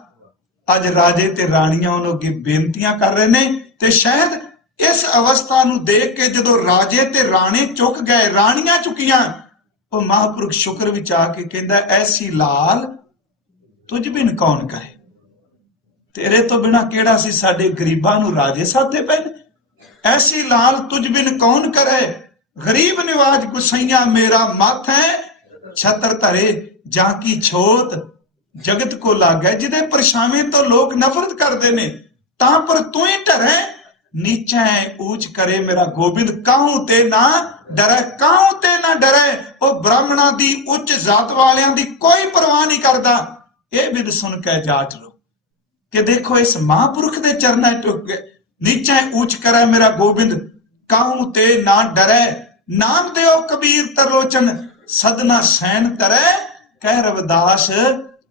ਅੱਜ ਰਾਜੇ ਤੇ ਰਾਣੀਆਂ ਉਹਨੂੰ ਅੱਗੇ ਬੇਨਤੀਆਂ ਕਰ ਰਹੇ ਨੇ। ਤੇ ਸ਼ਾਇਦ ਇਸ ਅਵਸਥਾ ਨੂੰ ਦੇਖ ਕੇ ਜਦੋਂ ਰਾਜੇ ਤੇ ਰਾਣੇ ਚੁੱਕ ਗਏ, ਰਾਣੀਆਂ ਚੁੱਕੀਆਂ, ਉਹ ਮਹਾਂਪੁਰਖ ਸ਼ੁਕਰ ਵਿੱਚ ਆ ਕੇ ਕਹਿੰਦਾ, ਐਸੀ ਲਾਲ ਤੁਝ ਬਿਨ ਕੌਣ ਕਹੇ, ਤੇਰੇ ਤੋਂ ਬਿਨਾ ਕਿਹੜਾ ਸੀ ਸਾਡੇ ਗਰੀਬਾਂ ਨੂੰ ਰਾਜੇ ਸਾਧੇ ਪਏ ਨੇ। ਐਸੀ ਲਾਲ ਤੁਝ ਬਿਨ ਕੌਣ ਕਰੇ, गरीब निवाज गुसैया मेरा माथे छतर धरे जाकी छोत जगत को लागै। जिदे परछावें तो लोग नफरत करते ने तां पर तू ही डरे नीचे ऊंच करे मेरा गोबिंद काहू ते ना डरे काहू ते ना डरे। ओ ब्राह्मणा दी उच्च जात वालियां दी कोई परवाह नहीं करदा। ये विद सुन के जाट लो कि देखो इस महापुरुष दे चरणा टुक गए नीचे ऊंच करे मेरा गोबिंद काहू ते ना डरे। नाम देओ कबीर तरलोचन सदना सैन तरे कह रविदास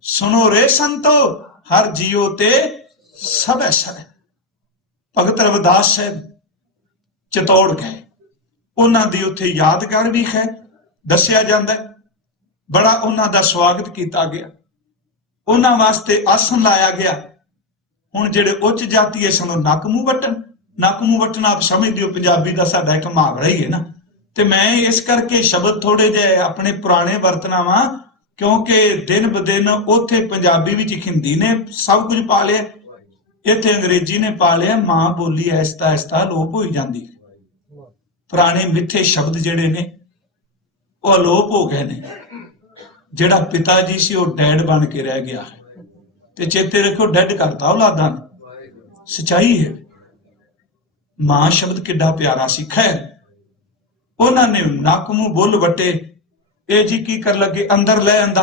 सुनो रे संतो हर जियो ते सब सर। भगत रविदास साहब चितौड़ गए उन्हां दी उत्थे यादगार भी है दसिया जांदा है। बड़ा उन्हां दा स्वागत किया गया उन्हां वास्ते आसन लाया गया। हुण जिहड़े उच्च जातीय सन नक मूंह वट्टन आप समझदे हो पंजाबी दा साडा इक मुहावरा ही है ना। ते मैं इस करके शब्द थोड़े जे अपने पुराने वरतना वा क्योंकि दिन ब दिन उत्थे पंजाबी विच हिंदी ने सब कुछ पा लिया इत्थे अंग्रेजी ने पा लिया। मां बोली ऐसता ऐसता लोप हो जाती। पुराने मिथे शब्द जिहड़े ने वो अलोप हो गए ने। जिहड़ा पिता जी सी वो डैड बन के रह गया है ते चेते रखो डैड करता औलादां ने। सच्चाई है। मां शब्द किड्डा प्यारा सी। खैर उन्होंने नक मूंह बुल वटे ये जी की कर लगे अंदर ले आंदा।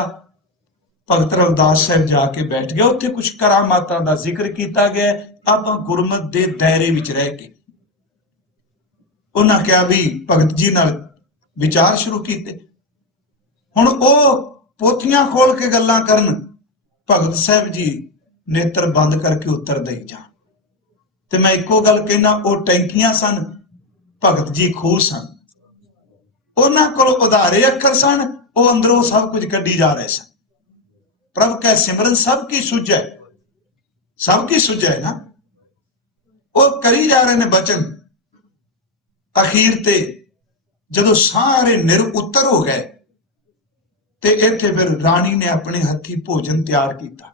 भगत रविदास साहब जाके बैठ गया उत्थे कुछ करामातां दा जिक्र किया गया। आपां गुरमत दे दायरे विच रह के उन्हां कहा भी भगत जी नाल विचार शुरू कीते। हुण ओ पोथियां खोल के गल्लां करन भगत साहब जी नेत्र बंद करके उत्तर दई जाण। ते मैं इको गल कहना ओ टैंकियां सन भगत जी खूह सन। उन्हां कोल उधारे अखर सन वो अंदरों सब कुछ कड्डी जा रहे सन। प्रभु का सिमरन सबकी सुझे ना वो करी जा रहे ने बचन। अखीर ते जदों सारे निर उत्तर हो गए ते इत्थे फिर राणी ने अपने हथी भोजन तैयार किया।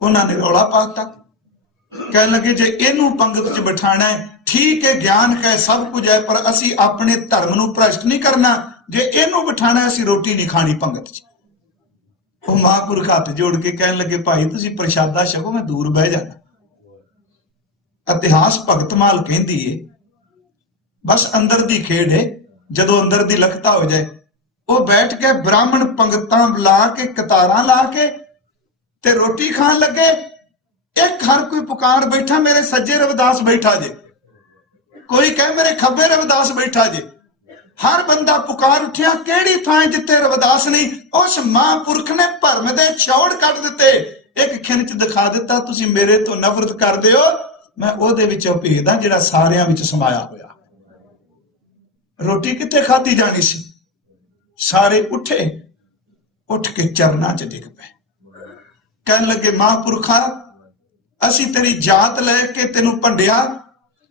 उन्होंने रौला पाता कह लगे जे इनू पंगत च बिठाना है ठीक है ज्ञान का सब कुछ है पर असी अपने धर्म नू भ्रष्ट नहीं करना। जे इनू बिठाना असी रोटी नहीं खानी पंगत च। वो महापुरख हाथ जोड़ के कह लगे भाई तुसी प्रशादा छको मैं दूर बह जाना। इतिहास भगतमाल कहती है बस अंदर दी खेड है। जदों अंदर दी लखता हो जाए वो बैठ के ब्राह्मण पंगतां ला के कतारां ला के ते रोटी खान लगे। एक हर कोई पुकार बैठा मेरे सज्जे रविदास बैठा जे कोई कह मेरे खब्बे रविदास बैठा जे। हर बंदा पुकार उठिया केड़ी थां जिथे रविदास नहीं। उस महापुरख ने भरम दे छौड़ कट दिते। एक खिंच दिखा दिता तुसी मेरे तो नफरत करदे हो मैं ओदे विचों भेद हां जिहड़ा सारियां विच समाया होया। रोटी किथे खाधी जानी सी। सारे उठे उठ के चरनां च डिग पे कहन लगे महापुरखा असी तेरी जात लैके तेनू भंडिया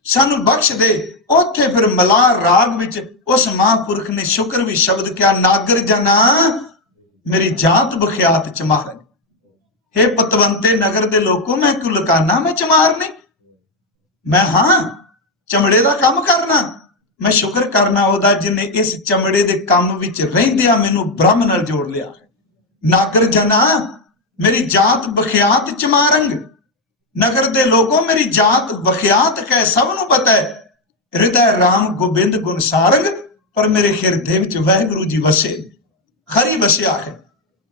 सानू बख्श दे। उथे फिर मलार राग विच उस महापुरख ने शुक्र भी शब्द क्या नागर जना मेरी जात बख्यात चमारन। हे पतवंते नगर दे लोगों मैं क्यों लुकाना मैं चमार नहीं। मैं हाँ चमड़े का काम करना मैं शुक्र करना ओदा जिन्हें इस चमड़े दे काम विच रहिंदिया मैनू ब्रह्म नाल जोड़ लिया। नागर जना मेरी जात बख्यात चमारंग। नगर दे लोगों मेरी जात बख्यात कै सबनू पता है। हृदय राम गोबिंद गुण सारंग पर मेरे हिरदे विच वाहिगुरु जी वसे खरी वसिया है।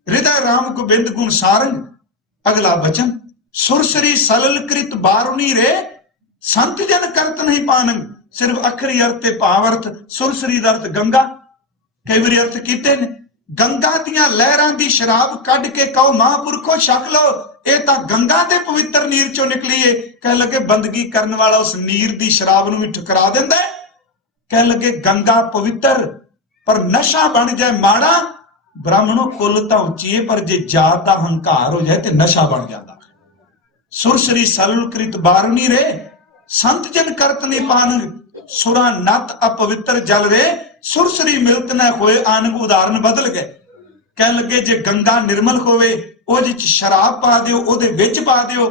हृदय राम गोबिंद गुण सारंग। अगला वचन सुरसरी सलल कृत बारुनी रे संत जन करत नहीं पानंग। सिर्फ अखरी अर्थ ते भावार्थ सुरसरी दा अर्थ गंगा कई बार अर्थ कीते ने। गंगा दियां लहरां दी शराब कढ के कहो महापुरखो छक लो ये तां गंगा दे पवित्र नीर चों निकली है। कह लगे बंदगी करने वाला उस नीर दी शराब नूं भी ठुकरा दिंदा है। कह लगे गंगा पवित्र पर नशा बन जाए माड़ा। ब्राह्मणों कुल तां उच्ची है पर जे जात दा हंकार हो जाए ते नशा बन जाता। सुरसरी सलुलकृत बारनी रे संत जन करत नहीं पानंग। सुरा नत अपवित्र जल रे सुरसरी मिलत न होए आनंग। उदाहरण बदल गए। कह लगे जे गंगा निर्मल होवे ओदे च शराब पा दिओ ओदे विच पा दिओ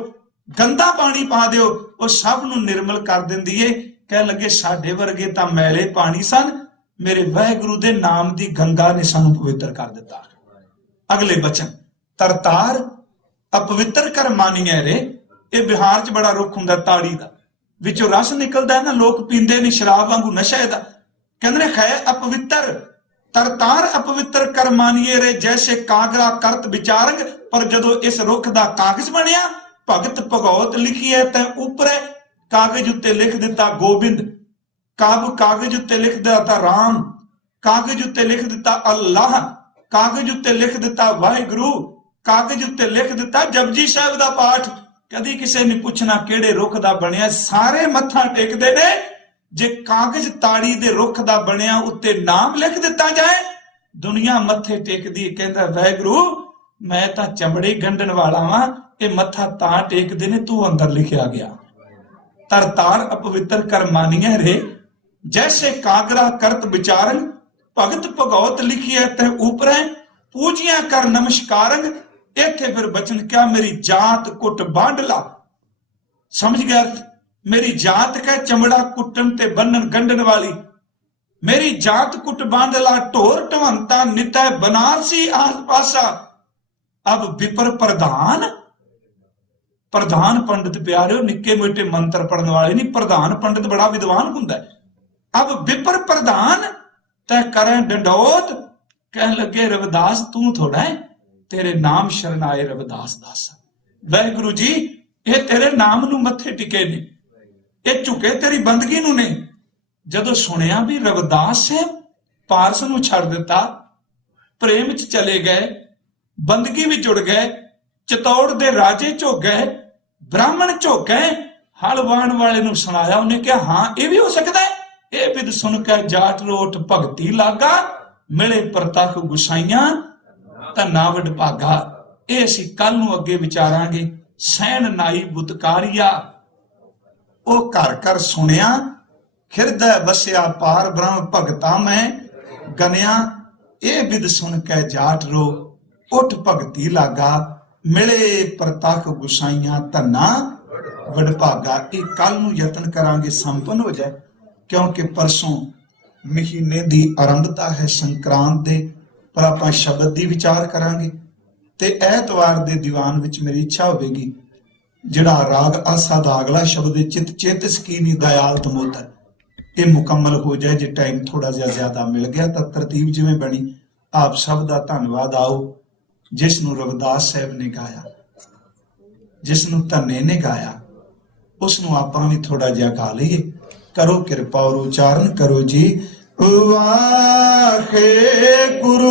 गंदा पानी पा दिओ वो सब नूं निर्मल कर दिंदी है। कह लगे साडे वर्गे तां मैले पानी सन, मेरे वाहिगुरु दे नाम दी गंगा ने सानू पवित्र कर दिता। अगले बचन, तरतार अपवित्र कर मानीए रे। ये बिहार च बड़ा रुख हुंदा ताड़ी दा, विचों रस निकलदा है ना, लोग पींदे ने शराब वांगू नशा है दा। कहंदे ने है अपवित्र, तरतार अपवित्र कर मानीए रे, जैसे कागरा करत विचारंग। पर जदों इस रुख दा कागज बनिया, भगत भगौत लिखी है तै ऊपर, कागज उत्ते लिख दिता गोबिंद, कागज उत्ते लिख दिता राम, कागज उत्ते लिख दिता अल्लाह, कागज उत्ते लिख दिता वाहिगुरु, कागज उत्ते लिख दिता जपजी साहिब दा पाठ। कदी किसी ने पुछना केड़े रुख दा बनिया, सारे मत्था टेकदे ने। जे कागज ताड़ी दे रुख दा बनिया उत्ते नाम लिख दिता जाए, दुनिया मत्थे टेकदी, कहंदा वाहिगुरु मैं तां चमड़े गंढण वाला वां, ये मत्था तां टेकदे ने तू अंदर लिखिया गया। तरतार अपवित्र कर मानिए रे, जैसे कागरा करत विचारंग। भगत भगौत लिखी है ते ऊपर, पूजिया कर नमस्कारंग। इत्थे फिर बचन क्या, मेरी जात कुट बांडला। समझ गया? मेरी जात का चमड़ा कुटन ते बन्नन गंढन वाली, मेरी जात कुट बांडला। ढोर ढवंता नितै बनारसी आस पासा। अब विपर प्रधान, प्रधान पंडित प्यारे निक्के मोटे मंत्र पढ़ने वाले नहीं, प्रधान पंडित बड़ा विद्वान हुंदा है। अब विपर प्रधान तै करें डंडोत। कह लगे रविदास तू थोड़ा है, तेरे नाम शरणाए रविदास दासा। वाहिगुरु जी ये तेरे नाम नू मत्थे टिके ने, ये झुके तेरी बंदगी नू ने। जदों सुनिया भी रविदास है, पारस नू छड़ दिता, प्रेम च चले गए, बंदगी भी जुड़ गए, चितौड़ दे राजे झुक गए, ब्राह्मण झुक गए। हल वाहण वाले नू सुनाया, उन्हें कहा हाँ ये भी हो सकता है। ये विद सुन के जाट रोट भगती लागा, मिले परतख गुसाइयां धन्ना वड भागा। ये असीं कल नूं अगे विचारांगे। सैन नाई बुतकारिया, ओ घर घर सुनिया, हिरदे बसिया पार ब्रह्म भगता मैं गनिया। ये विद सुन के जाट रो उठ भगती लागा, मिले परतख गुसाइयां धन्ना वड भागा। ये कल नूं यतन करांगे संपन्न हो जाए, क्योंकि परसों महीने दी आरंभता है संक्रांत दे, पर आपां शब्द दी विचार करांगे। ते ऐतवार दे दीवान विच मेरी इच्छा होवेगी जिहड़ा राग आसा दा अगला शब्द चित चेत सकीनी दयाल तमोदर, ये मुकम्मल हो जाए। जे टाइम थोड़ा जिहा ज्यादा मिल गया तो तरतीब जिवें बनी। आप सब दा धन्नवाद। आओ जिसनूं रविदास साहब ने गाया, जिसनूं धन्ने ने गाया, उसनूं आपां भी थोड़ा जिहा गा लईए। करो किरपा और उच्चारण करो जी। वाहे गुरु